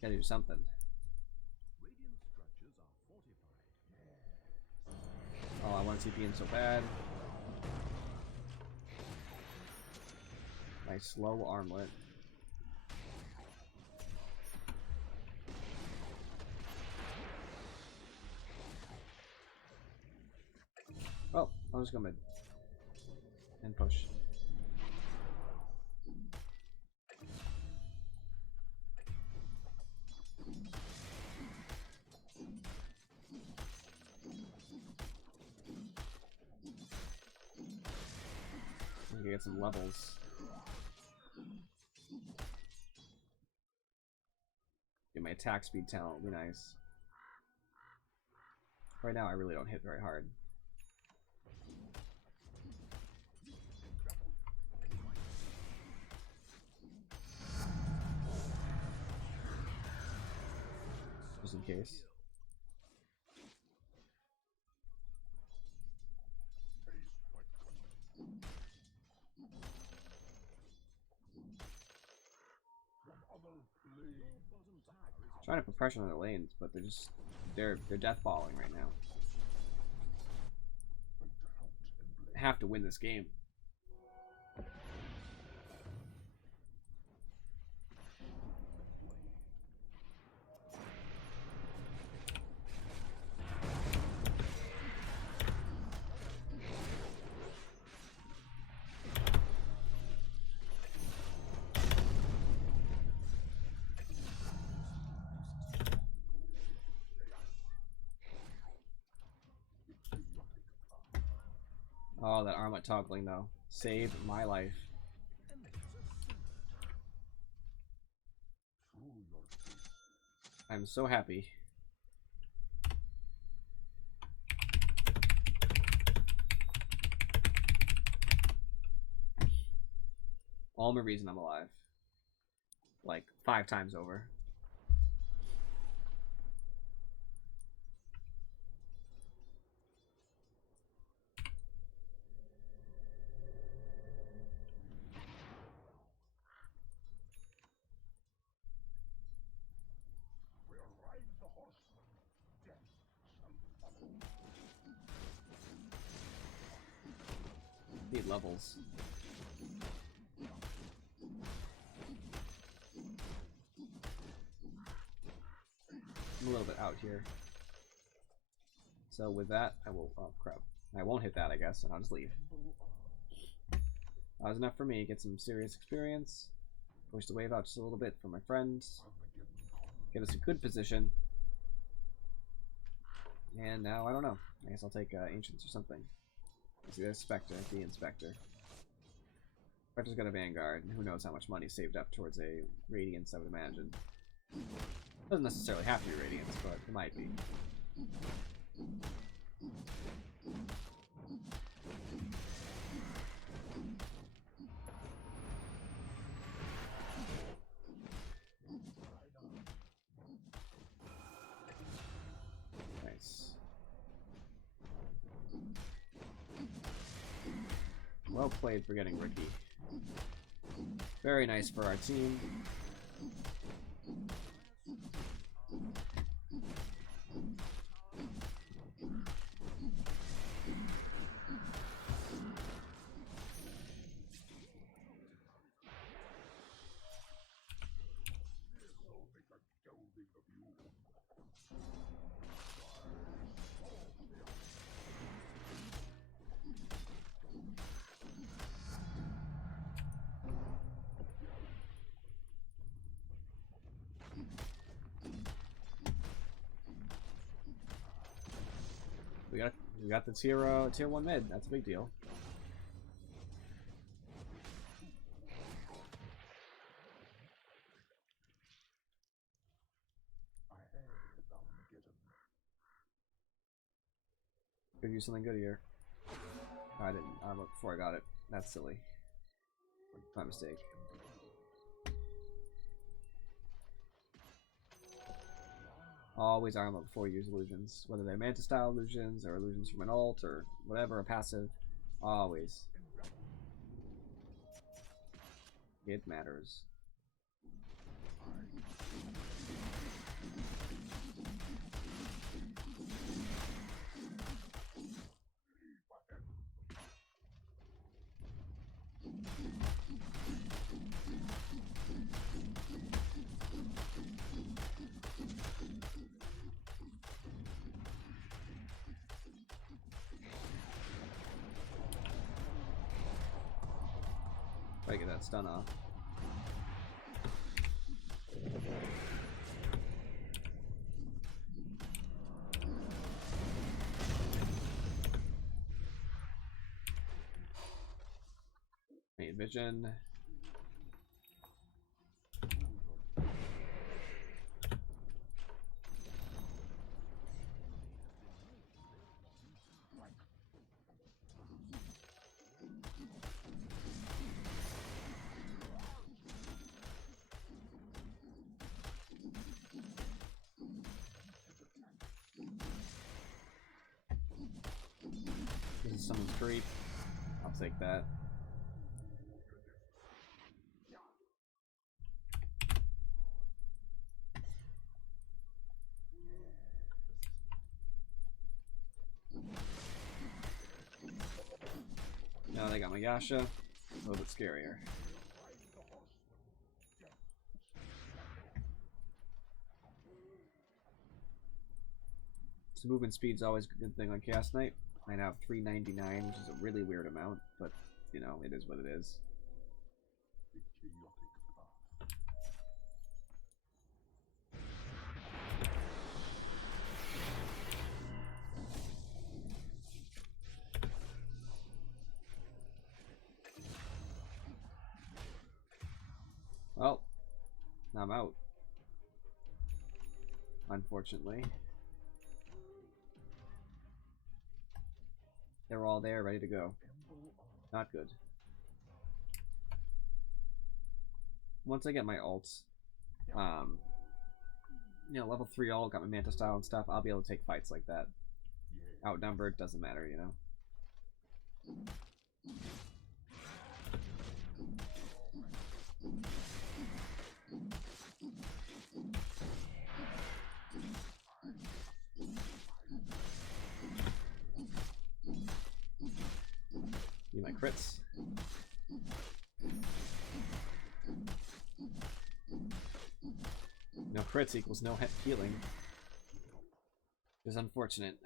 Gotta do something. Oh, I want to TP in so bad. Nice slow armlet. Oh, I'll just go mid. And push. We can get some levels. Get my attack speed talent would be nice. Right now I really don't hit very hard. Just in case. Trying to put pressure on their lanes, but they're deathballing right now. I have to win this game. Oh, that armlet toggling though. Saved my life. I'm so happy. All the reason I'm alive. Like 5 times over. Need levels. I'm a little bit out here. So with that, I will. Oh crap! I won't hit that, I guess, and I'll just leave. That was enough for me. Get some serious experience. Push the wave out just a little bit for my friends. Get us a good position. And now I don't know. I guess I'll take Ancients or something. Let's see, there's Spectre, the Inspector. Spectre's got a Vanguard, and who knows how much money saved up towards a Radiance, I would imagine. Doesn't necessarily have to be Radiance, but it might be. Nice. Well played for getting Ricky. Very nice for our team. We got the tier 1 mid. That's a big deal. Could use something good here. Oh, I didn't. Before I got it. That's silly. My mistake. Always armor before you use illusions. Whether they're Manta style illusions or illusions from an ult or whatever, a passive. Always. It matters. Try to get that stun off. Need vision. This is someone's creep. I'll take that. Now they got my Yasha. A little bit scarier. So movement speed's always a good thing on Chaos Knight. I now have 399, which is a really weird amount, but you know, it is what it is. Well, I'm out. Unfortunately. They're all there, ready to go. Not good. Once I get my ults, you know, level 3 ult, got my Manta style and stuff, I'll be able to take fights like that. Outnumbered, doesn't matter, you know. Need my crits. No crits equals no healing. Which is unfortunate.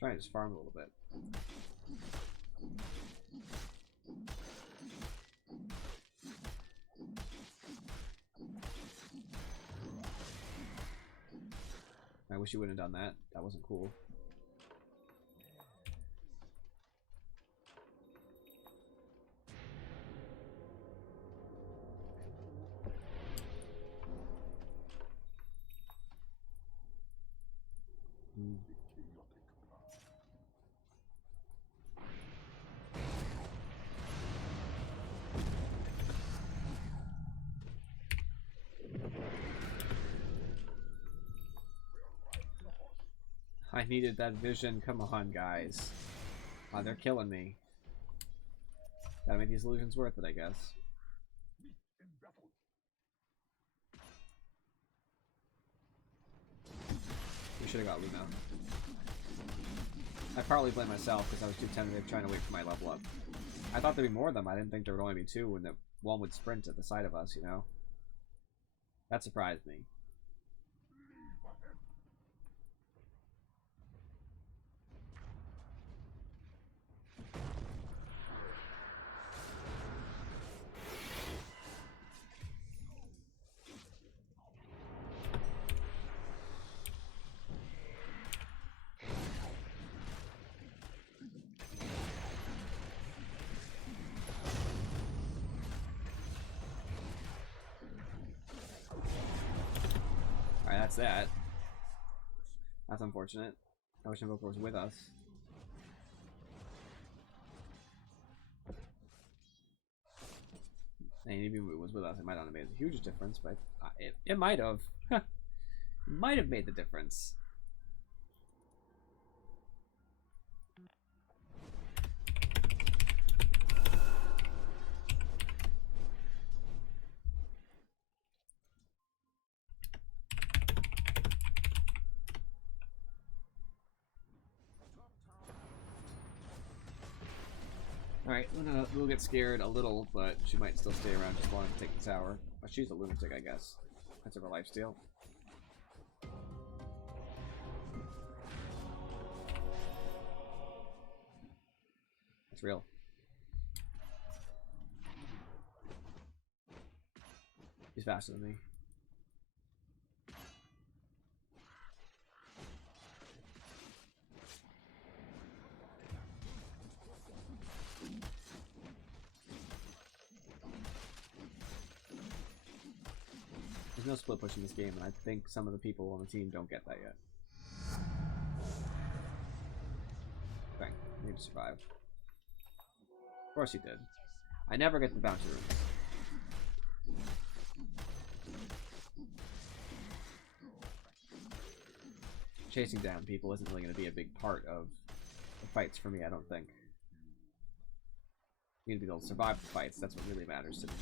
Try and just farm a little bit. I wish you wouldn't have done that. That wasn't cool. I needed that vision. Come on, guys. They're killing me. Gotta make these illusions worth it, I guess. We should have got Luna. I partly blame myself because I was too tentative trying to wait for my level up. I thought there'd be more of them. I didn't think there would only be 2 and that one would sprint at the side of us, you know? That surprised me. That's that. That's unfortunate. I wish Invoker was with us. And even if it was with us, it might not have made a huge difference, but it might have. Might have made the difference. Alright, we'll get scared a little, but she might still stay around just long to take the tower. Well, she's a lunatic, I guess. That's her lifesteal. That's real. He's faster than me. There's no split push in this game, and I think some of the people on the team don't get that yet. Okay, I need to survive. Of course he did. I never get the bounty rooms. Chasing down people isn't really going to be a big part of the fights for me, I don't think. You need to be able to survive the fights, that's what really matters to me.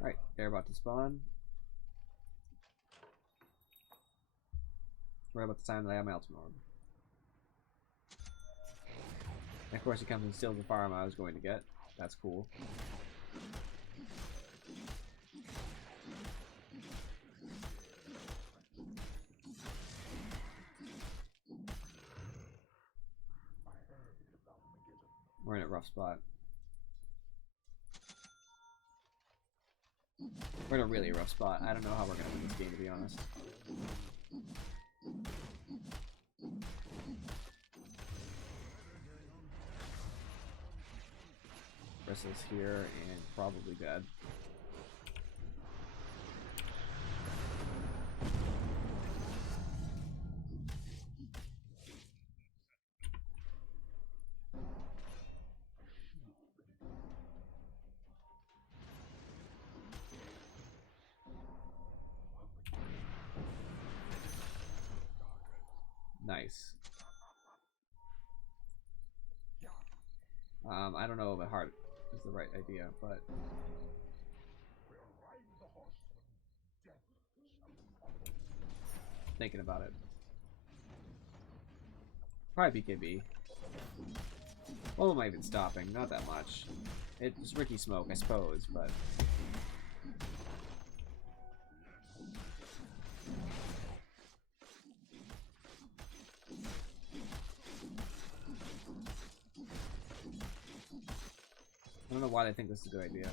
Alright, they're about to spawn. Right about the time that I have my ultimate orb. And of course he comes and steals the farm I was going to get. That's cool. We're in a rough spot. We're in a really rough spot. I don't know how we're gonna win this game, to be honest. Bristle's here and probably dead. Nice. I don't know if a heart is the right idea, but thinking about it. Probably BKB. What am I even stopping? Not that much. It's Ricky Smoke, I suppose, but I don't know why they think this is a good idea.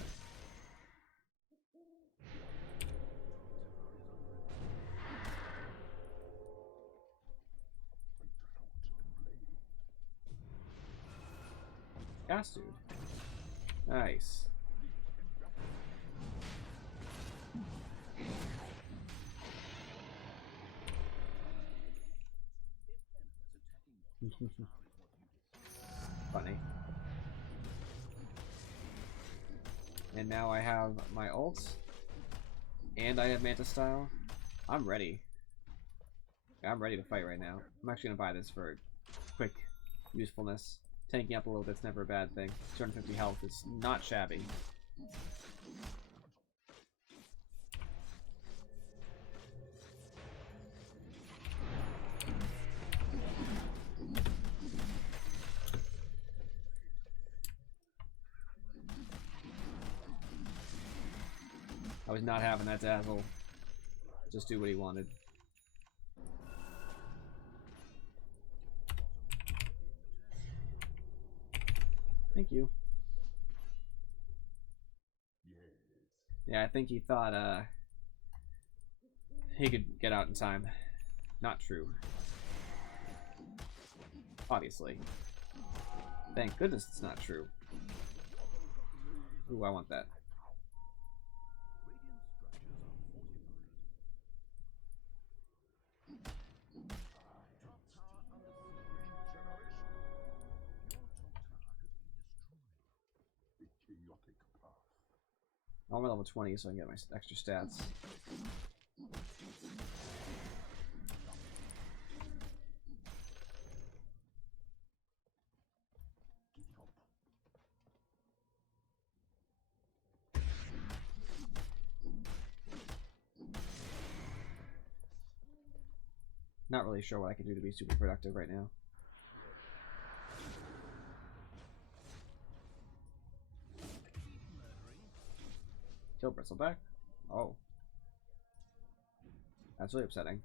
Gas dude. Nice. Funny. And now I have my ult, and I have Manta Style. I'm ready. I'm ready to fight right now. I'm actually gonna buy this for quick usefulness. Tanking up a little bit's never a bad thing. 250 health is not shabby. I was not having that dazzle. Just do what he wanted. Thank you. Yeah, I think he thought he could get out in time. Not true. Obviously. Thank goodness it's not true. Ooh, I want that. I'm level 20 so I can get my extra stats. Not really sure what I can do to be super productive right now. Kill Bristleback? Oh. That's really upsetting.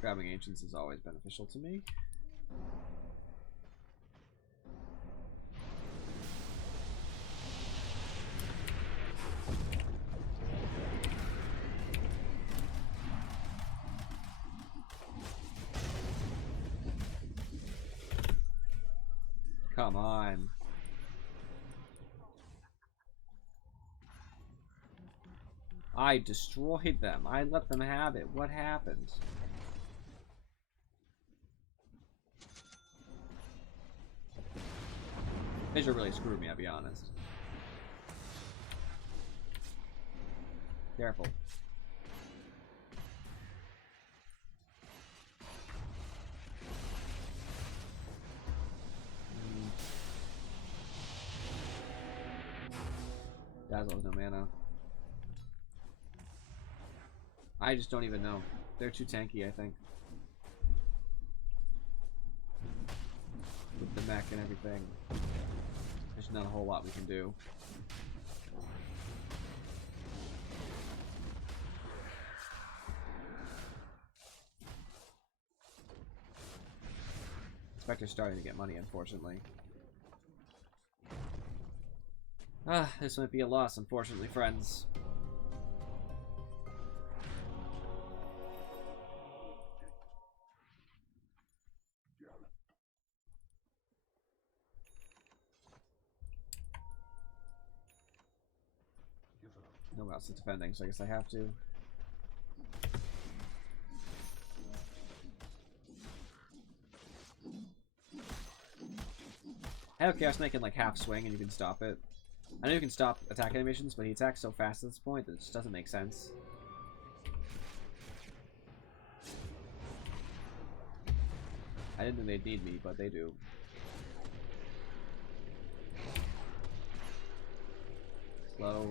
Grabbing ancients is always beneficial to me. Come on. I destroyed them. I let them have it. What happened? Fissure really screwed me, I'll be honest. Careful. Dazzle has no mana. I just don't even know. They're too tanky, I think. With the mech and everything. There's not a whole lot we can do. Spectre's starting to get money, unfortunately. Ah, this might be a loss, unfortunately, friends. No one else is defending, so I guess I have to. I have Chaos Knight can like half swing and you can stop it. I know you can stop attack animations, but he attacks so fast at this point that it just doesn't make sense. I didn't think they'd need me, but they do. Slow.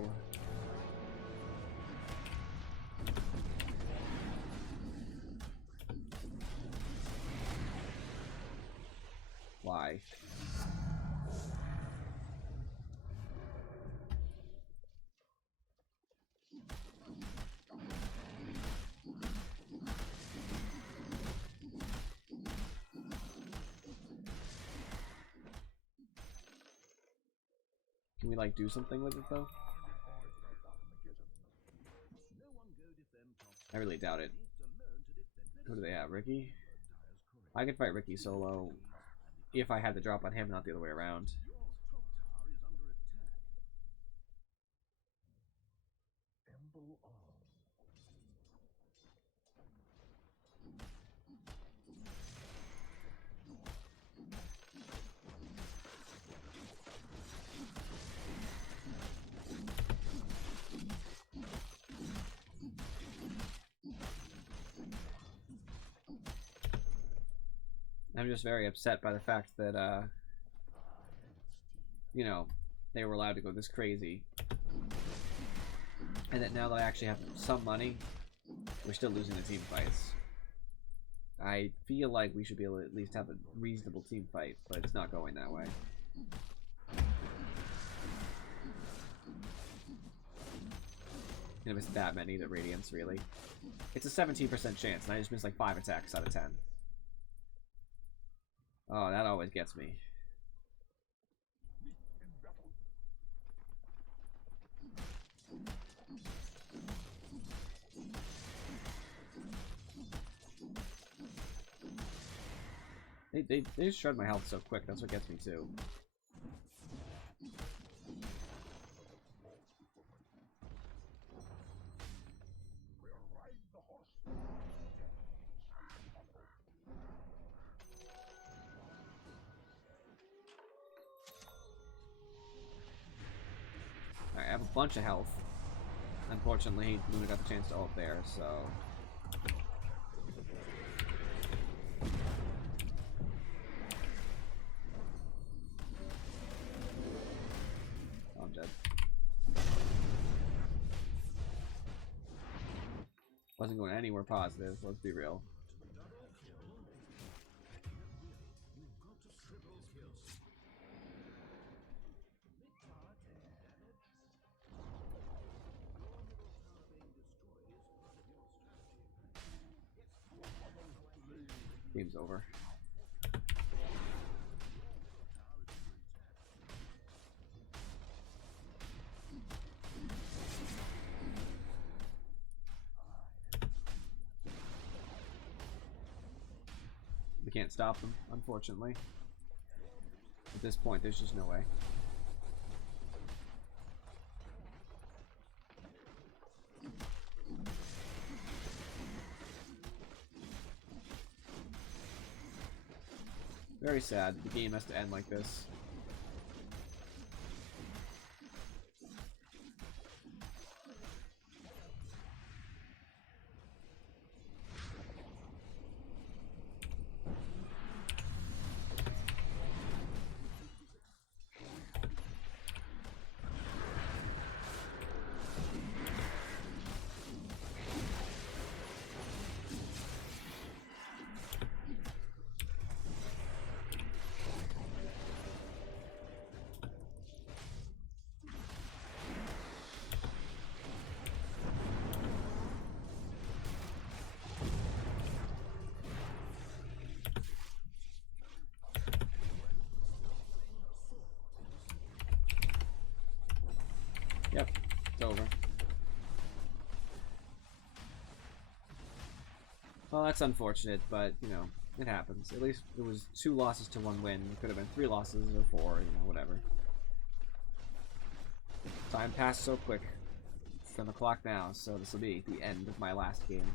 Why? Can we like do something with it though? I really doubt it. Who do they have? Ricky? I could fight Ricky solo if I had the drop on him, not the other way around. I'm just very upset by the fact that, you know, they were allowed to go this crazy. And that now that I actually have some money, we're still losing the team fights. I feel like we should be able to at least have a reasonable team fight, but it's not going that way. gonna miss that many, the Radiants, really. It's a 17% chance, and I just missed like 5 attacks out of 10. Oh, that always gets me. They just shred my health so quick, that's what gets me too. Alright, I have a bunch of health. Unfortunately, Luna got the chance to ult there, so... I'm dead. Wasn't going anywhere positive, let's be real. Game's over. We can't stop them, unfortunately. At this point, there's just no way. Very sad. The game has to end like this. Yep, it's over. Well, that's unfortunate, but, you know, it happens. At least it was 2 losses to 1 win. It could have been 3 losses or 4, you know, whatever. Time passed so quick. It's on the clock now, so this will be the end of my last game.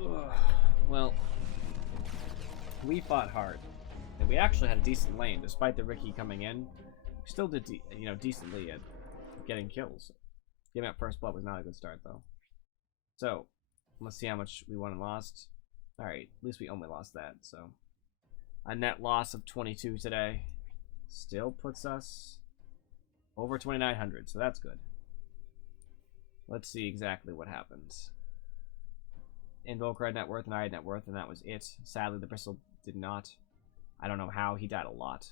Ugh. Well, we fought hard, and we actually had a decent lane despite the Ricky coming in. We still did, you know, decently at getting kills. Giving up first blood was not a good start though. So let's see how much we won and lost. All right, at least we only lost that. So a net loss of 22 today still puts us over 2,900, so that's good. Let's see exactly what happens. Invoker had net worth and I had net worth, and that was it. Sadly, the Bristle did not. I don't know how. He died a lot.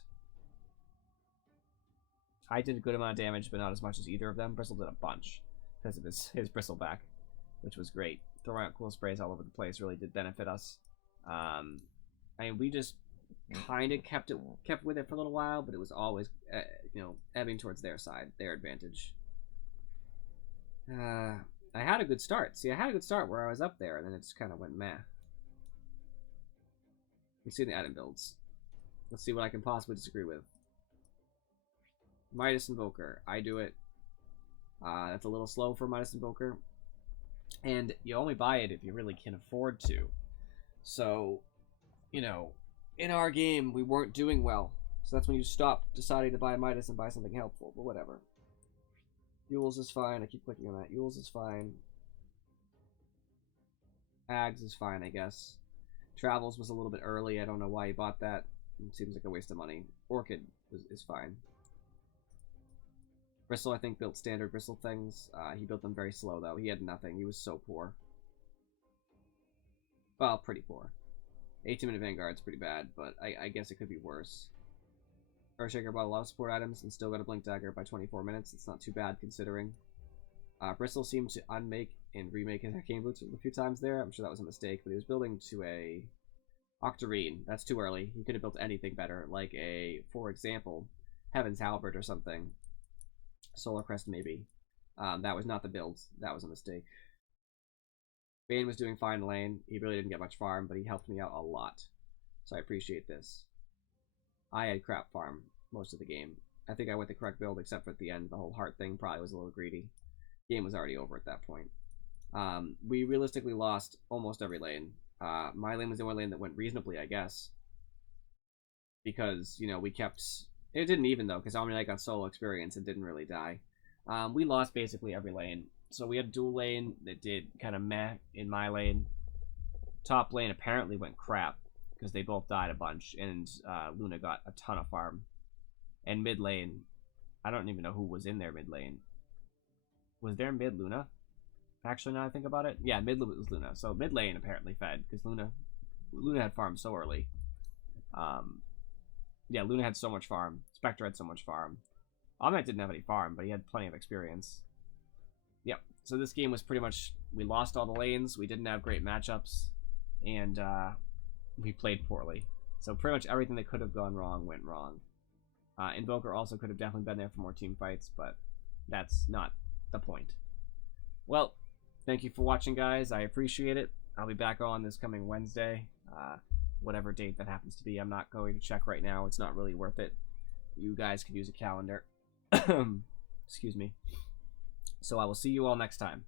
I did a good amount of damage, but not as much as either of them. Bristle did a bunch because of his Bristleback, which was great. Throwing out cool sprays all over the place really did benefit us. I mean, we just kind of kept with it for a little while, but it was always, you know, ebbing towards their side, their advantage. I had a good start. See, I had a good start where I was up there, and then it just kind of went meh. Let's see the item builds. Let's see what I can possibly disagree with. Midas Invoker. I do it. That's a little slow for Midas Invoker. And you only buy it if you really can afford to. So, you know, in our game, we weren't doing well. So that's when you stop deciding to buy Midas and buy something helpful, but whatever. Yules is fine. I keep clicking on that. Yules is fine. Ags is fine, I guess. Travels was a little bit early. I don't know why he bought that. It seems like a waste of money. Orchid is fine. Bristle, I think, built standard Bristle things. He built them very slow, though. He had nothing. He was so poor. Well, pretty poor. 18-minute Vanguard's pretty bad, but I guess it could be worse. Earthshaker bought a lot of support items and still got a Blink Dagger by 24 minutes. It's not too bad considering. Bristle seemed to unmake and remake his Arcane Boots a few times there. I'm sure that was a mistake, but he was building to a Octarine. That's too early. He could have built anything better, like a, for example, Heaven's Halberd or something. Solar Crest maybe. That was not the build. That was a mistake. Bane was doing fine lane. He really didn't get much farm, but he helped me out a lot. So I appreciate this. I had crap farm most of the game. I think I went the correct build except for at the end. The whole heart thing probably was a little greedy. Game was already over at that point. We realistically lost almost every lane. My lane was the only lane that went reasonably, I guess. Because, you know, we kept... It didn't even, though, because Omni Knight got solo experience and didn't really die. We lost basically every lane. So we had dual lane that did kind of meh in my lane. Top lane apparently went crap, because they both died a bunch, and Luna got a ton of farm. And mid lane, I don't even know who was in their mid lane. Was there mid Luna? Actually, now I think about it, yeah, mid was Luna. So mid lane apparently fed because Luna had farm so early. Yeah, Luna had so much farm. Spectre had so much farm. Omnight didn't have any farm, but he had plenty of experience. Yep. So this game was pretty much, we lost all the lanes. We didn't have great matchups, and we played poorly. So pretty much everything that could have gone wrong went wrong. Invoker also could have definitely been there for more team fights, but that's not the point. Well, thank you for watching, guys. I appreciate it. I'll be back on this coming Wednesday, whatever date that happens to be. I'm not going to check right now. It's not really worth it. You guys could use a calendar. Excuse me. So I will see you all next time.